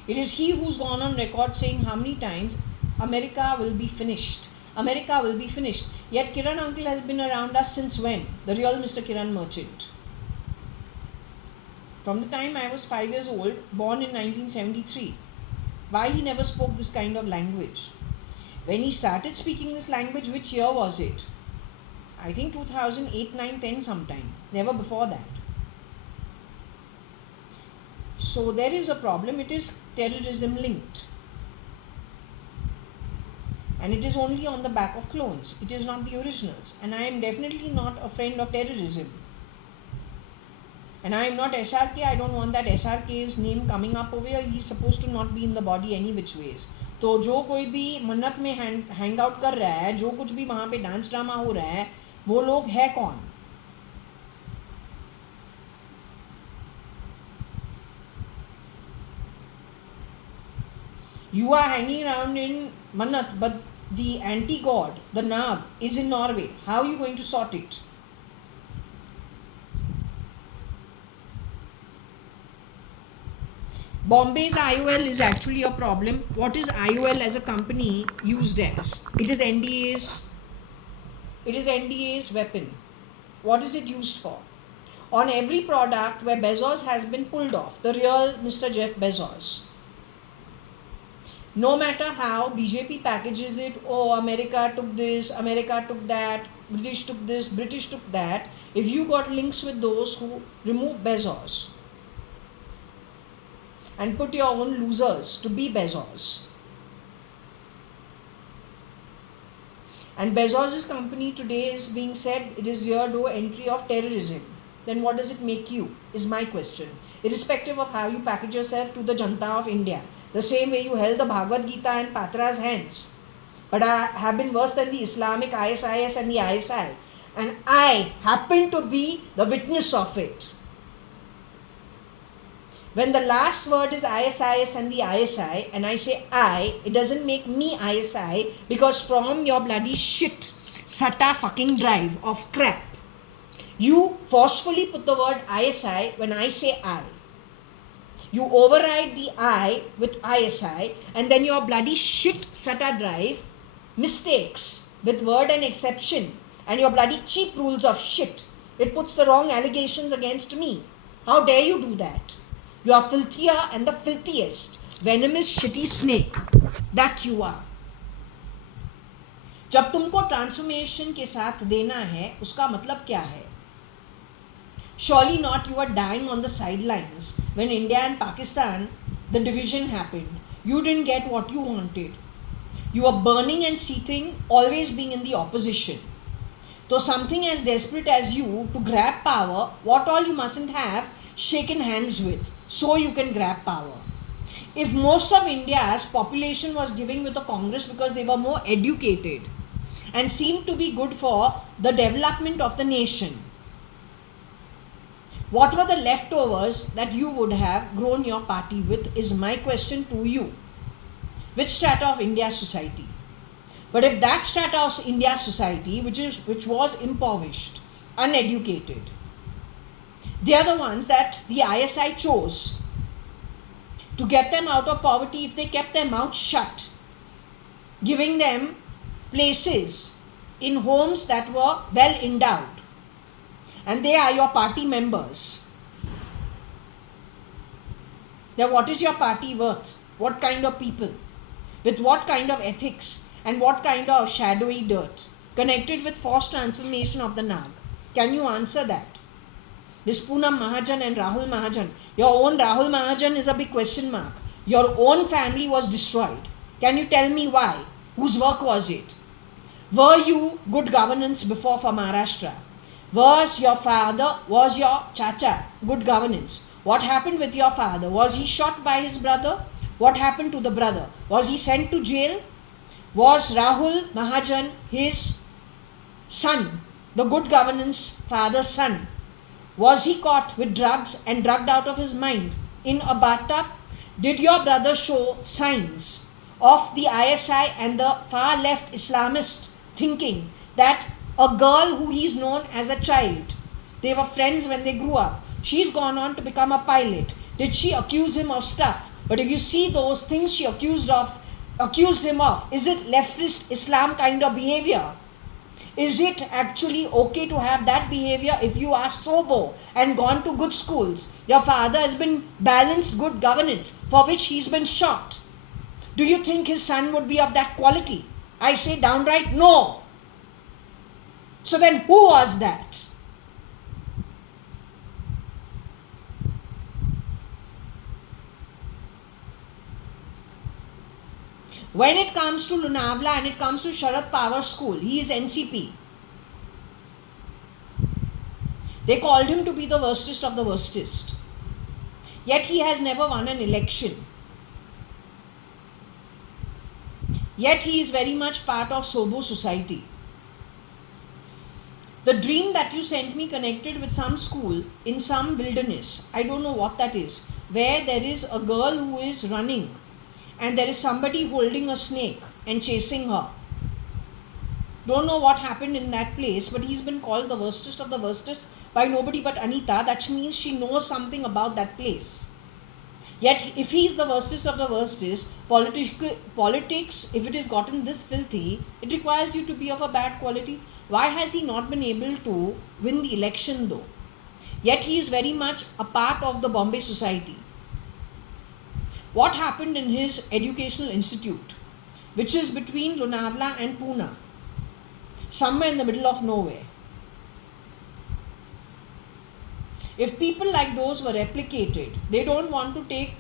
It is he who's gone on record saying how many times America will be finished. America will be finished. Yet Kiran uncle has been around us since when? The real Mr. Kiran Merchant. From the time I was 5 years old, born in 1973. Why he never spoke this kind of language? When he started speaking this language, which year was it? I think 2008, 9, 10 sometime. Never before that. So there is a problem. It is terrorism linked. And it is only on the back of clones. It is not the originals. And I am definitely not a friend of terrorism. And I am not SRK. I don't want that SRK's name coming up over here. He is supposed to not be in the body any which ways. तो जो कोई भी मन्नत में hang out कर रहा है, जो कुछ भी वहाँ पे डांस ड्रामा हो रहा है, वो लोग है कौन? You are hanging around in Mannat, but the anti-god, the Nag, is in Norway. How are you going to sort it? Bombay's IOL is actually a problem. What is IOL as a company used as? It is NDA's. It is NDA's weapon. What is it used for? On every product where Bezos has been pulled off, the real Mr. Jeff Bezos. No matter how BJP packages it, oh, America took this, America took that, British took this, British took that. If you got links with those who remove Bezos and put your own losers to be Bezos, and Bezos' company today is being said it is year door entry of terrorism, then what does it make you, is my question. Irrespective of how you package yourself to the Janta of India. The same way you held the Bhagavad Gita in Patra's hands. But I have been worse than the Islamic ISIS and the ISI. And I happen to be the witness of it. When the last word is ISIS and the ISI, and I say I, it doesn't make me ISI, because from your bloody shit, SATA fucking drive of crap, you forcefully put the word ISI when I say I. You override the I with ISI, and then your bloody shit SATA drive mistakes with word and exception, and your bloody cheap rules of shit. It puts the wrong allegations against me. How dare you do that? You are filthier and the filthiest, venomous shitty snake that you are. जब तुमको transformation के साथ देना है, उसका मतलब क्या है? Surely not you are dying on the sidelines when India and Pakistan, the division happened. You didn't get what you wanted. You were burning and seething, always being in the opposition. So something as desperate as you to grab power, what all you mustn't have shaken hands with, so you can grab power. If most of India's population was giving with the Congress because they were more educated and seemed to be good for the development of the nation, what were the leftovers that you would have grown your party with is my question to you. Which strata of India's society? But if that strata of India's society, which was impoverished, uneducated, they are the ones that the ISI chose to get them out of poverty if they kept their mouth shut, giving them places in homes that were well endowed. And they are your party members. Then what is your party worth? What kind of people? With what kind of ethics? And what kind of shadowy dirt? Connected with forced transformation of the Nag. Can you answer that? This Poonam Mahajan and Rahul Mahajan. Your own Rahul Mahajan is a big question mark. Your own family was destroyed. Can you tell me why? Whose work was it? Were you good governance before for Maharashtra? Was your father, was your chacha good governance? What happened with your father? Was he shot by his brother? What happened to the brother? Was he sent to jail? Was Rahul Mahajan his son, the good governance father's son? Was he caught with drugs and drugged out of his mind in a bathtub? Did your brother show signs of the ISI and the far left Islamist thinking that a girl who he's known as a child, they were friends when they grew up, she's gone on to become a pilot? Did she accuse him of stuff? But if you see those things she accused him of, is it leftist Islam kind of behavior? Is it actually okay to have that behavior if you are sober and gone to good schools? Your father has been balanced good governance for which he's been shot. Do you think his son would be of that quality? I say downright no. So then who was that? When it comes to Lonavala and it comes to Sharad Pawar School, he is NCP. They called him to be the worstest of the worstest. Yet he has never won an election. Yet he is very much part of Sobo society. The dream that you sent me connected with some school in some wilderness, I don't know what that is, where there is a girl who is running and there is somebody holding a snake and chasing her. Don't know what happened in that place, but he's been called the worstest of the worstest by nobody but Anita. That means she knows something about that place. Yet if he is the worstest of the worstest, politics, if it is gotten this filthy, it requires you to be of a bad quality. Why has he not been able to win the election though? Yet he is very much a part of the Bombay society. What happened in his educational institute, which is between Lonavala and Pune, somewhere in the middle of nowhere? If people like those were replicated, they don't want to take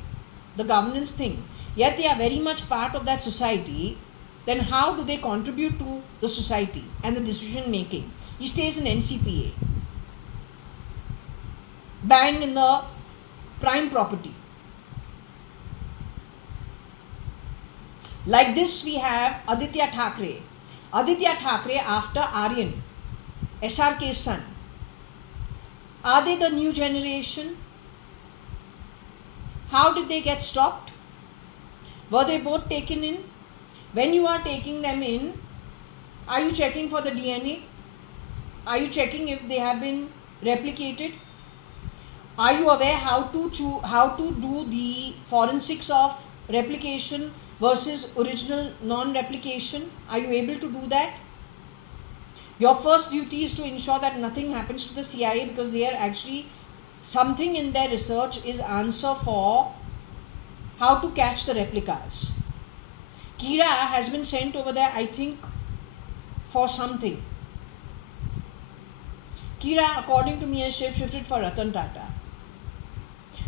the governance thing, yet they are very much part of that society, then how do they contribute to the society and the decision making? He stays in NCPA. Bang in the prime property. Like this we have Aditya Thackeray. Aditya Thackeray after Aryan, SRK's son. Are they the new generation? How did they get stopped? Were they both taken in? When you are taking them in, are you checking for the DNA? Are you checking if they have been replicated? Are you aware how to do the forensics of replication versus original non-replication? Are you able to do that? Your first duty is to ensure that nothing happens to the CIA, because they are actually, something in their research is answer for how to catch the replicas. Kira has been sent over there, I think, for something. Kira, according to me, has shifted for Ratan Tata.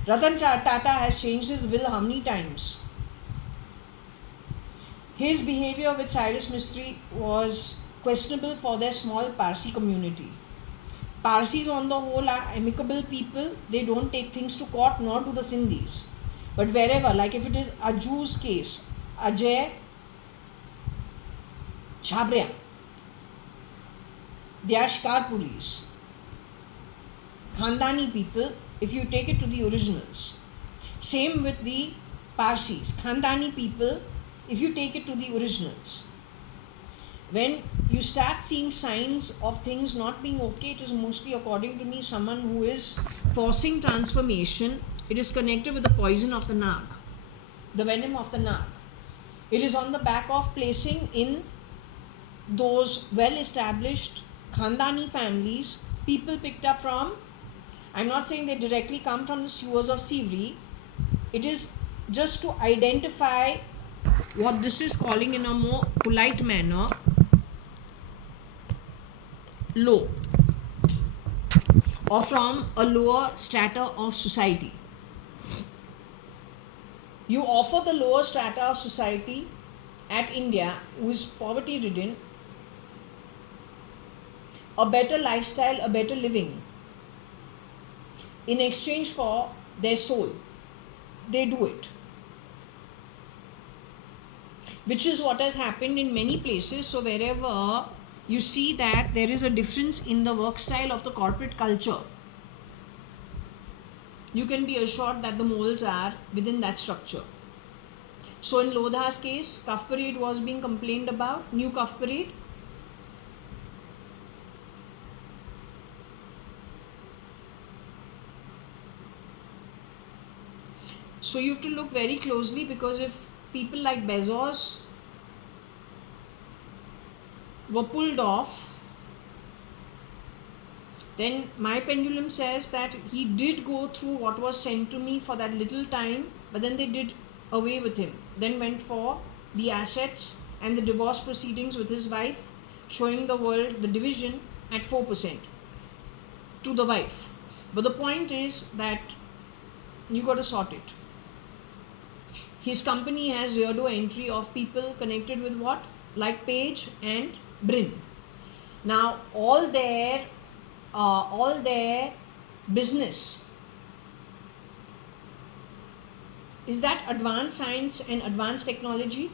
Ratan Tata has changed his will how many times? His behavior with Cyrus Mistry was questionable for their small Parsi community. Parsis on the whole are amicable people. They don't take things to court, nor do the Sindhis. But wherever, like if it is Aju's case, Ajay Chhabria, they are Shikarpuris. Khandani people, if you take it to the originals. Same with the Parsis. Khandani people, if you take it to the originals. When you start seeing signs of things not being okay, it is mostly, according to me, someone who is forcing transformation. It is connected with the poison of the Nag, the venom of the Nag. It is on the back of placing in those well-established Khandani families, people picked up from, I'm not saying they directly come from the sewers of Sivri. It is just to identify what this is calling in a more polite manner, low, or from a lower strata of society. You offer the lower strata of society at India, who is poverty ridden, a better lifestyle, a better living, in exchange for their soul. They do it, which is what has happened in many places. So wherever you see that there is a difference in the work style of the corporate culture, you can be assured that the moles are within that structure. So in Lodha's case, Cuff Parade was being complained about, new Cuff Parade. So you have to look very closely, because if people like Bezos were pulled off, then my pendulum says that he did go through what was sent to me for that little time, but then they did away with him, then went for the assets and the divorce proceedings with his wife, showing the world the division at 4% to the wife. But the point is that you got to sort it. His company has zero entry of people connected with what? Like Page and Brin. Now all their business is that advanced science and advanced technology.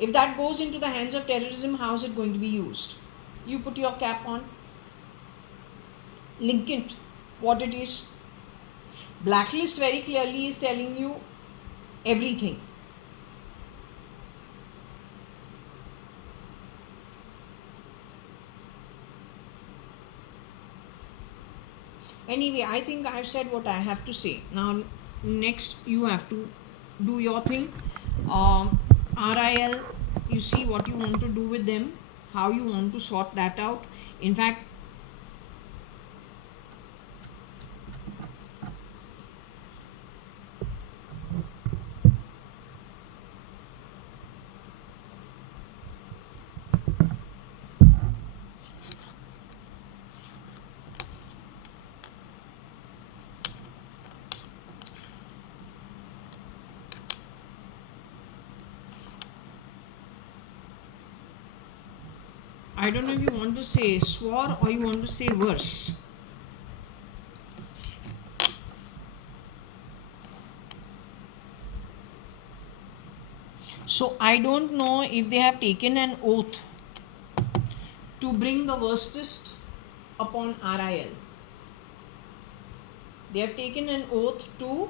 If that goes into the hands of terrorism, how is it going to be used? You put your cap on, link it, what it is. Blacklist very clearly is telling you everything. Anyway, I think I've said what I have to say. Now, next you have to do your thing. RIL, you see what you want to do with them, how you want to sort that out. In fact, I don't know if you want to say swore or you want to say verse. So I don't know if they have taken an oath to bring the worstest upon RIL. They have taken an oath to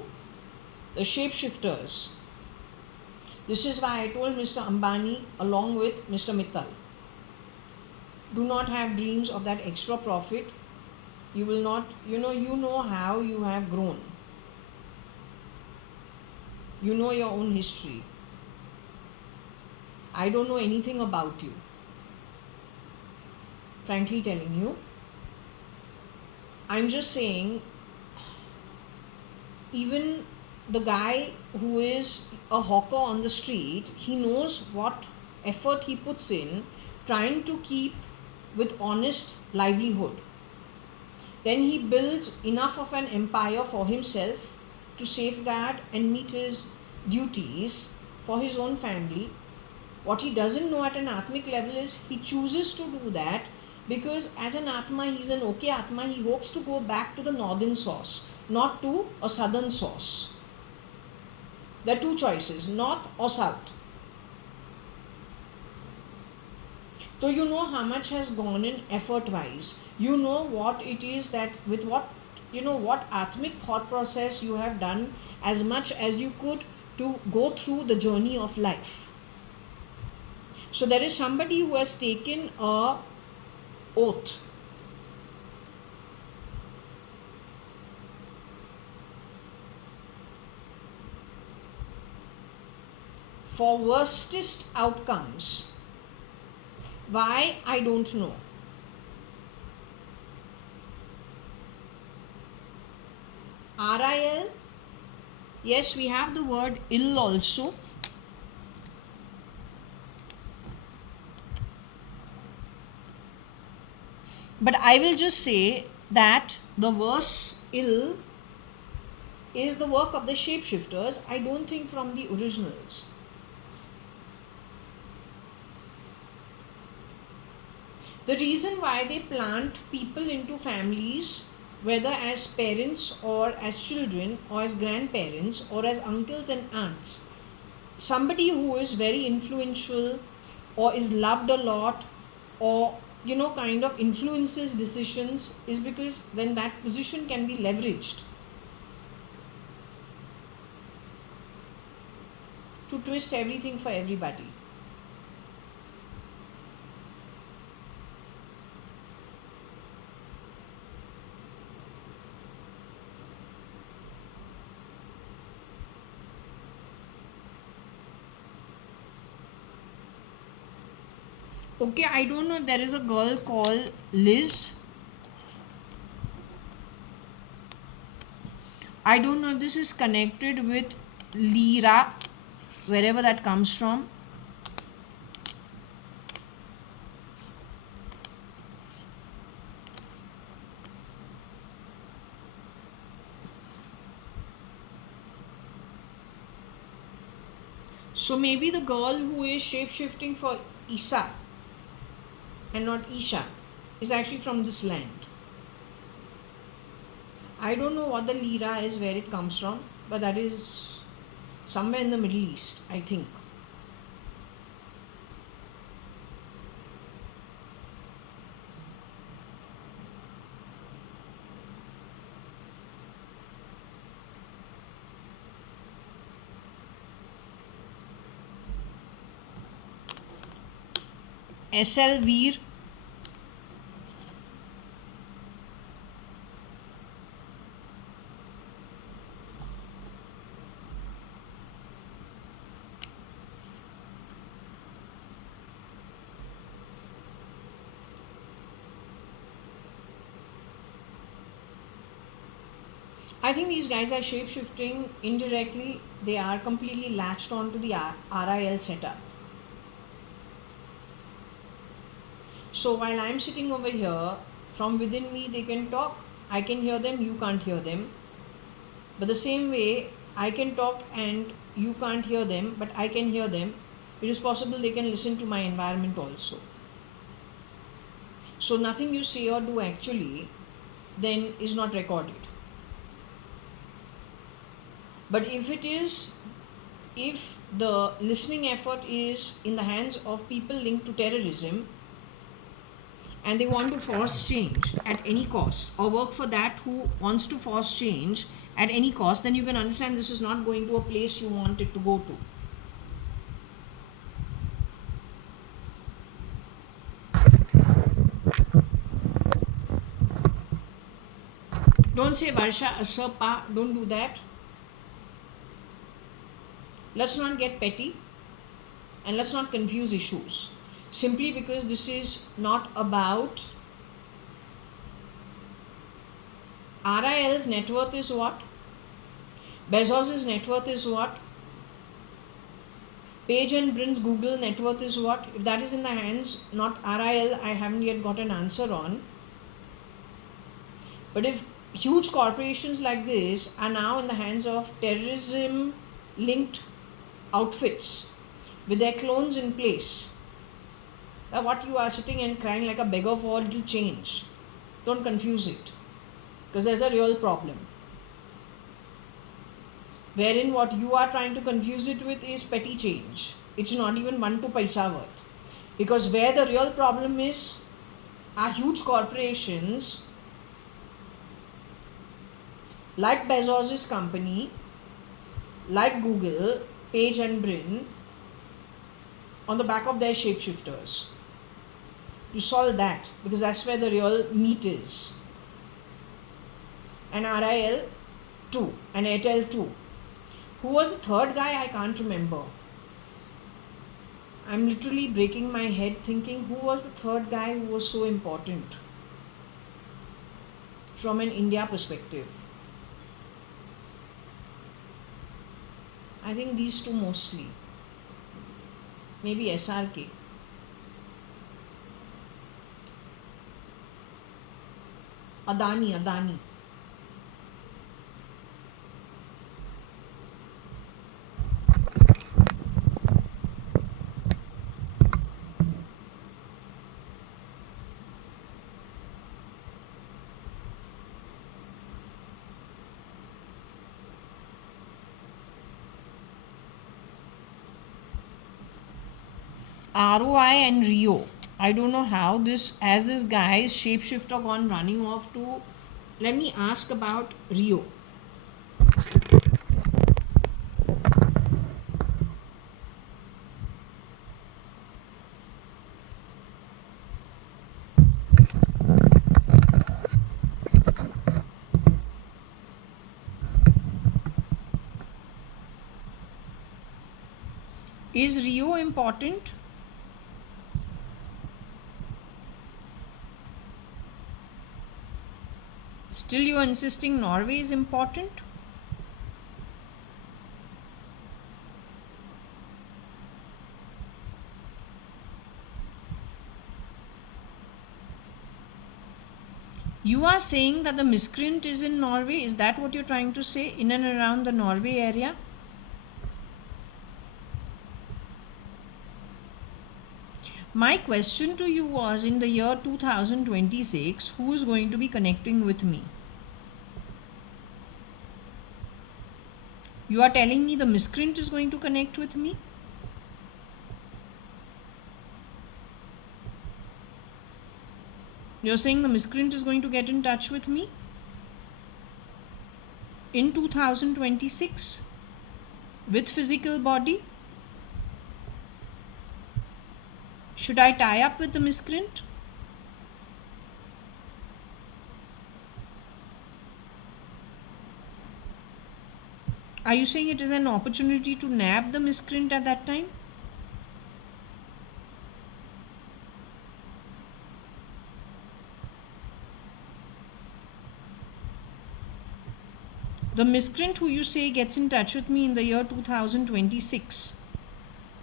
the shapeshifters. This is why I told Mr. Ambani along with Mr. Mittal, do not have dreams of that extra profit. You will not, you know how you have grown. You know your own history. I don't know anything about you. Frankly telling you. I'm just saying, even the guy who is a hawker on the street, he knows what effort he puts in trying to keep with honest livelihood. Then he builds enough of an empire for himself to safeguard and meet his duties for his own family. What he doesn't know at an Atmic level is he chooses to do that because as an Atma, he's an okay Atma. He hopes to go back to the northern source, not to a southern source. There are two choices, north or south. So you know how much has gone in effort-wise. You know what it is that with what, what Atmic thought process you have done as much as you could to go through the journey of life. So there is somebody who has taken a oath. For worstest outcomes. Why? I don't know. RIL, yes, we have the word ill also. But I will just say that the verse ill is the work of the shapeshifters. I don't think from the originals. The reason why they plant people into families, whether as parents or as children or as grandparents or as uncles and aunts, somebody who is very influential or is loved a lot or kind of influences decisions, is because then that position can be leveraged to twist everything for everybody. Okay, I don't know. There is a girl called Liz. I don't know if this is connected with Lira, wherever that comes from. So maybe the girl who is shape-shifting for Isa and not Isha is actually from this land. I don't know what the lira is, where it comes from, but that is somewhere in the Middle East, I think. SL Veer. I think these guys are shape-shifting indirectly. They are completely latched onto the RIL setup. So while I'm sitting over here, from within me they can talk. I can hear them, you can't hear them. But the same way, I can talk and you can't hear them, but I can hear them. It is possible they can listen to my environment also. So nothing you say or do actually then is not recorded. But if the listening effort is in the hands of people linked to terrorism and they want to force change at any cost, or work for that who wants to force change at any cost, then you can understand this is not going to a place you want it to go to. Don't say Varsha, Asa, Pa, don't do that. Let's not get petty and let's not confuse issues. Simply because this is not about RIL's net worth is what? Bezos's net worth is what? Page and Brin's Google net worth is what? If that is in the hands, not RIL, I haven't yet got an answer on. But if huge corporations like this are now in the hands of terrorism linked outfits with their clones in place, what you are sitting and crying like a beggar for, it will change. Don't confuse it, because there's a real problem. Wherein what you are trying to confuse it with is petty change. It's not even 1 2 paisa worth. Because where the real problem is are huge corporations like Bezos's company, like Google, Page and Brin, on the back of their shapeshifters. You solve that, because that's where the real meat is. And RIL 2 and Airtel 2. Who was the third guy? I can't remember. I'm literally breaking my head thinking who was the third guy who was so important from an India perspective. I think these two mostly. Maybe SRK. Adani. ROI and Rio. I don't know how this guy's shapeshifter gone running off to. Let me ask about Rio. Is Rio important? Still you are insisting Norway is important? You are saying that the miscreant is in Norway? Is that what you're trying to say? In and around the Norway area? My question to you was, in the year 2026, who is going to be connecting with me? You are telling me the miscreant is going to connect with me? You're saying the miscreant is going to get in touch with me in 2026 with physical body? Should I tie up with the miscreant? Are you saying it is an opportunity to nab the miscreant at that time? The miscreant who you say gets in touch with me in the year 2026,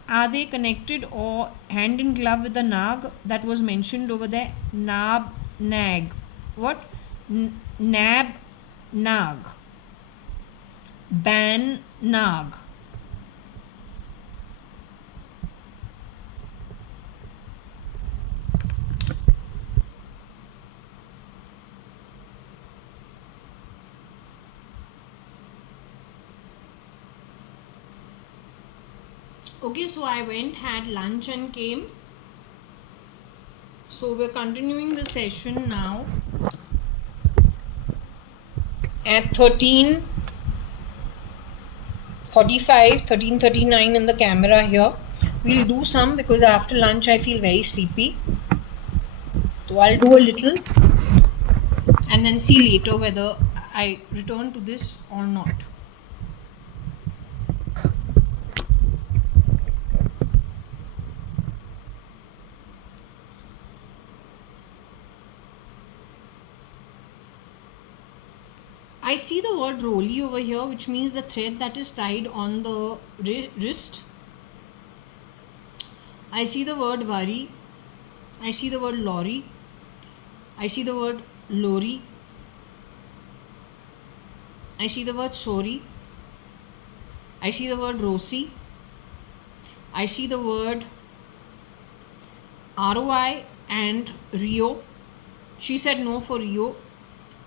are they connected or hand in glove with the nag that was mentioned over there? Nag. What? Nab, nag. Ban, nag. Okay, so I went, had lunch and came. So we're continuing the session now at 13:45, 13:39 in the camera here. We'll do some because after lunch I feel very sleepy. So I'll do a little and then see later whether I return to this or not. I see the word Rolly over here, which means the thread that is tied on the wrist. I see the word worry. I see the word lorry. I see the word lorry. I see the word sorry. I see the word Rosie. I see the word ROI and Rio. She said no for Rio.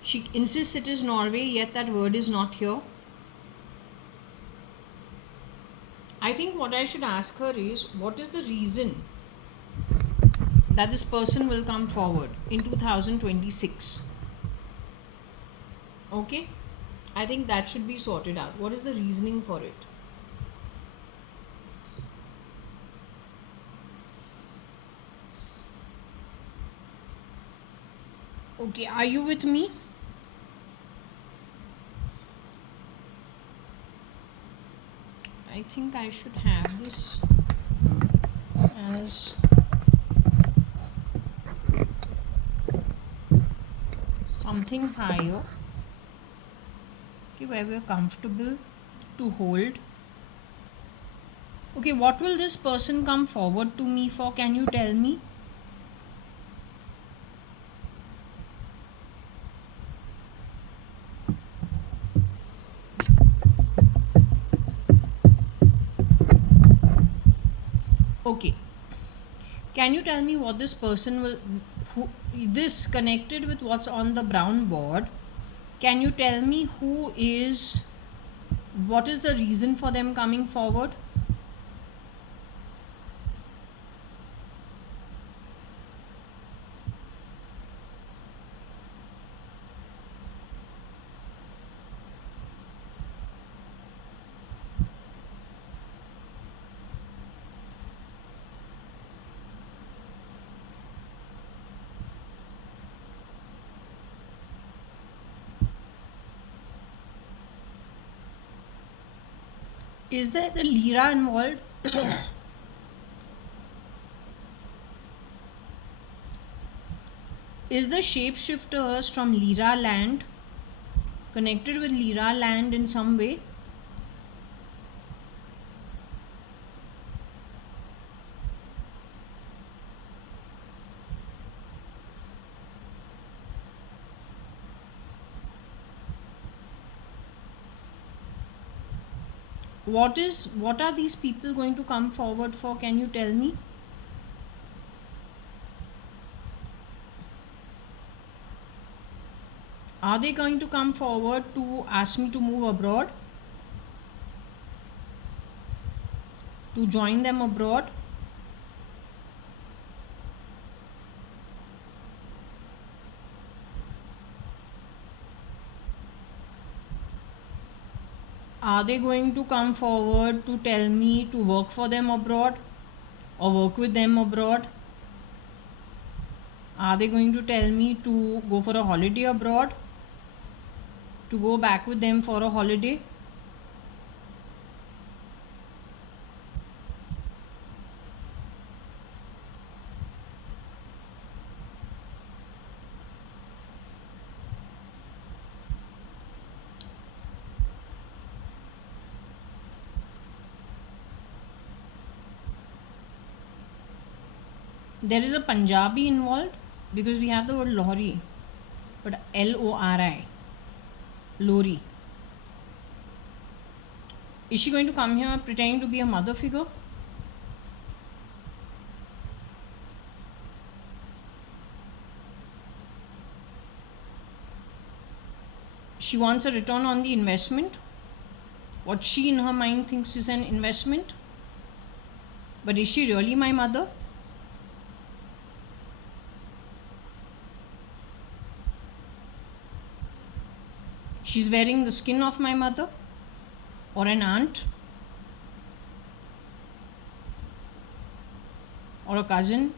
She insists it is Norway, yet that word is not here. I think what I should ask her is, what is the reason that this person will come forward in 2026? Okay? I think that should be sorted out. What is the reasoning for it? Okay, are you with me? I think I should have this as something higher, okay, where we're comfortable to hold. Okay, what will this person come forward to me for? Can you tell me? Okay, can you tell me what this person will, this connected with what's on the brown board? Can you tell me who is, what is the reason for them coming forward? Is there the lira involved? Is the shapeshifters from Lira land connected with Lira land in some way? What are these people going to come forward for? Can you tell me? Are they going to come forward to ask me to move abroad? To join them abroad? Are they going to come forward to tell me to work for them abroad or work with them abroad? Are they going to tell me to go for a holiday abroad? To go back with them for a holiday? There is a Punjabi involved because we have the word Lori, but Lori. Lori. Is she going to come here pretending to be a mother figure? She wants a return on the investment. What she in her mind thinks is an investment. But is she really my mother? She's wearing the skin of my mother or an aunt or a cousin.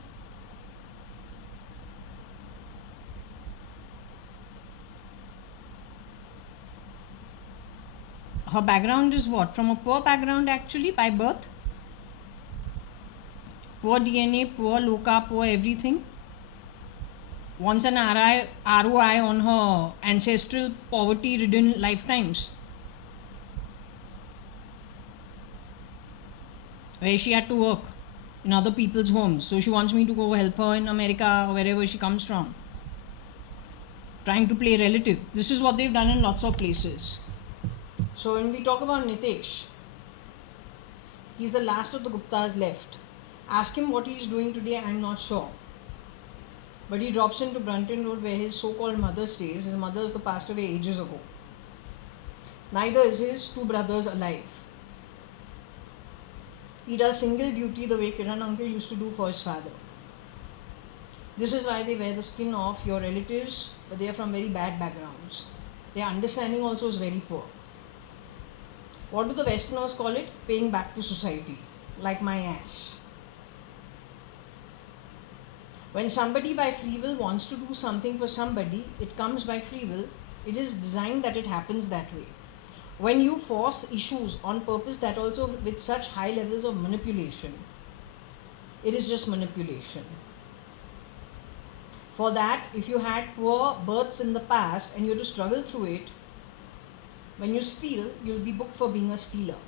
Her background is what? From a poor background actually by birth. Poor DNA, poor loka, poor everything. Wants an ROI on her ancestral poverty-ridden lifetimes, where she had to work in other people's homes. So she wants me to go help her in America or wherever she comes from. Trying to play relative. This is what they've done in lots of places. So when we talk about Nitish, he's the last of the Guptas left. Ask him what he's doing today, I'm not sure. But he drops into Brunton Road where his so-called mother stays. His mother is the passed away ages ago. Neither is his two brothers alive. He does single duty the way Kiran uncle used to do for his father. This is why they wear the skin of your relatives, but they are from very bad backgrounds. Their understanding also is very poor. What do the Westerners call it? Paying back to society. Like my ass. When somebody by free will wants to do something for somebody, it comes by free will. It is designed that it happens that way. When you force issues on purpose, that also with such high levels of manipulation, it is just manipulation. For that, if you had poor births in the past and you have to struggle through it, when you steal, you'll be booked for being a stealer.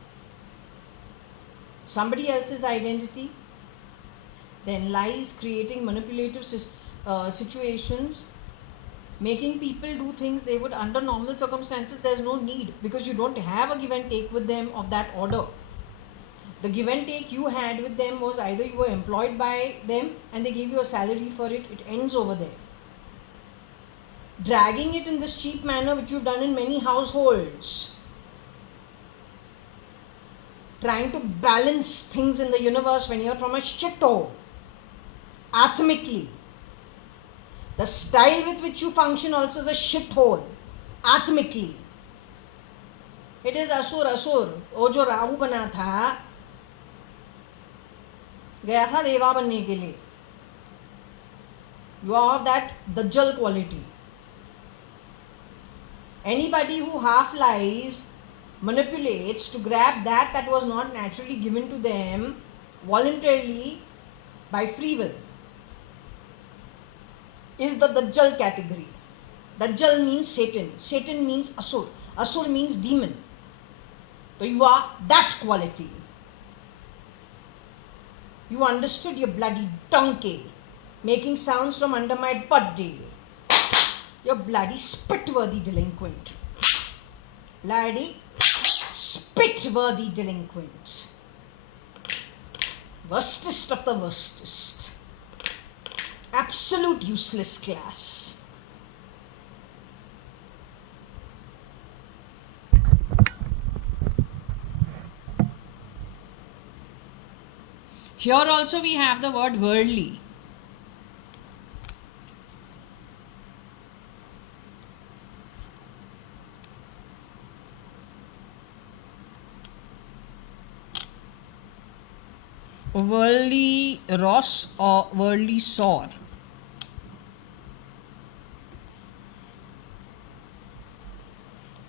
Somebody else's identity, then lies, creating manipulative situations, making people do things they would under normal circumstances. There's no need because you don't have a give and take with them of that order. The give and take you had with them was either you were employed by them and they gave you a salary for it. It ends over there. Dragging it in this cheap manner which you've done in many households, trying to balance things in the universe when you're from a shithole. Atmically, the style with which you function also is a shithole. Atmically, it is असुर. वो जो राहु बना था, गया था देवा बनने के लिए. You are of that Dajjal quality. Anybody who half lies, manipulates to grab that was not naturally given to them voluntarily by free will, is the Dajjal category. Dajjal means Satan. Satan means Asur. Asur means demon. So you are that quality. You understood, your bloody donkey, making sounds from under my butt daily. You're bloody spit-worthy delinquent. Bloody spit-worthy delinquent. Worstest of the worstest. Absolute useless class. Here also we have the word worldly. Worldly Ross or worldly sore.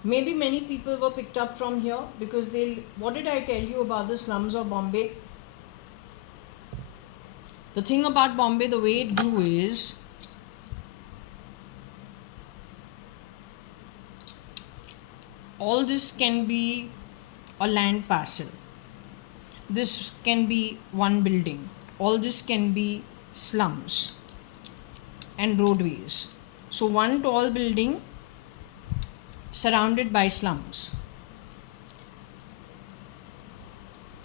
Maybe many people were picked up from here because they. What did I tell you about the slums of Bombay? The thing about Bombay, the way it grew is all this can be a land parcel. This can be one building. All this can be slums and roadways. So one tall building surrounded by slums.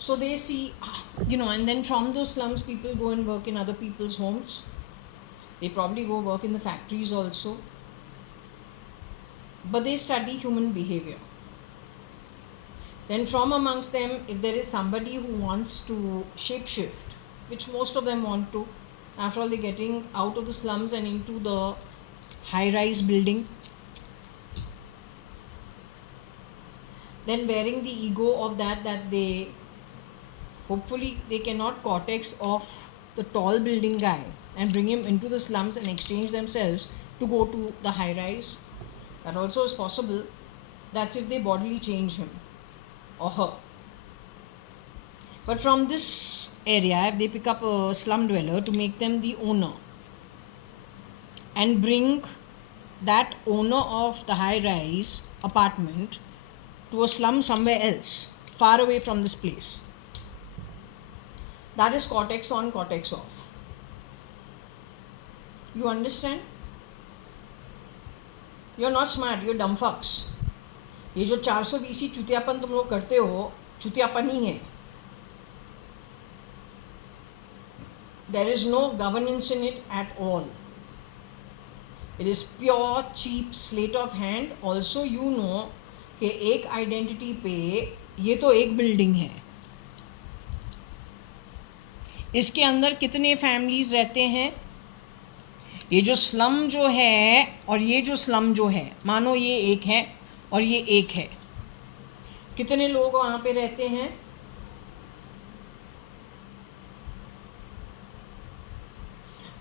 So they see, and then from those slums people go and work in other people's homes. They probably go work in the factories also. But they study human behavior. Then from amongst them, if there is somebody who wants to shapeshift, which most of them want to, after all they're getting out of the slums and into the high-rise building, then wearing the ego of that they, hopefully they cannot cortex off the tall building guy and bring him into the slums and exchange themselves to go to the high-rise. That also is possible. That's if they bodily change him or her. But from this area, if they pick up a slum dweller to make them the owner and bring that owner of the high-rise apartment to a slum somewhere else, far away from this place, that is cortex on, cortex off. You understand? You're not smart, you're dumb fucks. ये जो 420 चुतियापन तुम लोग करते हो, चुतियापन ही है. There is no governance in it at all. It is pure cheap sleight of hand. Also you know कि एक identity पे ये तो एक बिल्डिंग है, इसके अंदर कितने फैमिलीज रहते हैं. ये जो स्लम जो है और ये जो स्लम जो है, मानो ये एक है और ये एक है, कितने लोग वहाँ पे रहते हैं.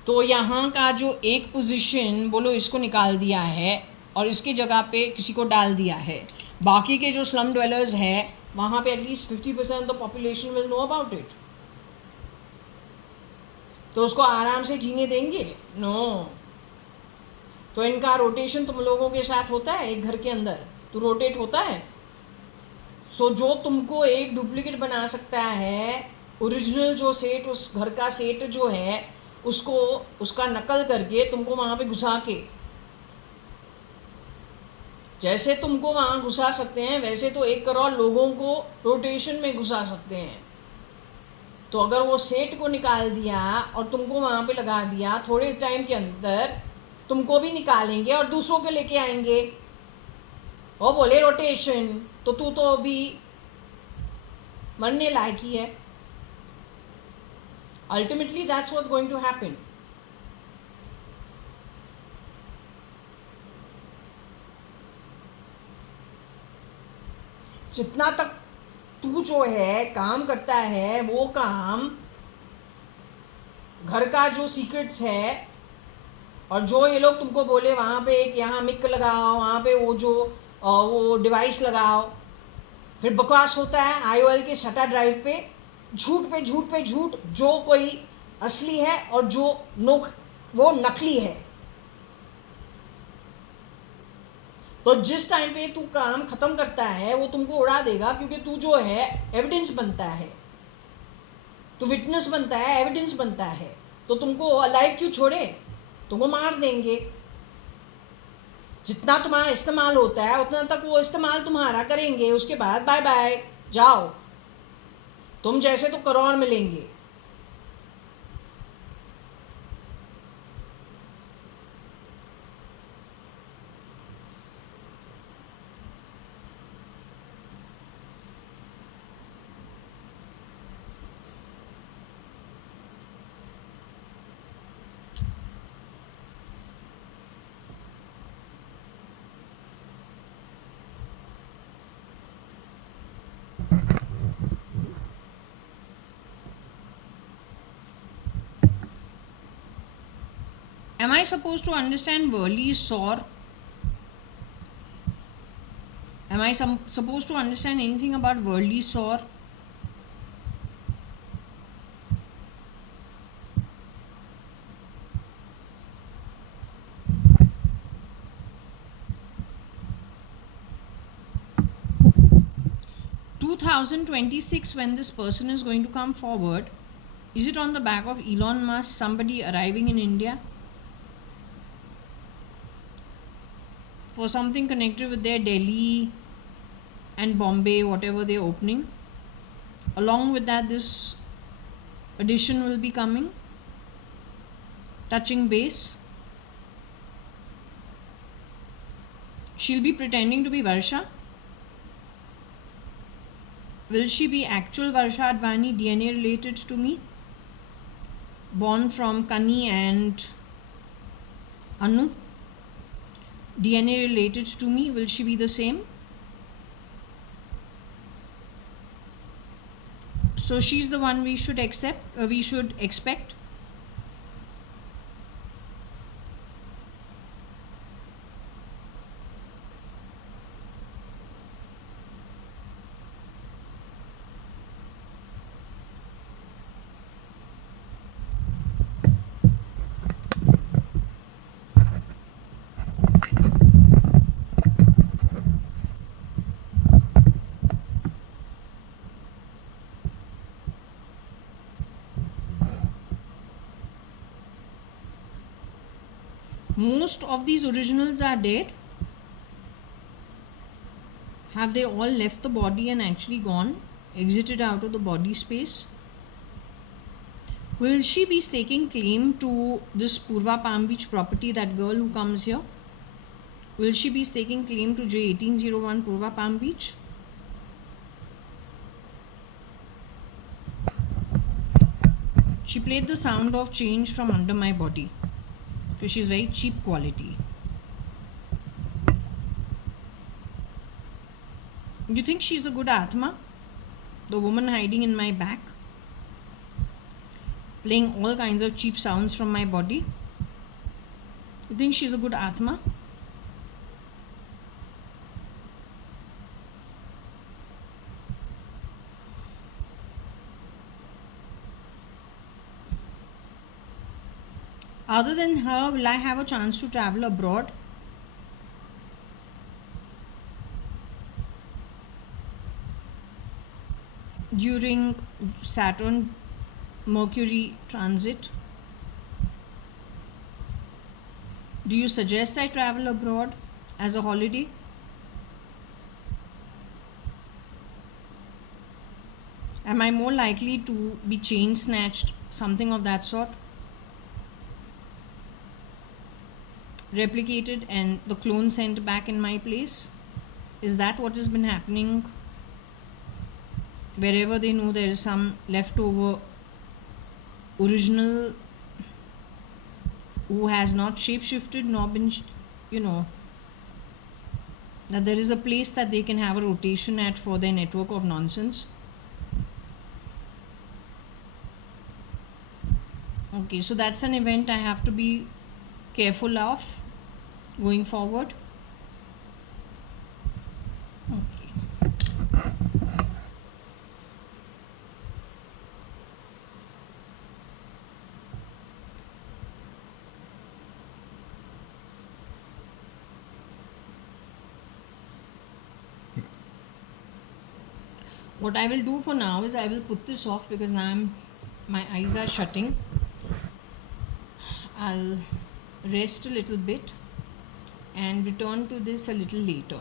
तो यहाँ का जो एक पोजीशन बोलो इसको निकाल दिया है और इसकी जगह पे किसी को डाल दिया है. बाकी के जो स्लम ड्वेलर्स हैं वहाँ पे at least 50% the population will know about it. तो उसको आराम से जीने देंगे? नो. तो इनका रोटेशन तुम लोगों के साथ होता है एक घर के अंदर, तो रोटेट होता है. सो जो तुमको एक डुप्लीकेट बना सकता है, ओरिजिनल जो सेठ, उस घर का सेठ जो है, उसको उसका नकल करके तुमको वहाँ पे घुसा के, जैसे तुमको वहाँ घुसा सकते हैं वैसे तो 1 करोड़ लोगों को रोटेशन में घुसा सकते हैं. तो अगर वो सेट को निकाल दिया और तुमको वहाँ पे लगा दिया, थोड़े टाइम के अंदर तुमको भी निकालेंगे और दूसरों के लेके आएंगे. वो बोले रोटेशन, तो तू तो अभी मरने लायक ही है. Ultimately that's what's going to happen. जितना तक तू जो है काम करता है, वो काम घर का जो सीक्रेट्स है, और जो ये लोग तुमको बोले वहाँ पे एक यहाँ मिक लगाओ, वहाँ पे वो जो वो डिवाइस लगाओ, फिर बकवास होता है IOL के सटा ड्राइव पे, झूठ पे झूठ पे झूठ, जो कोई असली है और जो वो नकली है. तो जिस टाइम पे तू काम खत्म करता है वो तुमको उड़ा देगा, क्योंकि तू जो है एविडेंस बनता है, तू विटनेस बनता है, एविडेंस बनता है. तो तुमको अलाइव क्यों छोड़े? तुमको मार देंगे. जितना तुम्हारा इस्तेमाल होता है उतना तक वो इस्तेमाल तुम्हारा करेंगे, उसके बाद बाय बाय, जाओ. तुम जैसे तो करोड़ मिलेंगे. Am I supposed to understand Worli is sore? Am I supposed to understand anything about Worli sore? (2026) when this person is going to come forward, is it on the back of Elon Musk, somebody arriving in India for something connected with their Delhi and Bombay, whatever they're opening? Along with that, this addition will be coming, touching base. She'll be pretending to be Varsha. Will she be actual JAYA.ADVANI, DNA related to me? Born from Kani and Anu? DNA related to me, will she be the same? So she's the one we should expect. Most of these originals are dead. Have they all left the body and actually gone, exited out of the body space? Will she be staking claim to this Purva Palm Beach property, that girl who comes here? Will she be staking claim to J1801 Purva Palm Beach? She played the sound of change from under my body because she's very cheap quality. You think she's a good Atma? The woman hiding in my back, playing all kinds of cheap sounds from my body. You think she's a good Atma? Other than her, will I have a chance to travel abroad? During Saturn Mercury transit? Do you suggest I travel abroad as a holiday? Am I more likely to be chain snatched, something of that sort? Replicated and the clone sent back in my place? Is that what has been happening? Wherever they know there is some leftover original who has not shapeshifted nor been, that there is a place that they can have a rotation at for their network of nonsense. Okay, so that's an event I have to be careful of going forward. Okay. What I will do for now is I will put this off because now my eyes are shutting. I'll rest a little bit and return to this a little later.